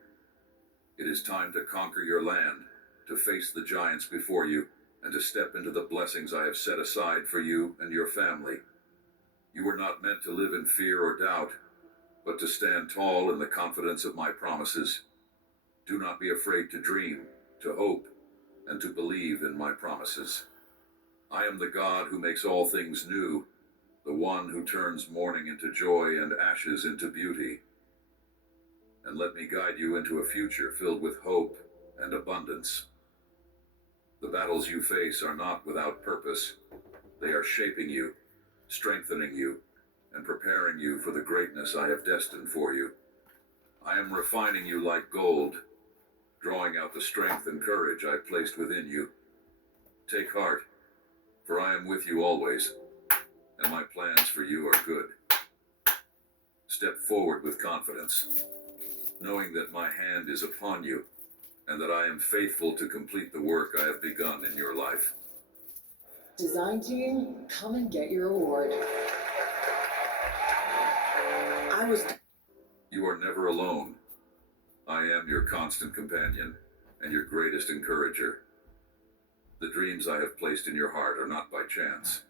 It is time to conquer your land, to face the giants before you, and to step into the blessings I have set aside for you and your family. You were not meant to live in fear or doubt, but to stand tall in the confidence of my promises. Do not be afraid to dream, to hope, and to believe in my promises. I am the God who makes all things new, the one who turns mourning into joy and ashes into beauty. And let me guide you into a future filled with hope and abundance. The battles you face are not without purpose. They are shaping you, strengthening you, and preparing you for the greatness I have destined for you. I am refining you like gold, drawing out the strength and courage I placed within you. Take heart, for I am with you always, and my plans for you are good. Step forward with confidence, knowing that my hand is upon you, and that I am faithful to complete the work I have begun in your life. Design team, come and get your award. You are never alone. I am your constant companion and your greatest encourager. The dreams I have placed in your heart are not by chance.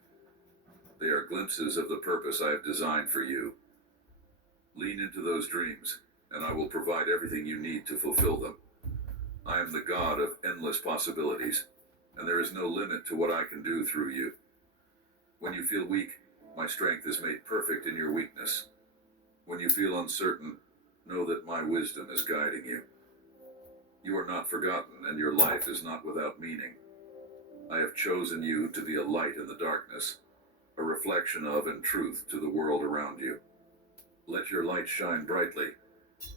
They are glimpses of the purpose I have designed for you. Lean into those dreams and I will provide everything you need to fulfill them. I am the God of endless possibilities, and there is no limit to what I can do through you. When you feel weak, my strength is made perfect in your weakness. When you feel uncertain, know that my wisdom is guiding you. You are not forgotten, and your life is not without meaning. I have chosen you to be a light in the darkness, a reflection of and truth to the world around you. Let your light shine brightly,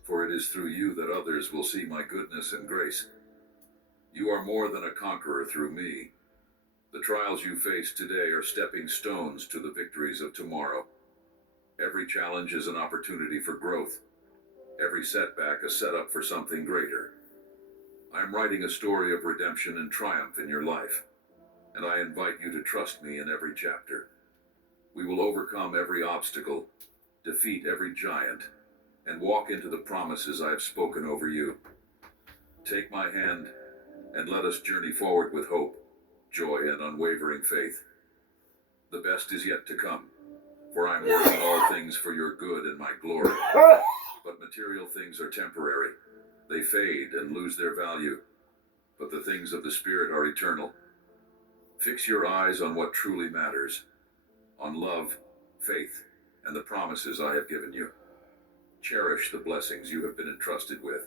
for it is through you that others will see my goodness and grace. You are more than a conqueror through me. The trials you face today are stepping stones to the victories of tomorrow. Every challenge is an opportunity for growth. Every setback a setup for something greater. I am writing a story of redemption and triumph in your life, and I invite you to trust me in every chapter. We will overcome every obstacle, defeat every giant, and walk into the promises I have spoken over you. Take my hand, and let us journey forward with hope, joy, and unwavering faith. The best is yet to come, for I am working all things for your good and my glory. But material things are temporary. They fade and lose their value, but the things of the Spirit are eternal. Fix your eyes on what truly matters, on love, faith, and the promises I have given you. Cherish the blessings you have been entrusted with,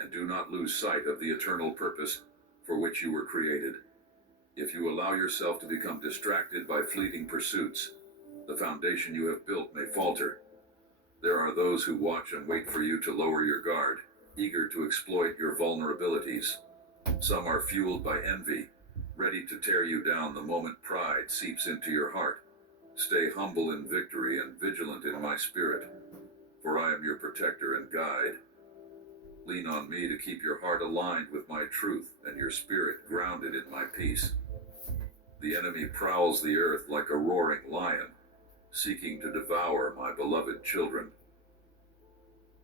and do not lose sight of the eternal purpose for which you were created. If you allow yourself to become distracted by fleeting pursuits, the foundation you have built may falter. There are those who watch and wait for you to lower your guard, eager to exploit your vulnerabilities. Some are fueled by envy, ready to tear you down the moment pride seeps into your heart. Stay humble in victory and vigilant in my spirit, for I am your protector and guide. Lean on me to keep your heart aligned with my truth and your spirit grounded in my peace. The enemy prowls the earth like a roaring lion, seeking to devour my beloved children.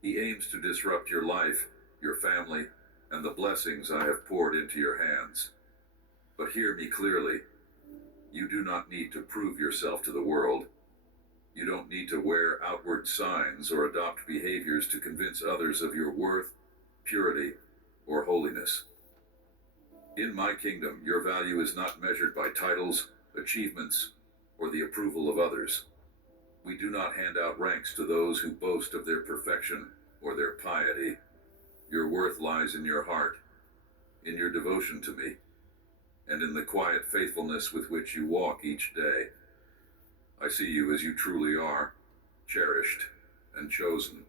He aims to disrupt your life, your family, and the blessings I have poured into your hands. But hear me clearly. You do not need to prove yourself to the world. You don't need to wear outward signs or adopt behaviors to convince others of your worth, purity, or holiness. In my kingdom, your value is not measured by titles, achievements, or the approval of others. We do not hand out ranks to those who boast of their perfection or their piety. Your worth lies in your heart, in your devotion to me, and in the quiet faithfulness with which you walk each day. I see you as you truly are, cherished and chosen.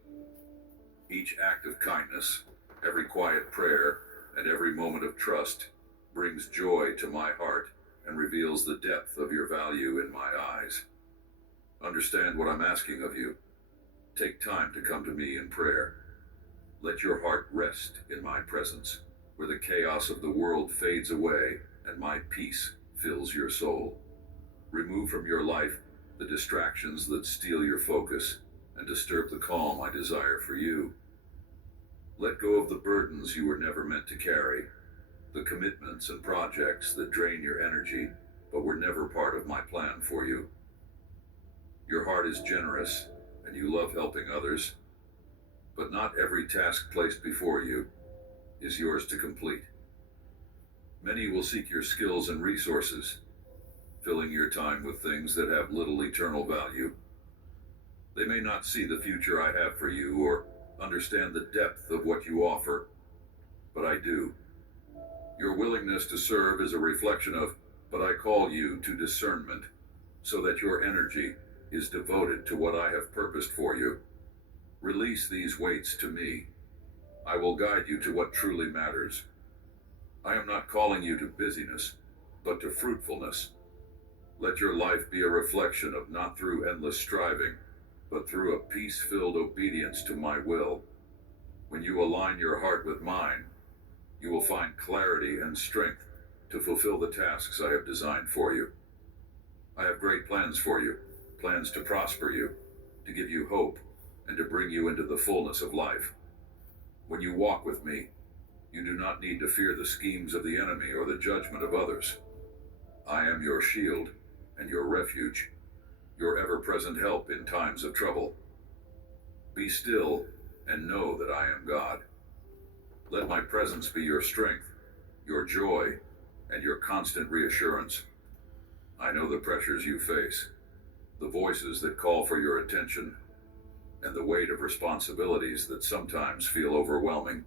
Each act of kindness, every quiet prayer, and every moment of trust brings joy to my heart and reveals the depth of your value in my eyes. Understand what I'm asking of you. Take time to come to me in prayer. Let your heart rest in my presence, where the chaos of the world fades away and my peace fills your soul. Remove from your life the distractions that steal your focus and disturb the calm I desire for you. Let go of the burdens you were never meant to carry, the commitments and projects that drain your energy but were never part of my plan for you. Your heart is generous and you love helping others, but not every task placed before you is yours to complete. Many will seek your skills and resources, filling your time with things that have little eternal value. They may not see the future I have for you or understand the depth of what you offer, but I do. Your willingness to serve is a reflection of, but I call you to discernment, so that your energy is devoted to what I have purposed for you. Release these weights to me. I will guide you to what truly matters. I am not calling you to busyness, but to fruitfulness. Let your life be a reflection of not through endless striving, but through a peace-filled obedience to my will. When you align your heart with mine, you will find clarity and strength to fulfill the tasks I have designed for you. I have great plans for you, plans to prosper you, to give you hope, and to bring you into the fullness of life. When you walk with me, you do not need to fear the schemes of the enemy or the judgment of others. I am your shield and your refuge, your ever-present help in times of trouble. Be still and know that I am God. Let my presence be your strength, your joy, and your constant reassurance. I know the pressures you face, the voices that call for your attention, and the weight of responsibilities that sometimes feel overwhelming.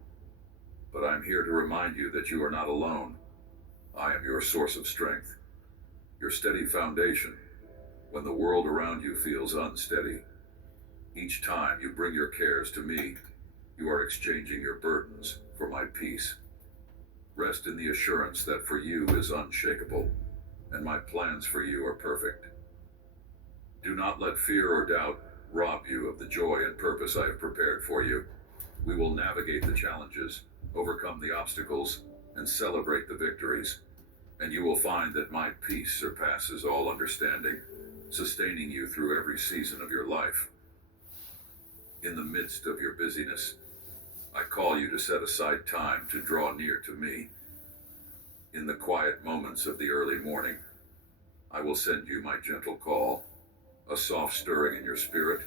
But I'm here to remind you that you are not alone. I am your source of strength, your steady foundation when the world around you feels unsteady. Each time you bring your cares to me, you are exchanging your burdens for my peace. Rest in the assurance that for you is unshakable, and my plans for you are perfect. Do not let fear or doubt rob you of the joy and purpose I have prepared for you. We will navigate the challenges, overcome the obstacles, and celebrate the victories. And you will find that my peace surpasses all understanding, sustaining you through every season of your life. In the midst of your busyness, I call you to set aside time to draw near to me. In the quiet moments of the early morning, I will send you my gentle call, a soft stirring in your spirit,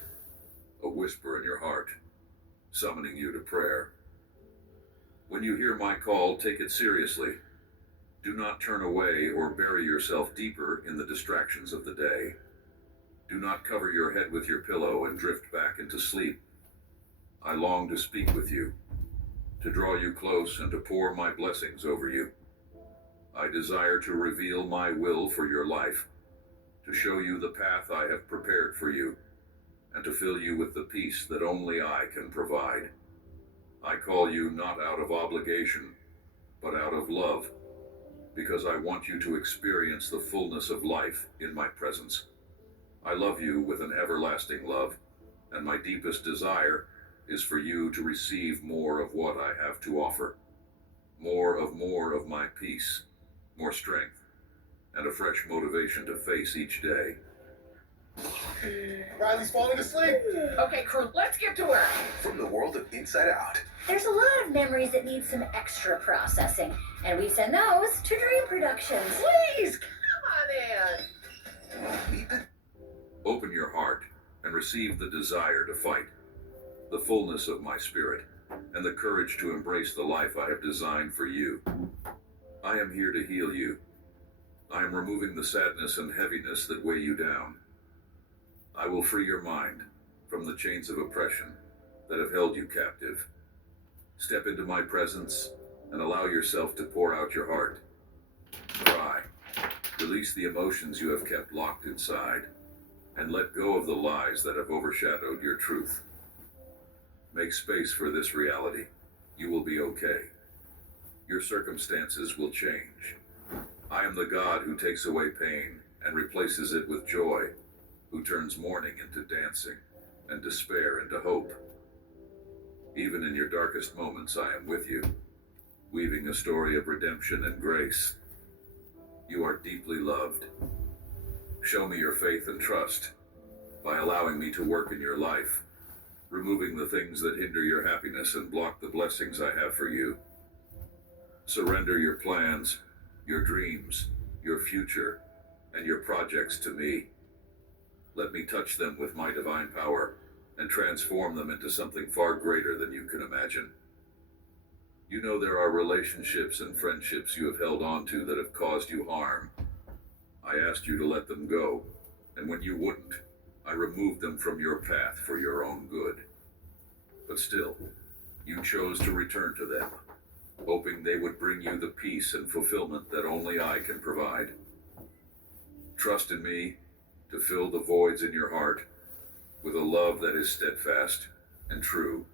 a whisper in your heart, summoning you to prayer. When you hear my call, take it seriously. Do not turn away or bury yourself deeper in the distractions of the day. Do not cover your head with your pillow and drift back into sleep. I long to speak with you, to draw you close and to pour my blessings over you. I desire to reveal my will for your life, to show you the path I have prepared for you, and to fill you with the peace that only I can provide. I call you not out of obligation, but out of love, because I want you to experience the fullness of life in my presence. I love you with an everlasting love, and my deepest desire is for you to receive more of what I have to offer. More of my peace, more strength, and a fresh motivation to face each day. Riley's falling asleep. Okay, crew, let's get to work. From the world of Inside Out. There's a lot of memories that need some extra processing, and we send those to Dream Productions. Please, come on in. Open your heart and receive the desire to fight, the fullness of my spirit, and the courage to embrace the life I have designed for you. I am here to heal you. I am removing the sadness and heaviness that weigh you down. I will free your mind from the chains of oppression that have held you captive. Step into my presence and allow yourself to pour out your heart. Cry. Release the emotions you have kept locked inside, and let go of the lies that have overshadowed your truth. Make space for this reality. You will be okay. Your circumstances will change. I am the God who takes away pain and replaces it with joy, who turns mourning into dancing and despair into hope. Even in your darkest moments, I am with you, weaving a story of redemption and grace. You are deeply loved. Show me your faith and trust by allowing me to work in your life, removing the things that hinder your happiness and block the blessings I have for you. Surrender your plans, your dreams, your future, and your projects to me. Let me touch them with my divine power and transform them into something far greater than you can imagine. You know there are relationships and friendships you have held on to that have caused you harm. I asked you to let them go, and when you wouldn't, I removed them from your path for your own good. But still, you chose to return to them, hoping they would bring you the peace and fulfillment that only I can provide. Trust in me to fill the voids in your heart with a love that is steadfast and true,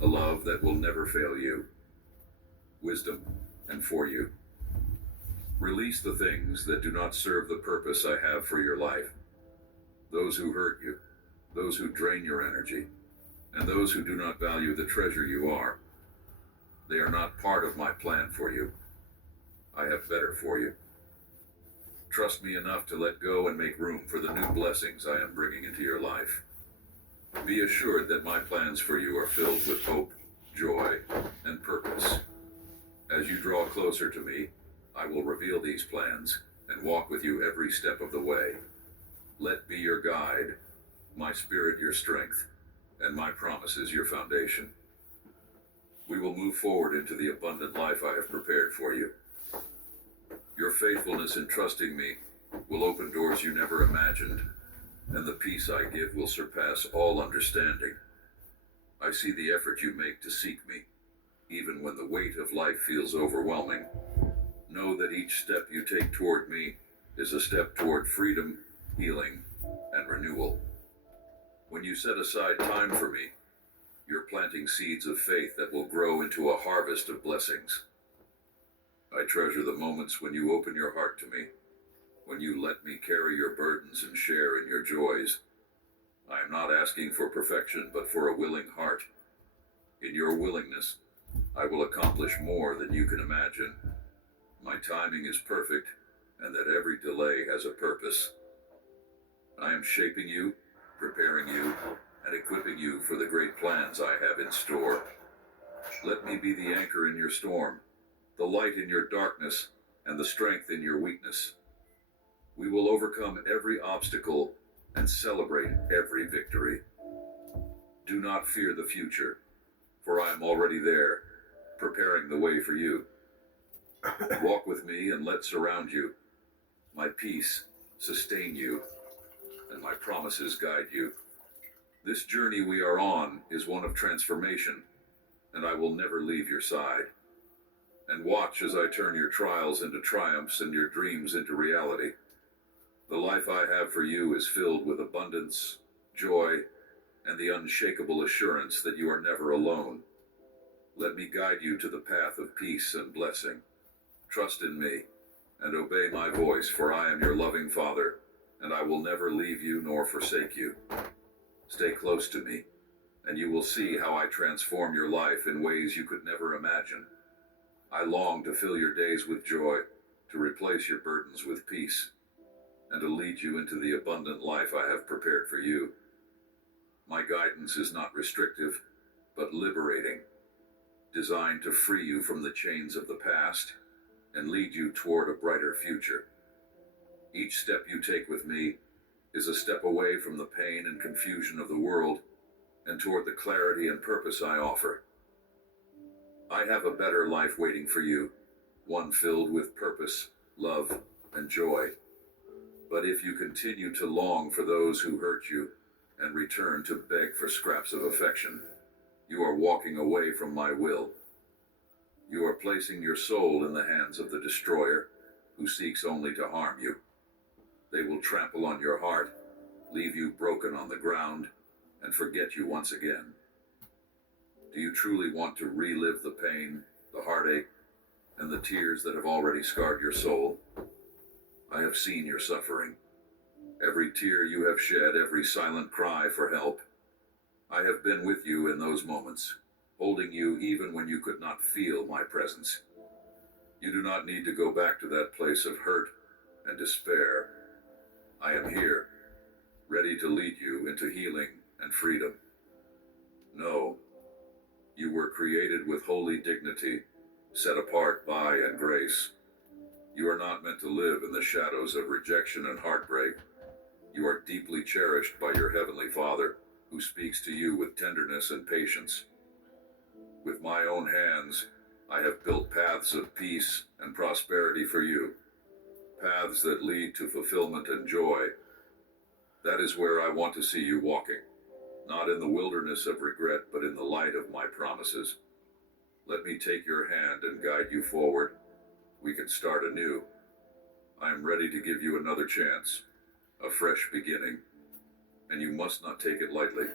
a love that will never fail you, wisdom and for you. Release the things that do not serve the purpose I have for your life, those who hurt you, those who drain your energy, and those who do not value the treasure you are. They are not part of my plan for you. I have better for you. Trust me enough to let go and make room for the new blessings I am bringing into your life. Be assured that my plans for you are filled with hope, joy, and purpose. As you draw closer to me, I will reveal these plans and walk with you every step of the way. Let me be your guide, my spirit your strength, and my promise is your foundation. We will move forward into the abundant life I have prepared for you. Your faithfulness in trusting me will open doors you never imagined, and the peace I give will surpass all understanding. I see the effort you make to seek me, even when the weight of life feels overwhelming. Know that each step you take toward me is a step toward freedom, healing, and renewal. When you set aside time for me, you're planting seeds of faith that will grow into a harvest of blessings. I treasure the moments when you open your heart to me, when you let me carry your burdens and share in your joys. I am not asking for perfection, but for a willing heart. In your willingness, I will accomplish more than you can imagine. My timing is perfect, and that every delay has a purpose. I am shaping you, preparing you, and equipping you for the great plans I have in store. Let me be the anchor in your storm, the light in your darkness, and the strength in your weakness. We will overcome every obstacle and celebrate every victory. Do not fear the future, for I am already there, preparing the way for you. Walk with me and let surround you. My peace sustain you, and my promises guide you. This journey we are on is one of transformation, and I will never leave your side. And watch as I turn your trials into triumphs and your dreams into reality. The life I have for you is filled with abundance, joy, and the unshakable assurance that you are never alone. Let me guide you to the path of peace and blessing. Trust in me and obey my voice, for I am your loving Father, and I will never leave you nor forsake you. Stay close to me, and you will see how I transform your life in ways you could never imagine. I long to fill your days with joy, to replace your burdens with peace, and to lead you into the abundant life I have prepared for you. My guidance is not restrictive, but liberating, designed to free you from the chains of the past and lead you toward a brighter future. Each step you take with me is a step away from the pain and confusion of the world and toward the clarity and purpose I offer. I have a better life waiting for you, one filled with purpose, love, and joy. But if you continue to long for those who hurt you and return to beg for scraps of affection, you are walking away from my will. You are placing your soul in the hands of the destroyer, who seeks only to harm you. They will trample on your heart, leave you broken on the ground, and forget you once again. Do you truly want to relive the pain, the heartache, and the tears that have already scarred your soul? I have seen your suffering. Every tear you have shed, every silent cry for help. I have been with you in those moments, holding you even when you could not feel my presence. You do not need to go back to that place of hurt and despair. I am here, ready to lead you into healing and freedom. No, you were created with holy dignity, set apart by and grace. You are not meant to live in the shadows of rejection and heartbreak. You are deeply cherished by your Heavenly Father, who speaks to you with tenderness and patience. With my own hands, I have built paths of peace and prosperity for you, paths that lead to fulfillment and joy. That is where I want to see you walking, not in the wilderness of regret, but in the light of my promises. Let me take your hand and guide you forward. We can start anew. I am ready to give you another chance, a fresh beginning, and you must not take it lightly.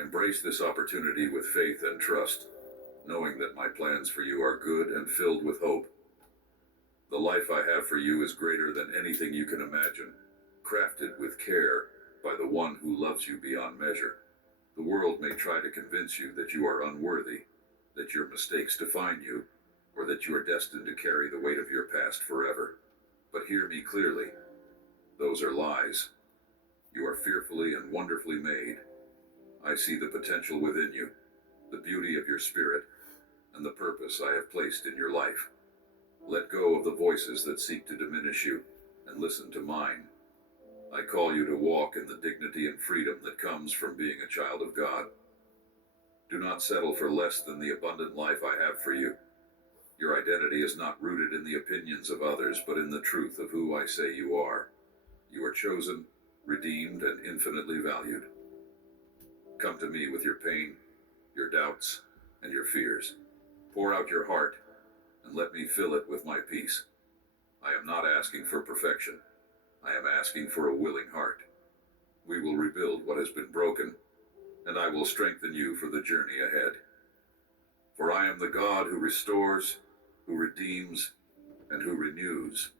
Embrace this opportunity with faith and trust, knowing that my plans for you are good and filled with hope. The life I have for you is greater than anything you can imagine, crafted with care by the one who loves you beyond measure. The world may try to convince you that you are unworthy, that your mistakes define you, or that you are destined to carry the weight of your past forever. But hear me clearly. Those are lies. You are fearfully and wonderfully made. I see the potential within you, the beauty of your spirit, and the purpose I have placed in your life. Let go of the voices that seek to diminish you, and listen to mine. I call you to walk in the dignity and freedom that comes from being a child of God. Do not settle for less than the abundant life I have for you. Your identity is not rooted in the opinions of others, but in the truth of who I say you are. You are chosen, redeemed, and infinitely valued. Come to me with your pain, your doubts, and your fears. Pour out your heart, and let me fill it with my peace. I am not asking for perfection. I am asking for a willing heart. We will rebuild what has been broken, and I will strengthen you for the journey ahead. For I am the God who restores, who redeems, and who renews.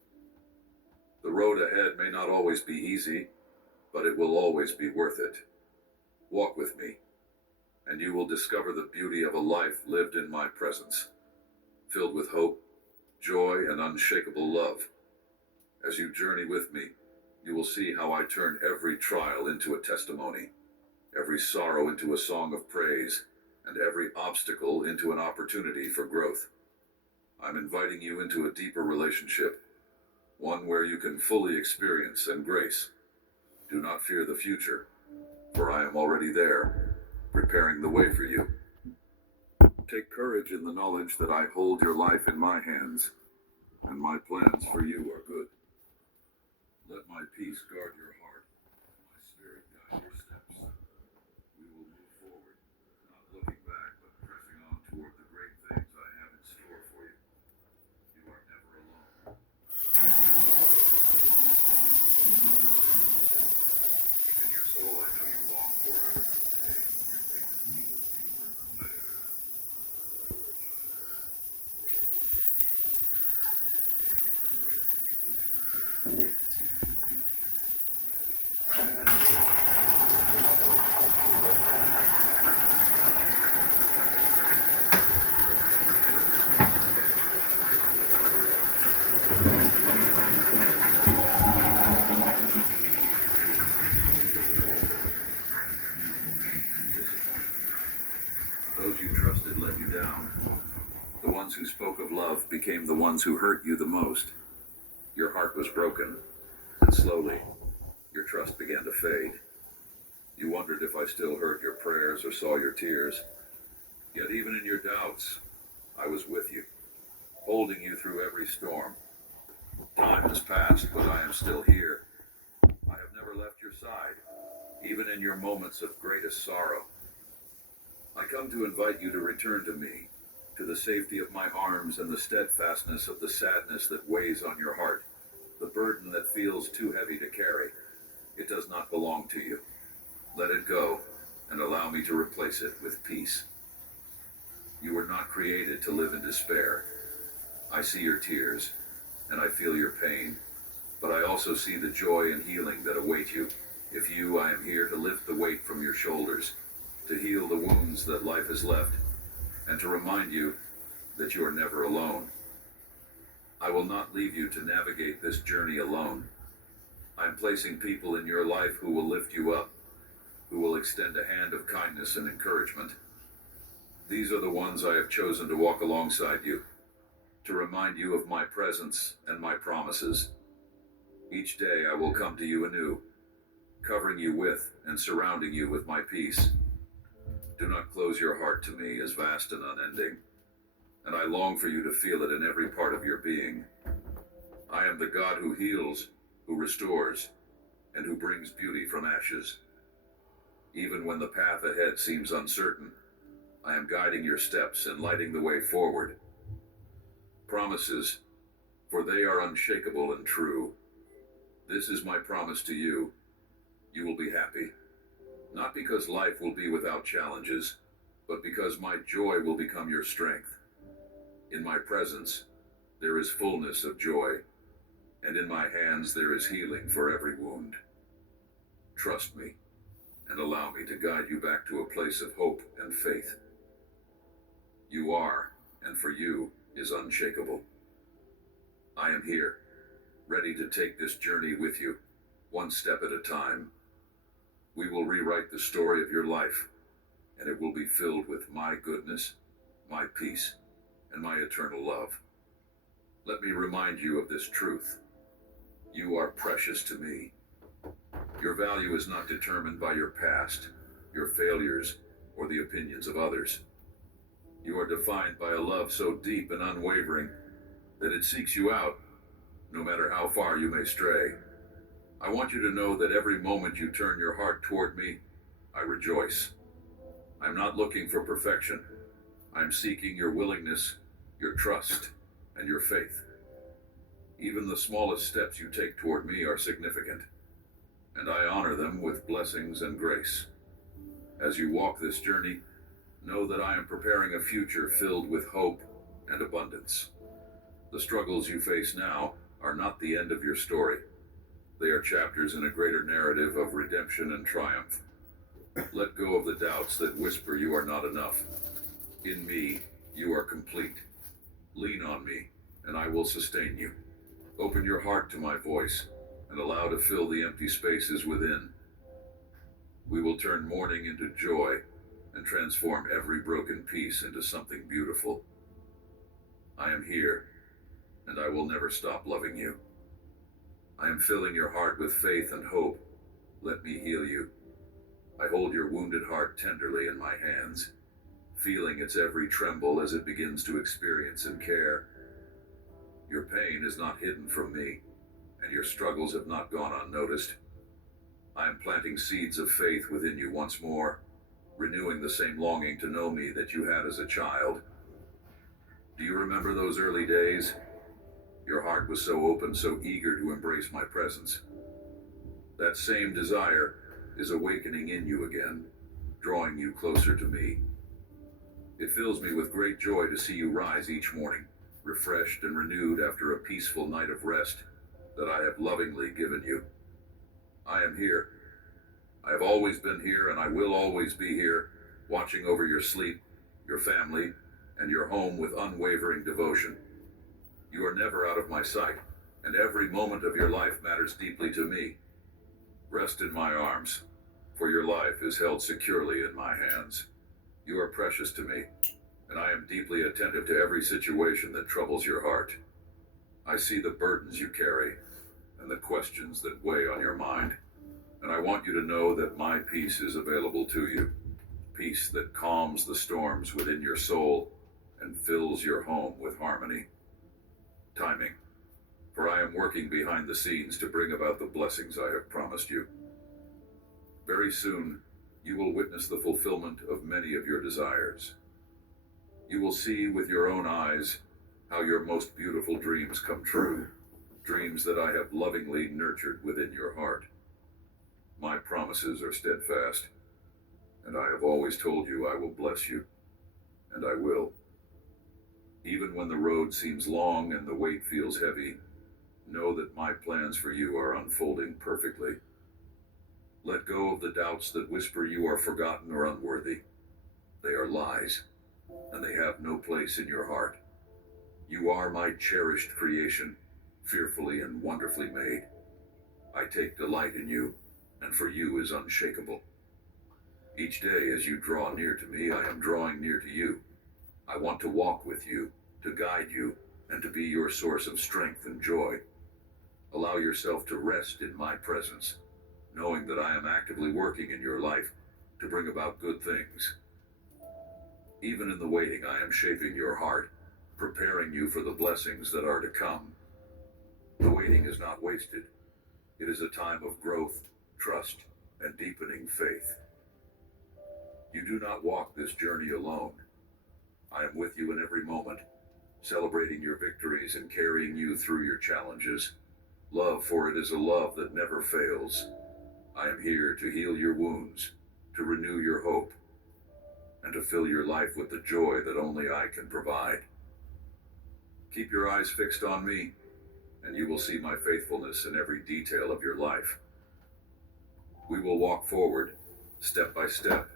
The road ahead may not always be easy, but it will always be worth it. Walk with me, and you will discover the beauty of a life lived in my presence, filled with hope, joy, and unshakable love. As you journey with me, you will see how I turn every trial into a testimony, every sorrow into a song of praise, and every obstacle into an opportunity for growth. I'm inviting you into a deeper relationship, one where you can fully experience and grace. Do not fear the future, for I am already there, preparing the way for you. Take courage in the knowledge that I hold your life in my hands, and my plans for you are good. Let my peace guard your heart, my spirit guide your steps. We will move forward, not looking back, but pressing on toward the great things I have in store for you. You are never alone. Deep in your soul, I know you long for it. Your faith in me was pure and unshakable. You are a Those you trusted let you down. The ones who spoke of love became the ones who hurt you the most. Your heart was broken, and slowly, your trust began to fade. You wondered if I still heard your prayers or saw your tears. Yet even in your doubts, I was with you, holding you through every storm. Time has passed, but I am still here. I have never left your side, even in your moments of greatest sorrow. I come to invite you to return to me, to the safety of my arms and the steadfastness of the sadness that weighs on your heart, the burden that feels too heavy to carry. It does not belong to you. Let it go, and allow me to replace it with peace. You were not created to live in despair. I see your tears, and I feel your pain, but I also see the joy and healing that await you. If you, I am here to lift the weight from your shoulders, to heal the wounds that life has left, and to remind you that you are never alone. I will not leave you to navigate this journey alone. I'm placing people in your life who will lift you up, who will extend a hand of kindness and encouragement. These are the ones I have chosen to walk alongside you, to remind you of my presence and my promises. Each day I will come to you anew, covering you with and surrounding you with my peace. Do not close your heart to me as vast and unending, and I long for you to feel it in every part of your being. I am the God who heals, who restores, and who brings beauty from ashes. Even when the path ahead seems uncertain, I am guiding your steps and lighting the way forward. Promises, for they are unshakable and true. This is my promise to you. You will be happy. Not because life will be without challenges, but because my joy will become your strength. In my presence, there is fullness of joy, and in my hands there is healing for every wound. Trust me, and allow me to guide you back to a place of hope and faith. You are, and for you, is unshakable. I am here, ready to take this journey with you, one step at a time. We will rewrite the story of your life, and it will be filled with my goodness, my peace, and my eternal love. Let me remind you of this truth. You are precious to me, Your value is not determined by your past, your failures, or the opinions of others. You are defined by a love so deep and unwavering that it seeks you out, no matter how far you may stray. I want you to know that every moment you turn your heart toward me, I rejoice. I'm not looking for perfection. I'm seeking your willingness, your trust, and your faith. Even the smallest steps you take toward me are significant, and I honor them with blessings and grace. As you walk this journey, know that I am preparing a future filled with hope and abundance. The struggles you face now are not the end of your story. They are chapters in a greater narrative of redemption and triumph. Let go of the doubts that whisper you are not enough. In me, you are complete. Lean on me, and I will sustain you. Open your heart to my voice, and allow to fill the empty spaces within. We will turn mourning into joy, and transform every broken piece into something beautiful. I am here, and I will never stop loving you. I am filling your heart with faith and hope. Let me heal you. I hold your wounded heart tenderly in my hands, feeling its every tremble as it begins to experience and care. Your pain is not hidden from me, and your struggles have not gone unnoticed. I am planting seeds of faith within you once more, renewing the same longing to know me that you had as a child. Do you remember those early days? Your heart was so open, so eager to embrace my presence. That same desire is awakening in you again, drawing you closer to me. It fills me with great joy to see you rise each morning, refreshed and renewed after a peaceful night of rest that I have lovingly given you. I am here. I have always been here, and I will always be here, watching over your sleep, your family, and your home with unwavering devotion. You are never out of my sight, and every moment of your life matters deeply to me. Rest in my arms, for your life is held securely in my hands. You are precious to me, and I am deeply attentive to every situation that troubles your heart. I see the burdens you carry, and the questions that weigh on your mind, and I want you to know that my peace is available to you. Peace that calms the storms within your soul and fills your home with harmony. Timing, for I am working behind the scenes to bring about the blessings I have promised you. Very soon, you will witness the fulfillment of many of your desires. You will see with your own eyes how your most beautiful dreams come true, dreams that I have lovingly nurtured within your heart. My promises are steadfast, and I have always told you I will bless you, and I will. Even when the road seems long and the weight feels heavy, know that my plans for you are unfolding perfectly. Let go of the doubts that whisper you are forgotten or unworthy. They are lies, and they have no place in your heart. You are my cherished creation, fearfully and wonderfully made. I take delight in you, and for you is unshakable. Each day as you draw near to me, I am drawing near to you. I want to walk with you, to guide you, and to be your source of strength and joy. Allow yourself to rest in my presence, knowing that I am actively working in your life to bring about good things. Even in the waiting, I am shaping your heart, preparing you for the blessings that are to come. The waiting is not wasted. It is a time of growth, trust, and deepening faith. You do not walk this journey alone. I am with you in every moment, celebrating your victories and carrying you through your challenges. Love, for it is a love that never fails. I am here to heal your wounds, to renew your hope, and to fill your life with the joy that only I can provide. Keep your eyes fixed on me, and you will see my faithfulness in every detail of your life. We will walk forward, step by step,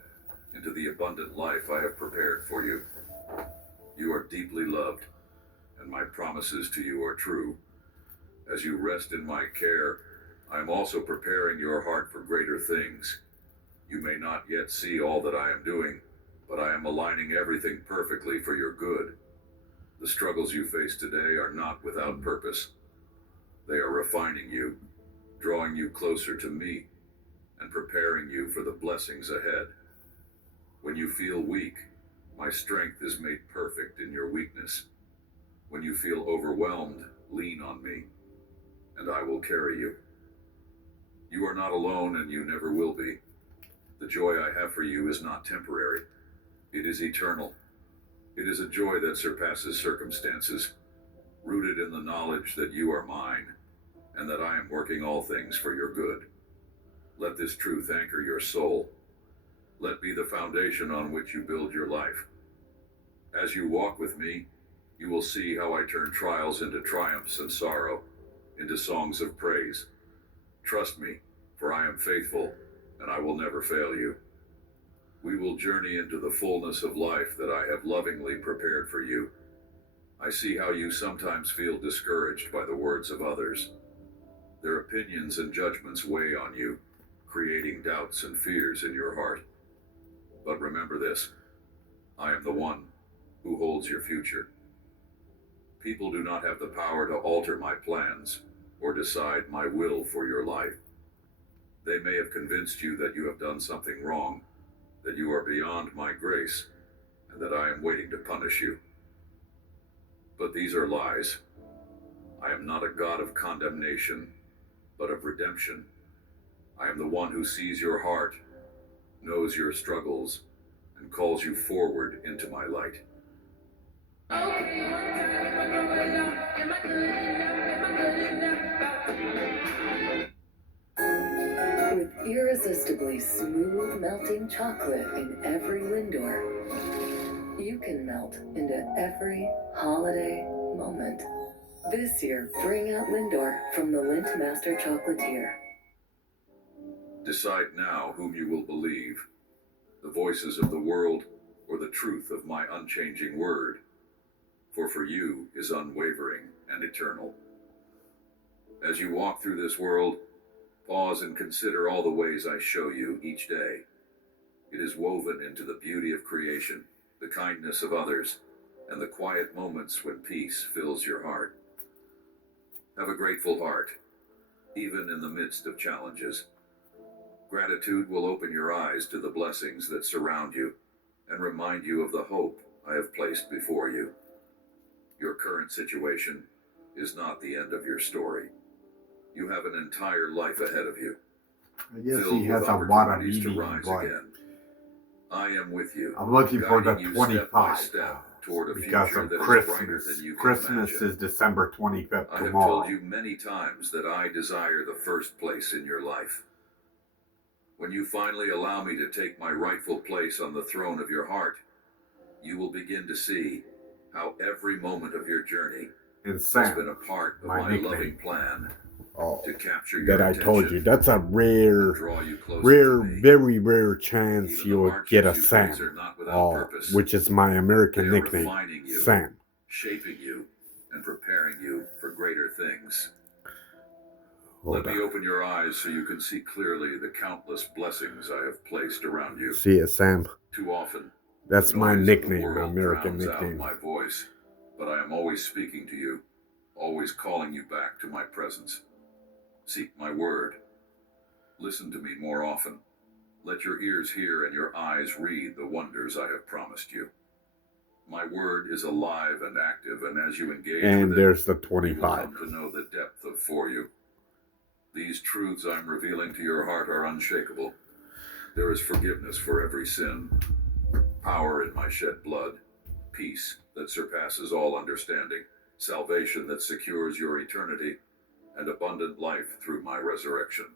into the abundant life I have prepared for you. You are deeply loved, and my promises to you are true. As you rest in my care, I am also preparing your heart for greater things. You may not yet see all that I am doing, but I am aligning everything perfectly for your good. The struggles you face today are not without purpose. They are refining you, drawing you closer to me and preparing you for the blessings ahead. When you feel weak, my strength is made perfect in your weakness. When you feel overwhelmed, lean on me, and I will carry you. You are not alone, and you never will be. The joy I have for you is not temporary. It is eternal. It is a joy that surpasses circumstances, rooted in the knowledge that you are mine, and that I am working all things for your good. Let this truth anchor your soul. Let be the foundation on which you build your life. As you walk with me, you will see how I turn trials into triumphs and sorrow into songs of praise. Trust me, for I am faithful, and I will never fail you. We will journey into the fullness of life that I have lovingly prepared for you. I see how you sometimes feel discouraged by the words of others. Their opinions and judgments weigh on you, creating doubts and fears in your heart. But remember this, I am the one who holds your future. People do not have the power to alter my plans or decide my will for your life. They may have convinced you that you have done something wrong, that you are beyond my grace, and that I am waiting to punish you. But these are lies. I am not a God of condemnation, but of redemption. I am the one who sees your heart, knows your struggles, and calls you forward into my light. With irresistibly smooth melting chocolate in every Lindor, you can melt into every holiday moment. This year, bring out Lindor from the Lindt Master Chocolatier. Decide now whom you will believe, the voices of the world or the truth of my unchanging word, for you is unwavering and eternal. As you walk through this world, pause and consider all the ways I show you each day. It is woven into the beauty of creation, the kindness of others, and the quiet moments when peace fills your heart. Have a grateful heart, even in the midst of challenges. Gratitude will open your eyes to the blessings that surround you and remind you of the hope I have placed before you. Your current situation is not the end of your story. You have an entire life ahead of you. I guess filled he has with a lot of opportunities to eating, rise but again. I am with you. I'm looking for the guiding you step by 25 step toward a because future of that is brighter Christmas. than you can Christmas imagine. is December 25th I have tomorrow. told you many times that I desire the first place in your life. When you finally allow me to take my rightful place on the throne of your heart, you will begin to see how every moment of your journey And has Sam, been a part of my my nickname. loving plan to capture your That I attention told you, that's a and draw you closer to me. very rare chance Even the you'll hardships get a you face Sam, are not without purpose. which is my American They are nickname, refining you, Sam. shaping you, and preparing you for greater things. Hold Let me on. open your eyes so you can see clearly the countless blessings I have placed around you. See it, Sam? Too often, That's the my noise of the nickname, world American drowns out nickname. my voice, but I am always speaking to you, always calling you back to my presence. Seek my word. Listen to me more often. Let your ears hear and your eyes read the wonders I have promised you. My word is alive and active, and as you engage And with there's the it, you will 25. come to know the depth of for you. These truths I'm revealing to your heart are unshakable. There is forgiveness for every sin, power in my shed blood, peace that surpasses all understanding, salvation that secures your eternity, and abundant life through my resurrection.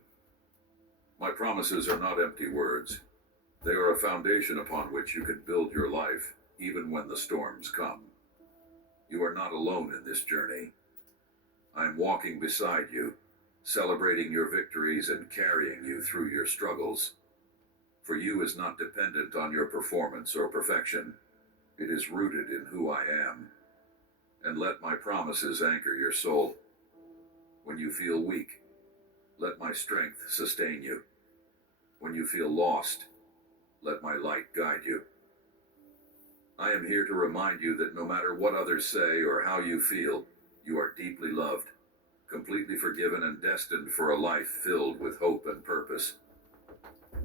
My promises are not empty words. They are a foundation upon which you can build your life, even when the storms come. You are not alone in this journey. I am walking beside you, celebrating your victories and carrying you through your struggles. For you is not dependent on your performance or perfection. It is rooted in who I am. And let my promises anchor your soul. When you feel weak, let my strength sustain you. When you feel lost, let my light guide you. I am here to remind you that no matter what others say or how you feel, you are deeply loved. completely forgiven and destined for a life filled with hope and purpose.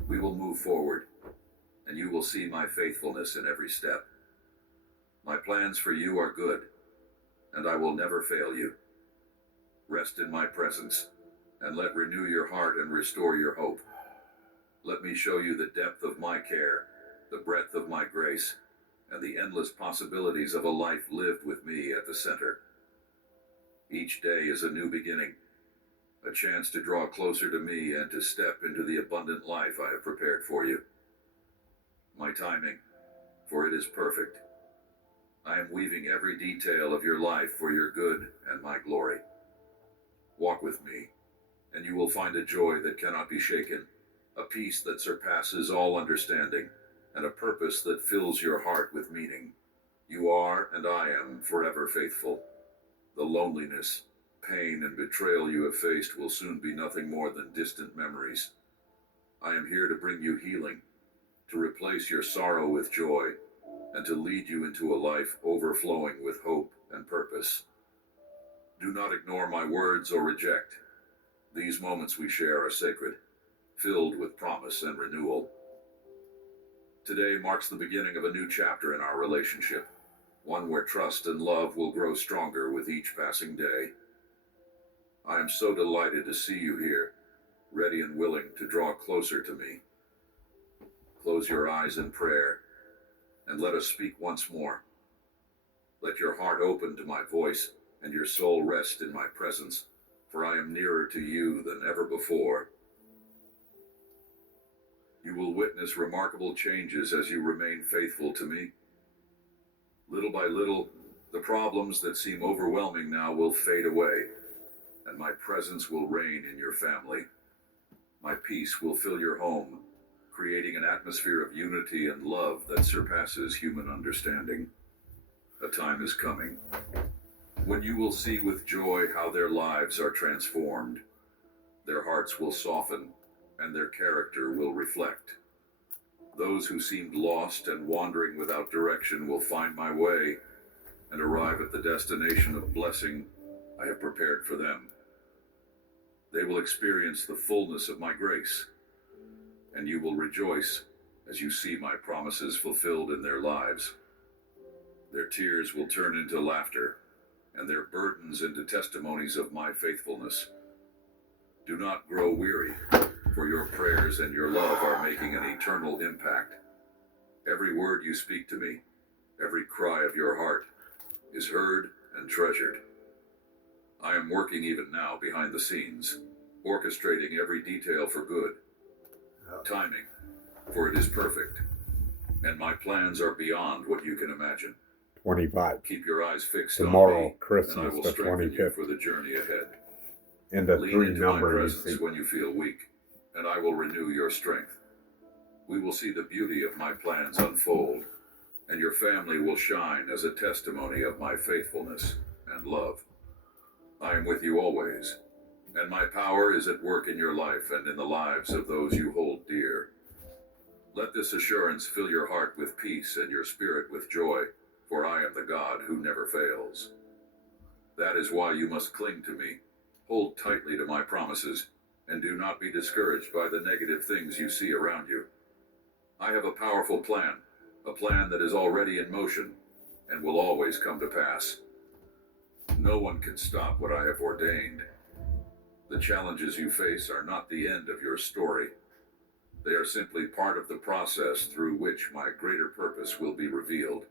We will move forward, and you will see my faithfulness in every step. My plans for you are good, and I will never fail you. Rest in my presence, and let renew your heart and restore your hope. Let me show you the depth of my care, the breadth of my grace, and the endless possibilities of a life lived with me at the center. Each day is a new beginning, a chance to draw closer to me and to step into the abundant life I have prepared for you. My timing, for it is perfect. I am weaving every detail of your life for your good and my glory. Walk with me, and you will find a joy that cannot be shaken, a peace that surpasses all understanding, and a purpose that fills your heart with meaning. You are, and I am, forever faithful. The loneliness, pain, and betrayal you have faced will soon be nothing more than distant memories. I am here to bring you healing, to replace your sorrow with joy, and to lead you into a life overflowing with hope and purpose. Do not ignore my words or reject. These moments we share are sacred, filled with promise and renewal. Today marks the beginning of a new chapter in our relationship, one where trust and love will grow stronger with each passing day. I am so delighted to see you here, ready and willing to draw closer to me. Close your eyes in prayer, and let us speak once more. Let your heart open to my voice, and your soul rest in my presence, for I am nearer to you than ever before. You will witness remarkable changes as you remain faithful to me. Little by little, the problems that seem overwhelming now will fade away, and my presence will reign in your family. My peace will fill your home, creating an atmosphere of unity and love that surpasses human understanding. A time is coming when you will see with joy how their lives are transformed. Their hearts will soften, and their character will reflect. Those who seemed lost and wandering without direction will find my way and arrive at the destination of blessing I have prepared for them. They will experience the fullness of my grace, and you will rejoice as you see my promises fulfilled in their lives. Their tears will turn into laughter, and their burdens into testimonies of my faithfulness. Do not grow weary, for your prayers and your love are making an eternal impact. Every word you speak to me, every cry of your heart, is heard and treasured. I am working even now behind the scenes, orchestrating every detail for good. Timing, for it is perfect, and my plans are beyond what you can imagine. 25. Keep your eyes fixed Tomorrow, on me, Christmas, and I will the strengthen you 25th. for the journey ahead. And the Lean 3 into my number you presence see. when you feel weak, and I will renew your strength. We will see the beauty of my plans unfold, and your family will shine as a testimony of my faithfulness and love. I am with you always, and my power is at work in your life and in the lives of those you hold dear. Let this assurance fill your heart with peace and your spirit with joy, for I am the God who never fails. That is why you must cling to me, hold tightly to my promises, and do not be discouraged by the negative things you see around you. I have a powerful plan, a plan that is already in motion and will always come to pass. No one can stop what I have ordained. The challenges you face are not the end of your story. They are simply part of the process through which my greater purpose will be revealed.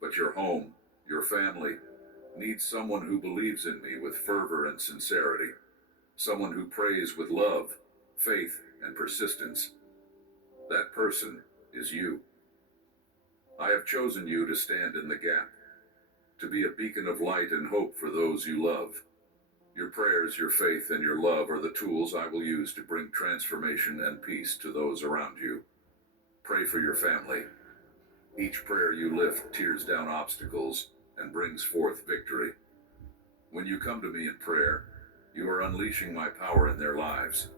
But your home, your family, needs someone who believes in me with fervor and sincerity, someone who prays with love, faith, and persistence. That person is you. I have chosen you to stand in the gap, to be a beacon of light and hope for those you love. Your prayers, your faith, and your love are the tools I will use to bring transformation and peace to those around you. Pray for your family. Each prayer you lift tears down obstacles and brings forth victory. When you come to me in prayer, you are unleashing my power in their lives,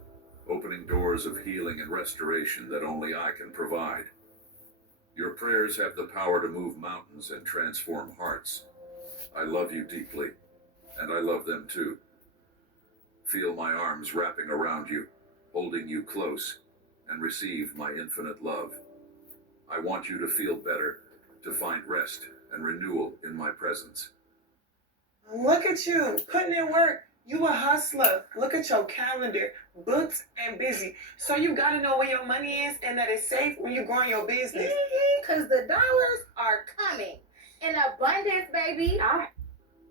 opening doors of healing and restoration that only I can provide. Your prayers have the power to move mountains and transform hearts. I love you deeply, and I love them too. Feel my arms wrapping around you, holding you close, and receive my infinite love. I want you to feel better, to find rest and renewal in my presence. Look at you, putting in work. You a hustler. Look at your calendar, booked and busy. So you gotta know where your money is and that it's safe when you're growing your business. Because the dollars are coming. In abundance, baby.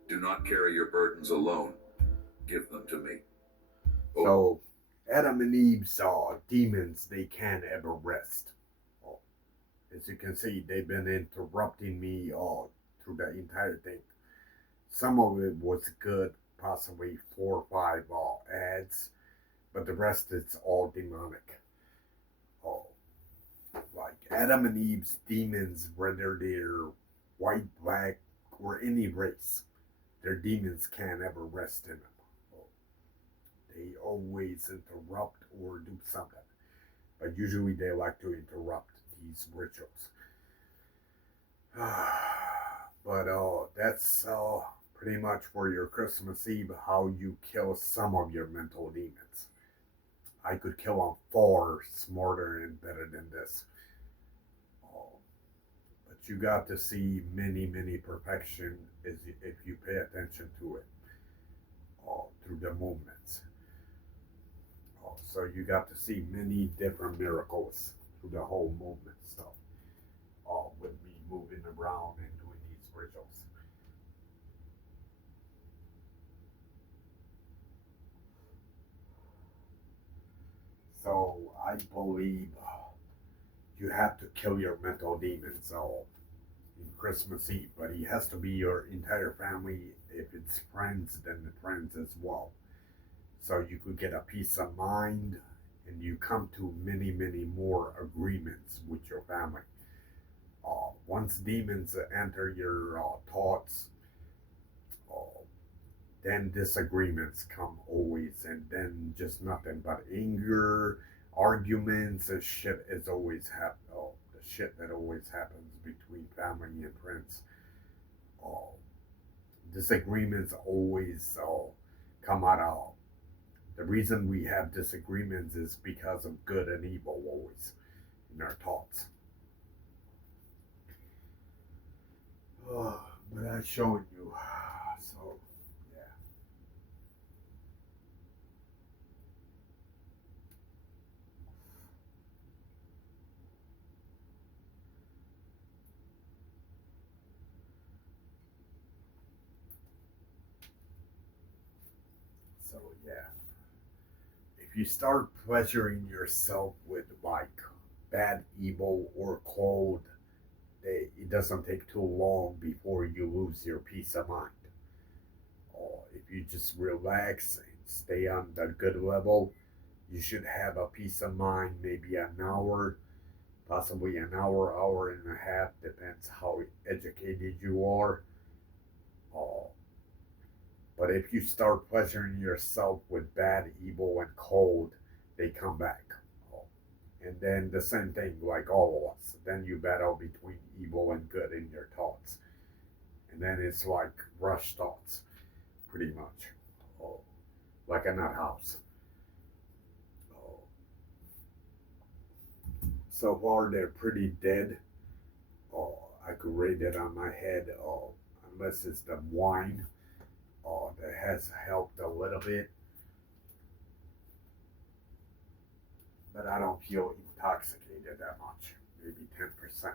Do not carry your burdens alone. Give them to me. So, Adam and Eve saw demons they can't ever rest. Oh, as you can see, they've been interrupting me all through the entire thing. Some of it was good, possibly 4 or 5 ads, but the rest is all demonic. Oh, like Adam and Eve's demons, whether they're white, black, or any race, their demons can't ever rest in them. They always interrupt or do something. But usually they like to interrupt these rituals. But that's pretty much for your Christmas Eve, how you kill some of your mental demons. I could kill them far smarter and better than this. But you got to see many, many perfection if you pay attention to it through the movements. So you got to see many different miracles through the whole movement stuff. With me moving around and doing these rituals. So I believe you have to kill your mental demons in Christmas Eve, but it has to be your entire family. If it's friends, then the friends as well. So you could get a peace of mind and you come to many, many more agreements with your family. Once demons enter your thoughts, then disagreements come always, and then just nothing but anger, arguments, and shit is always the shit that always happens between family and friends. Disagreements always come out of. The reason we have disagreements is because of good and evil always in our thoughts. But I'm showing you. So, yeah. So, yeah. If you start pleasuring yourself with like bad, evil, or cold, it doesn't take too long before you lose your peace of mind. If you just relax and stay on the good level, you should have a peace of mind, maybe an hour, possibly an hour, hour and a half, depends how educated you are. But if you start pleasuring yourself with bad, evil, and cold, they come back. And then the same thing, like all of us. Then you battle between evil and good in your thoughts. And then it's like rush thoughts, pretty much. Like a nut house. So far, they're pretty dead. I could rate it on my head, unless it's the wine that has helped a little bit. But I don't feel intoxicated that much, maybe 10%.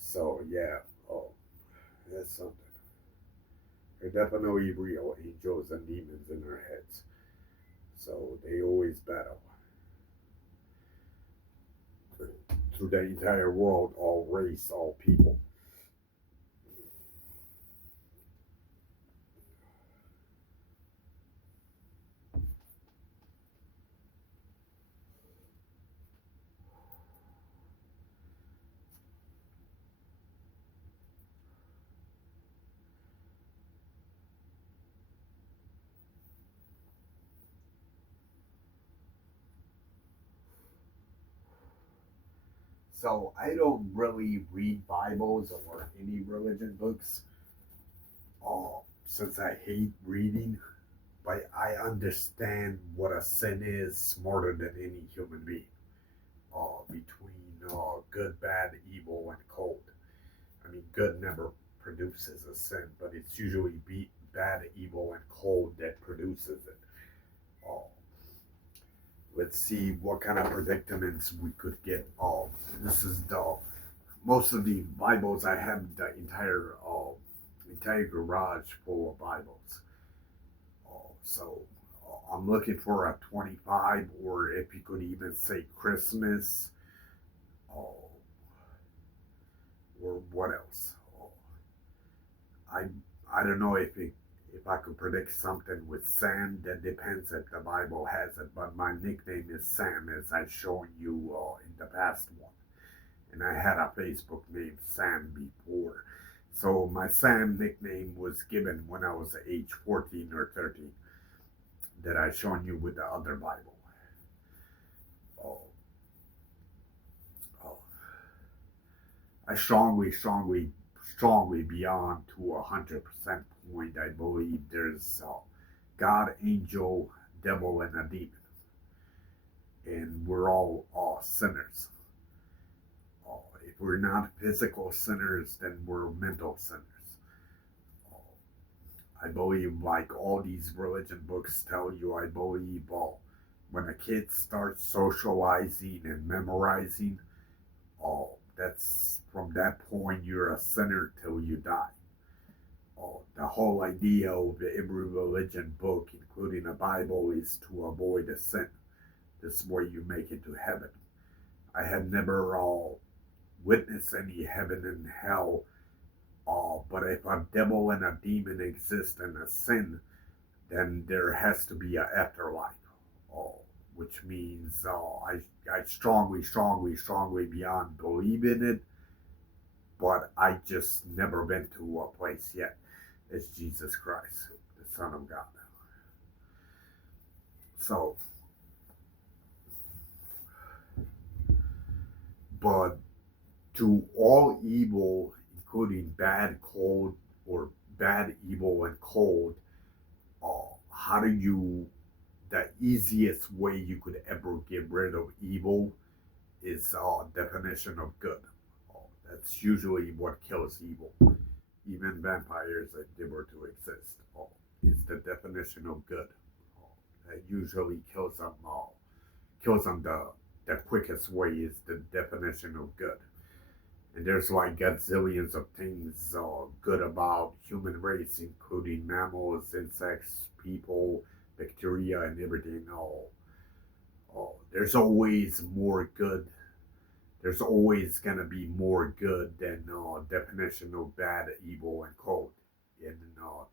So yeah, that's something. There are definitely real angels and demons in our heads. So they always battle. Through the entire world, all race, all people. So I don't really read Bibles or any religion books, since I hate reading. but I understand what a sin is smarter than any human being. Between good, bad, evil, and cold. I mean, good never produces a sin, but it's usually bad, evil, and cold that produces it. Uh, let's see what kind of predicaments we could get. This is the most of the Bibles I have. The entire garage full of Bibles. So I'm looking for a 25, or if you could even say Christmas. Or what else? I I don't know if I could predict something with Sam. That depends if the Bible has it. But my nickname is Sam, as I've shown you in the past one, and I had a Facebook name Sam before. So my Sam nickname was given when I was age 14 or 13. That I shown you with the other Bible. Oh, oh. I strongly beyond to 100% point. I believe there's God, angel, devil, and a demon, and we're all sinners. If we're not physical sinners, then we're mental sinners. I believe, like all these religion books tell you, I believe when a kid starts socializing and memorizing, that's from that point you're a sinner till you die. The whole idea of every religion book, including the Bible, is to avoid a sin. This way you make it to heaven. I have never witnessed any heaven and hell. But if a devil and a demon exist and a sin, then there has to be an afterlife. Which means I strongly beyond believe in it, but I just never been to a place yet. It's Jesus Christ, the Son of God. So, but to all evil, including bad, cold, or bad, evil, and cold, how do you, the easiest way you could ever get rid of evil is definition of good. That's usually what kills evil. Even vampires, if they were to exist, is the definition of good. That usually kills them. Kills them the quickest way is the definition of good. And there's like gazillions of things good about human race, including mammals, insects, people, bacteria, and everything. There's always more good. There's always gonna be more good than definition of bad, evil, and cold. And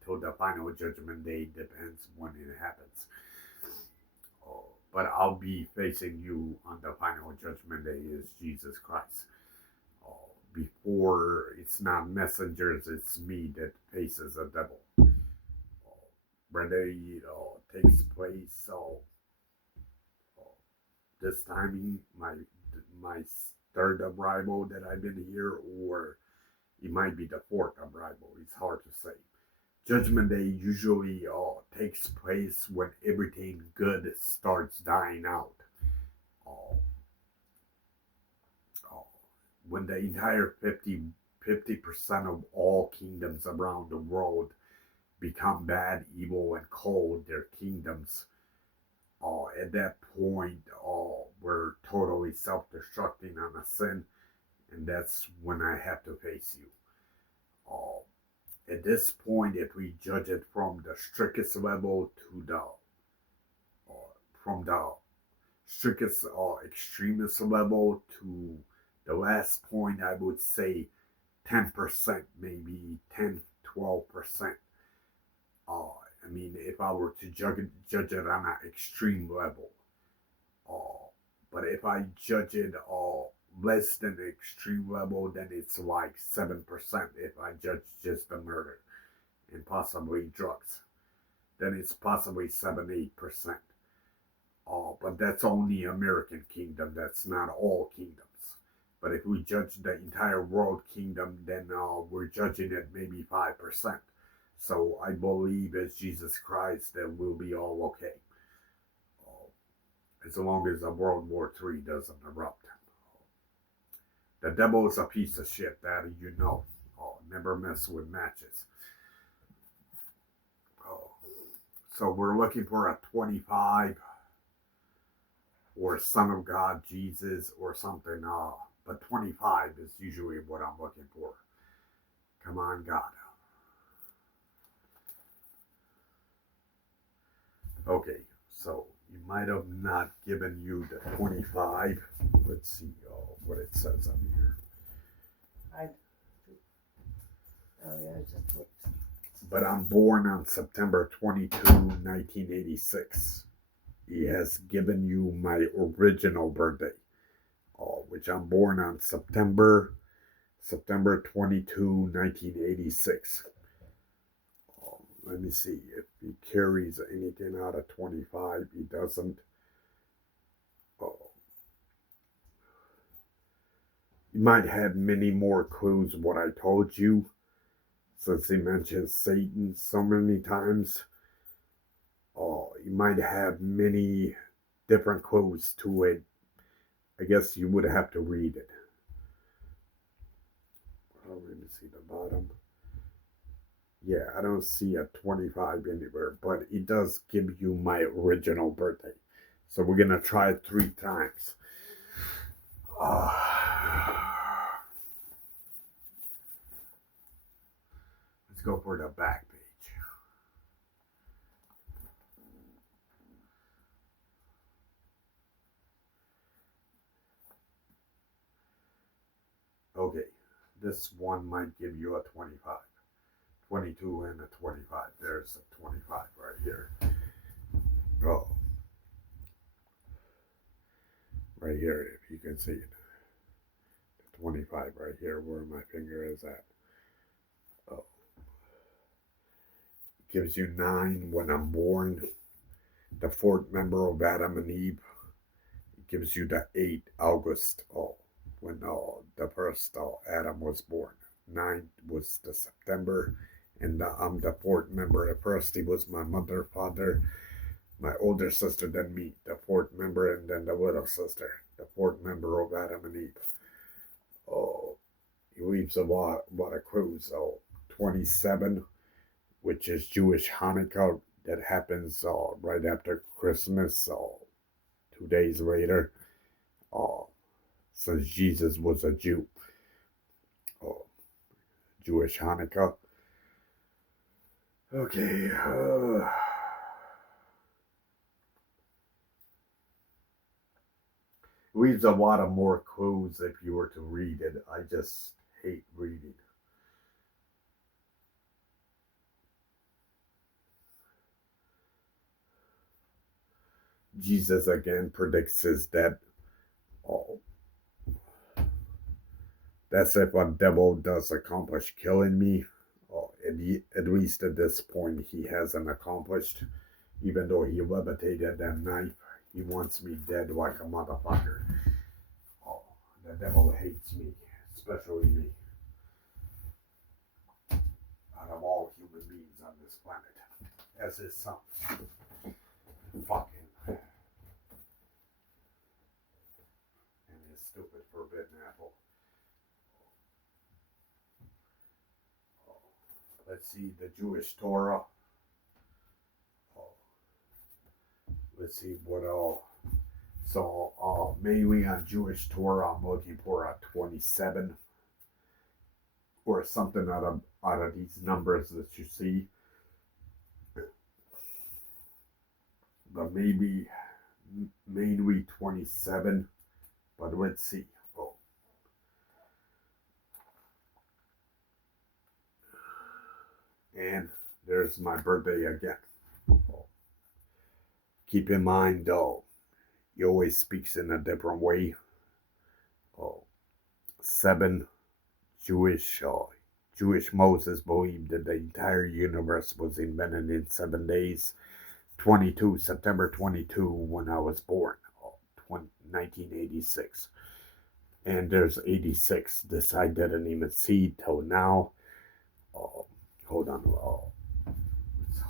till the final judgment day depends when it happens. But I'll be facing you on the final judgment day is Jesus Christ. Before it's not messengers, it's me that faces the devil. Whether it takes place this timing, my third arrival that I've been here, or it might be the fourth arrival. It's hard to say. Judgment Day usually takes place when everything good starts dying out. When the entire 50% of all kingdoms around the world become bad, evil, and cold, their kingdoms, at that point, we're totally self-destructing on a sin, and that's when I have to face you. At this point, if we judge it from the strictest level to from the strictest extremist level to the last point, I would say 10%, maybe 10, 12%. I mean, if I were to judge it on an extreme level. But if I judge it less than the extreme level, then it's like 7% if I judge just the murder and possibly drugs. Then it's possibly 7-8%. But that's only American kingdom. That's not all kingdoms. But if we judge the entire world kingdom, then we're judging it maybe 5%. So I believe it's Jesus Christ that we'll be all okay. As long as a World War III doesn't erupt. The devil is a piece of shit, that you know. Never mess with matches. So we're looking for a 25 or Son of God, Jesus, or something. But 25 is usually what I'm looking for. Come on, God. Okay, so you might have not given you the 25. Let's see what it says on here. But I'm born on September 22, 1986. He has given you my original birthday, which I'm born on September 22, 1986. Let me see if he carries anything out of 25. He doesn't. You might have many more clues what I told you, since he mentions Satan so many times. You might have many different clues to it. I guess you would have to read it. Let me see the bottom. Yeah, I don't see a 25 anywhere, but it does give you my original birthday. So we're going to try it 3 times. Let's go for the back page. Okay, this one might give you a 25. 22 and a 25. There's a 25 right here. Oh. Right here, if you can see it. The 25 right here, where my finger is at. Oh. It gives you 9 when I'm born. The 4th member of Adam and Eve. It gives you the 8th August. When the first Adam was born. 9th was the September. And I'm the 4th member. At first, he was my mother, father, my older sister, then me, the 4th member, and then the little sister, the 4th member of Adam and Eve. He leaves a lot of clues. 27, which is Jewish Hanukkah, that happens right after Christmas, 2 days later, since Jesus was a Jew. Jewish Hanukkah. Okay. Leaves a lot of more clues if you were to read it. I just hate reading. Jesus again predicts his death. That's if a devil does accomplish killing me. At least at this point, he hasn't accomplished. Even though he levitated that knife, he wants me dead like a motherfucker. The devil hates me, especially me. Out of all human beings on this planet, as his son. Fuck him. And his stupid forbidden apple. Let's see the Jewish Torah. Let's see what all. So mainly on Jewish Torah, I'm looking for a 27 or something out of these numbers that you see. But maybe mainly 27. But let's see. And there's my birthday again. Keep in mind, he always speaks in a different way. 7, Jewish Moses believed that the entire universe was invented in 7 days. 22, September 22, when I was born, 1986. And there's 86. This I didn't even see till now. Hold on.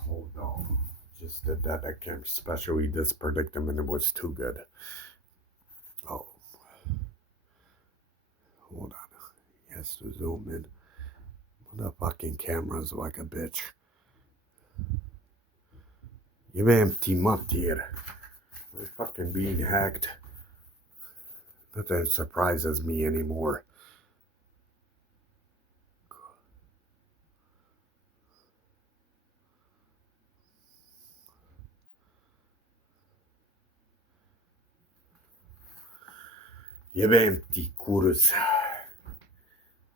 Hold on. Just did that again, especially this predicament. It was too good. Oh. Hold on. He has to zoom in. The fucking camera's like a bitch. You empty mutt here. We're fucking being hacked. Nothing surprises me anymore. You empty kurus.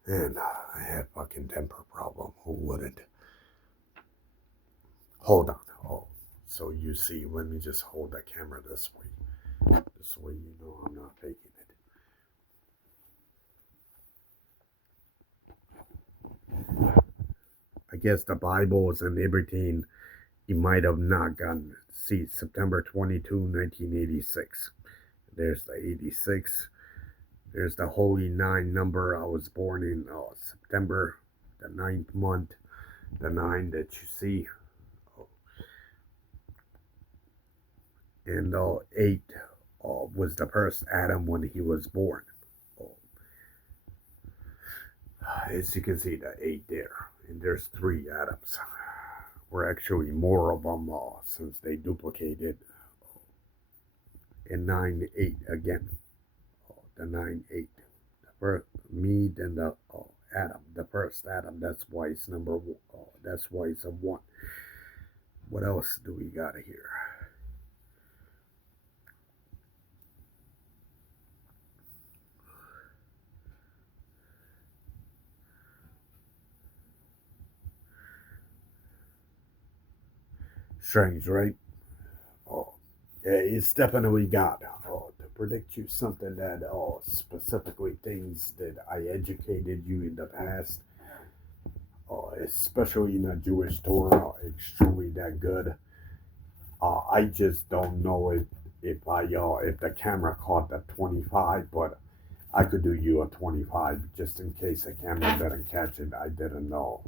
And I had fucking temper problem. Who wouldn't? Hold on. Oh, so you see, let me just hold the camera this way. This way you know I'm not faking it. I guess the Bibles and everything you might have not gotten. See, September 22, 1986. There's the 86. There's the Holy Nine number. I was born in September, the 9th month, the 9 that you see. And 8 was the first Adam when he was born. As you can see, the 8 there. And there's 3 Adams. Or actually more of them since they duplicated. And 9, 8 again. The 9, 8. The first, me, then the Adam. The first Adam. That's why it's number 1. That's why it's a 1. What else do we got here? Strange, right? Oh, yeah, it's definitely got to predict you something that specifically things that I educated you in the past, especially in a Jewish Torah, extremely that good. I just don't know if the camera caught the 25, but I could do you a 25 just in case the camera didn't catch it. I didn't know.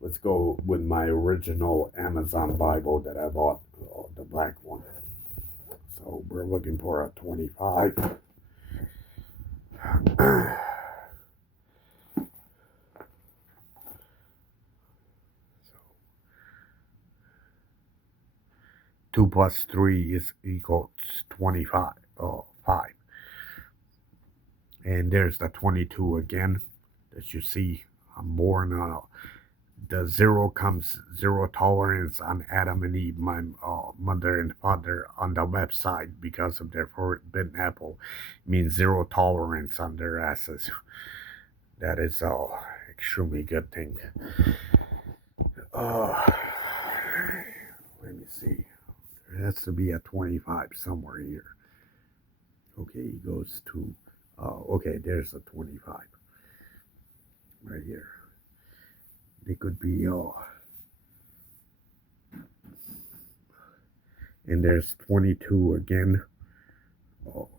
Let's go with my original Amazon Bible that I bought, the black one. So we're looking for a 25. So 2 plus 3 is equals 25. 5. And there's the 22 again that you see. I'm born the 0 comes 0 tolerance on Adam and Eve, my mother and father, on the website because of their forbidden apple. Means 0 tolerance on their asses. That is extremely good thing. Let me see. There has to be a 25 somewhere here. Okay, he goes to. Okay, there's a 25 right here. It could be and there's 22 again.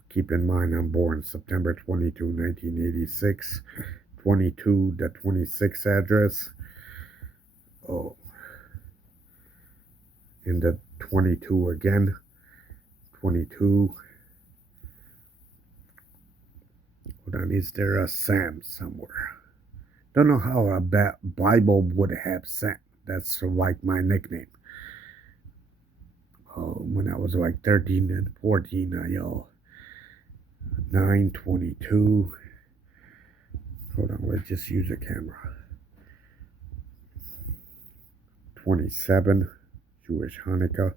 Keep in mind I'm born September 22, 1986. 22, the 26 address. And the 22 again. 22. Hold on, is there a Sam somewhere? Don't know how a Bible would have Sam. That's like my nickname. When I was like 13 and 14, I 922. Hold on, let's just use a camera. 27, Jewish Hanukkah.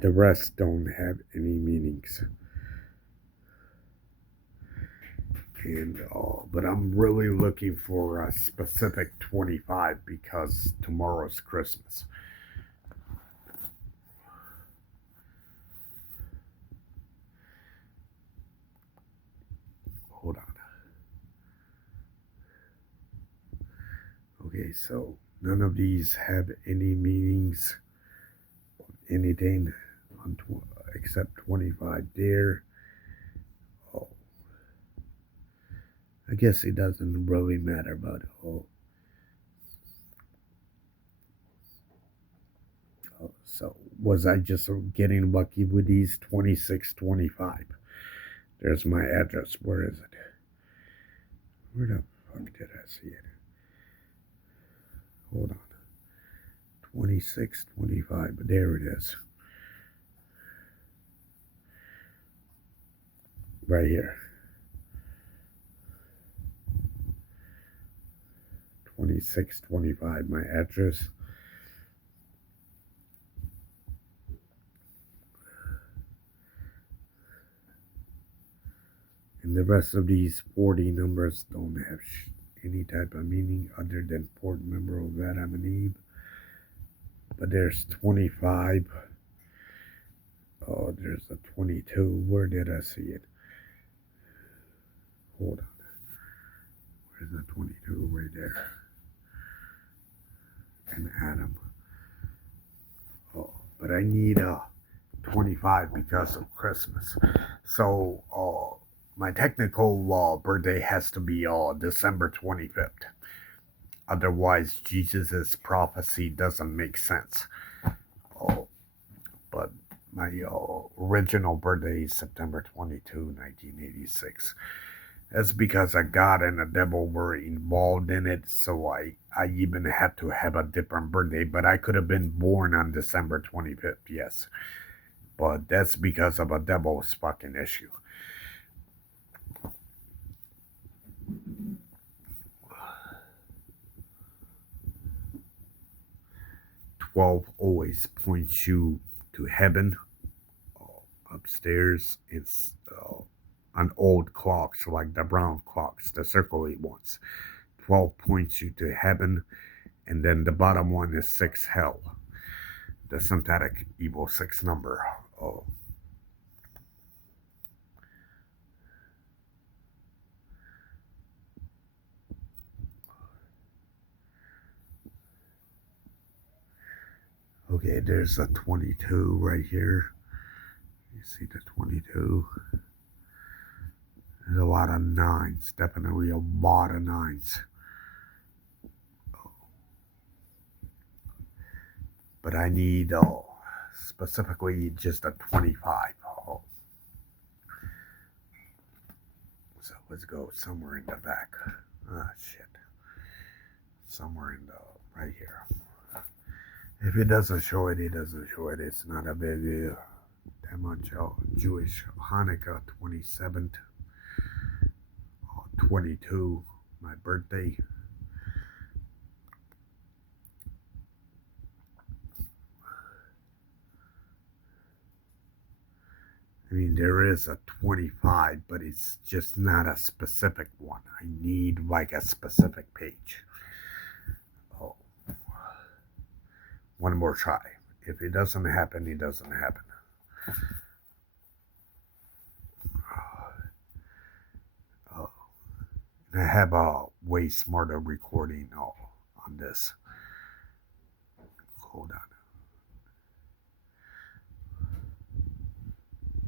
The rest don't have any meanings. And but I'm really looking for a specific 25 because tomorrow's Christmas. Hold on. Okay, so none of these have any meanings, anything except 25 there. I guess it doesn't really matter, but so was I just getting lucky with these 2625? There's my address. Where is it? Where the fuck did I see it? Hold on. 2625, but there it is. Right here. 2625, my address. And the rest of these 40 numbers don't have any type of meaning other than fourth member of Adam and Eve. But there's 25. Oh, there's a 22. Where did I see it? Hold on. Where's the 22? Right there. And Adam. Oh, but I need 25 because of Christmas. So my technical birthday has to be December 25th. Otherwise, Jesus' prophecy doesn't make sense. But my original birthday is September 22, 1986. That's because a God and a devil were involved in it, so I even had to have a different birthday, but I could have been born on December 25th, yes. But that's because of a devil's fucking issue. "12 always points you to heaven." Upstairs, it's on old clocks, like the brown clocks, the circly ones. 12 points you to heaven, and then the bottom one is 6 hell. The synthetic evil 6 number. Okay, there's a 22 right here. You see the 22? There's a lot of 9s, definitely a lot of 9s. But I need specifically just a 25. So let's go somewhere in the back. Ah, shit. Somewhere in the, right here. If it doesn't show it, it doesn't show it. It's not a big deal. That much Jewish Hanukkah 27th. 22, my birthday. I mean, there is a 25, but it's just not a specific one. I need like a specific page. One more try. If it doesn't happen, it doesn't happen. And I have a way smarter recording on this. Hold on.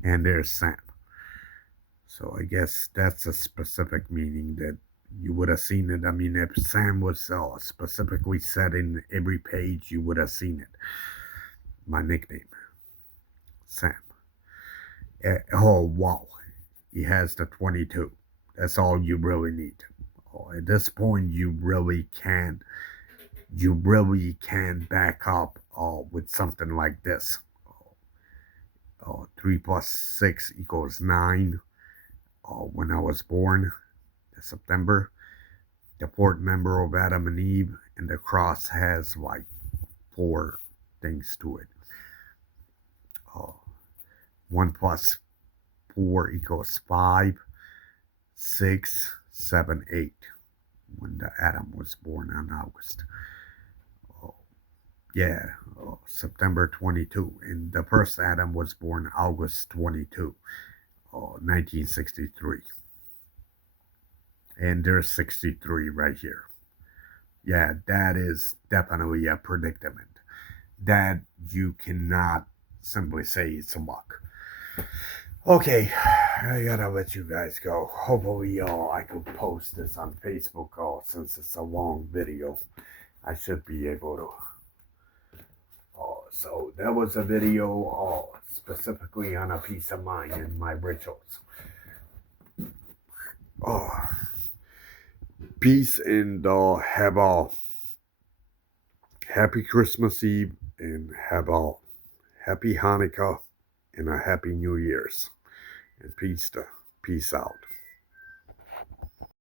And there's Sam. So I guess that's a specific meaning that you would have seen it. I mean, if Sam was specifically said in every page, you would have seen it. My nickname, Sam. Oh, wow. He has the 22. That's all you really need. At this point, you really can back up with something like this. 3 plus 6 equals 9. When I was born, September, the fourth member of Adam and Eve, and the cross has like 4 things to it. 1 plus 4 equals 5, 6, 7, 8. When the Adam was born on August. September 22. And the first Adam was born August 22, 1963. And there's 63 right here. Yeah, that is definitely a predicament. That you cannot simply say it's a luck. Okay, I gotta let you guys go. Hopefully, I could post this on Facebook. Since it's a long video, I should be able to. So that was a video specifically on a peace of mind and my rituals. Peace and have a happy Christmas Eve and have a happy Hanukkah and a happy New Year's. And peace out.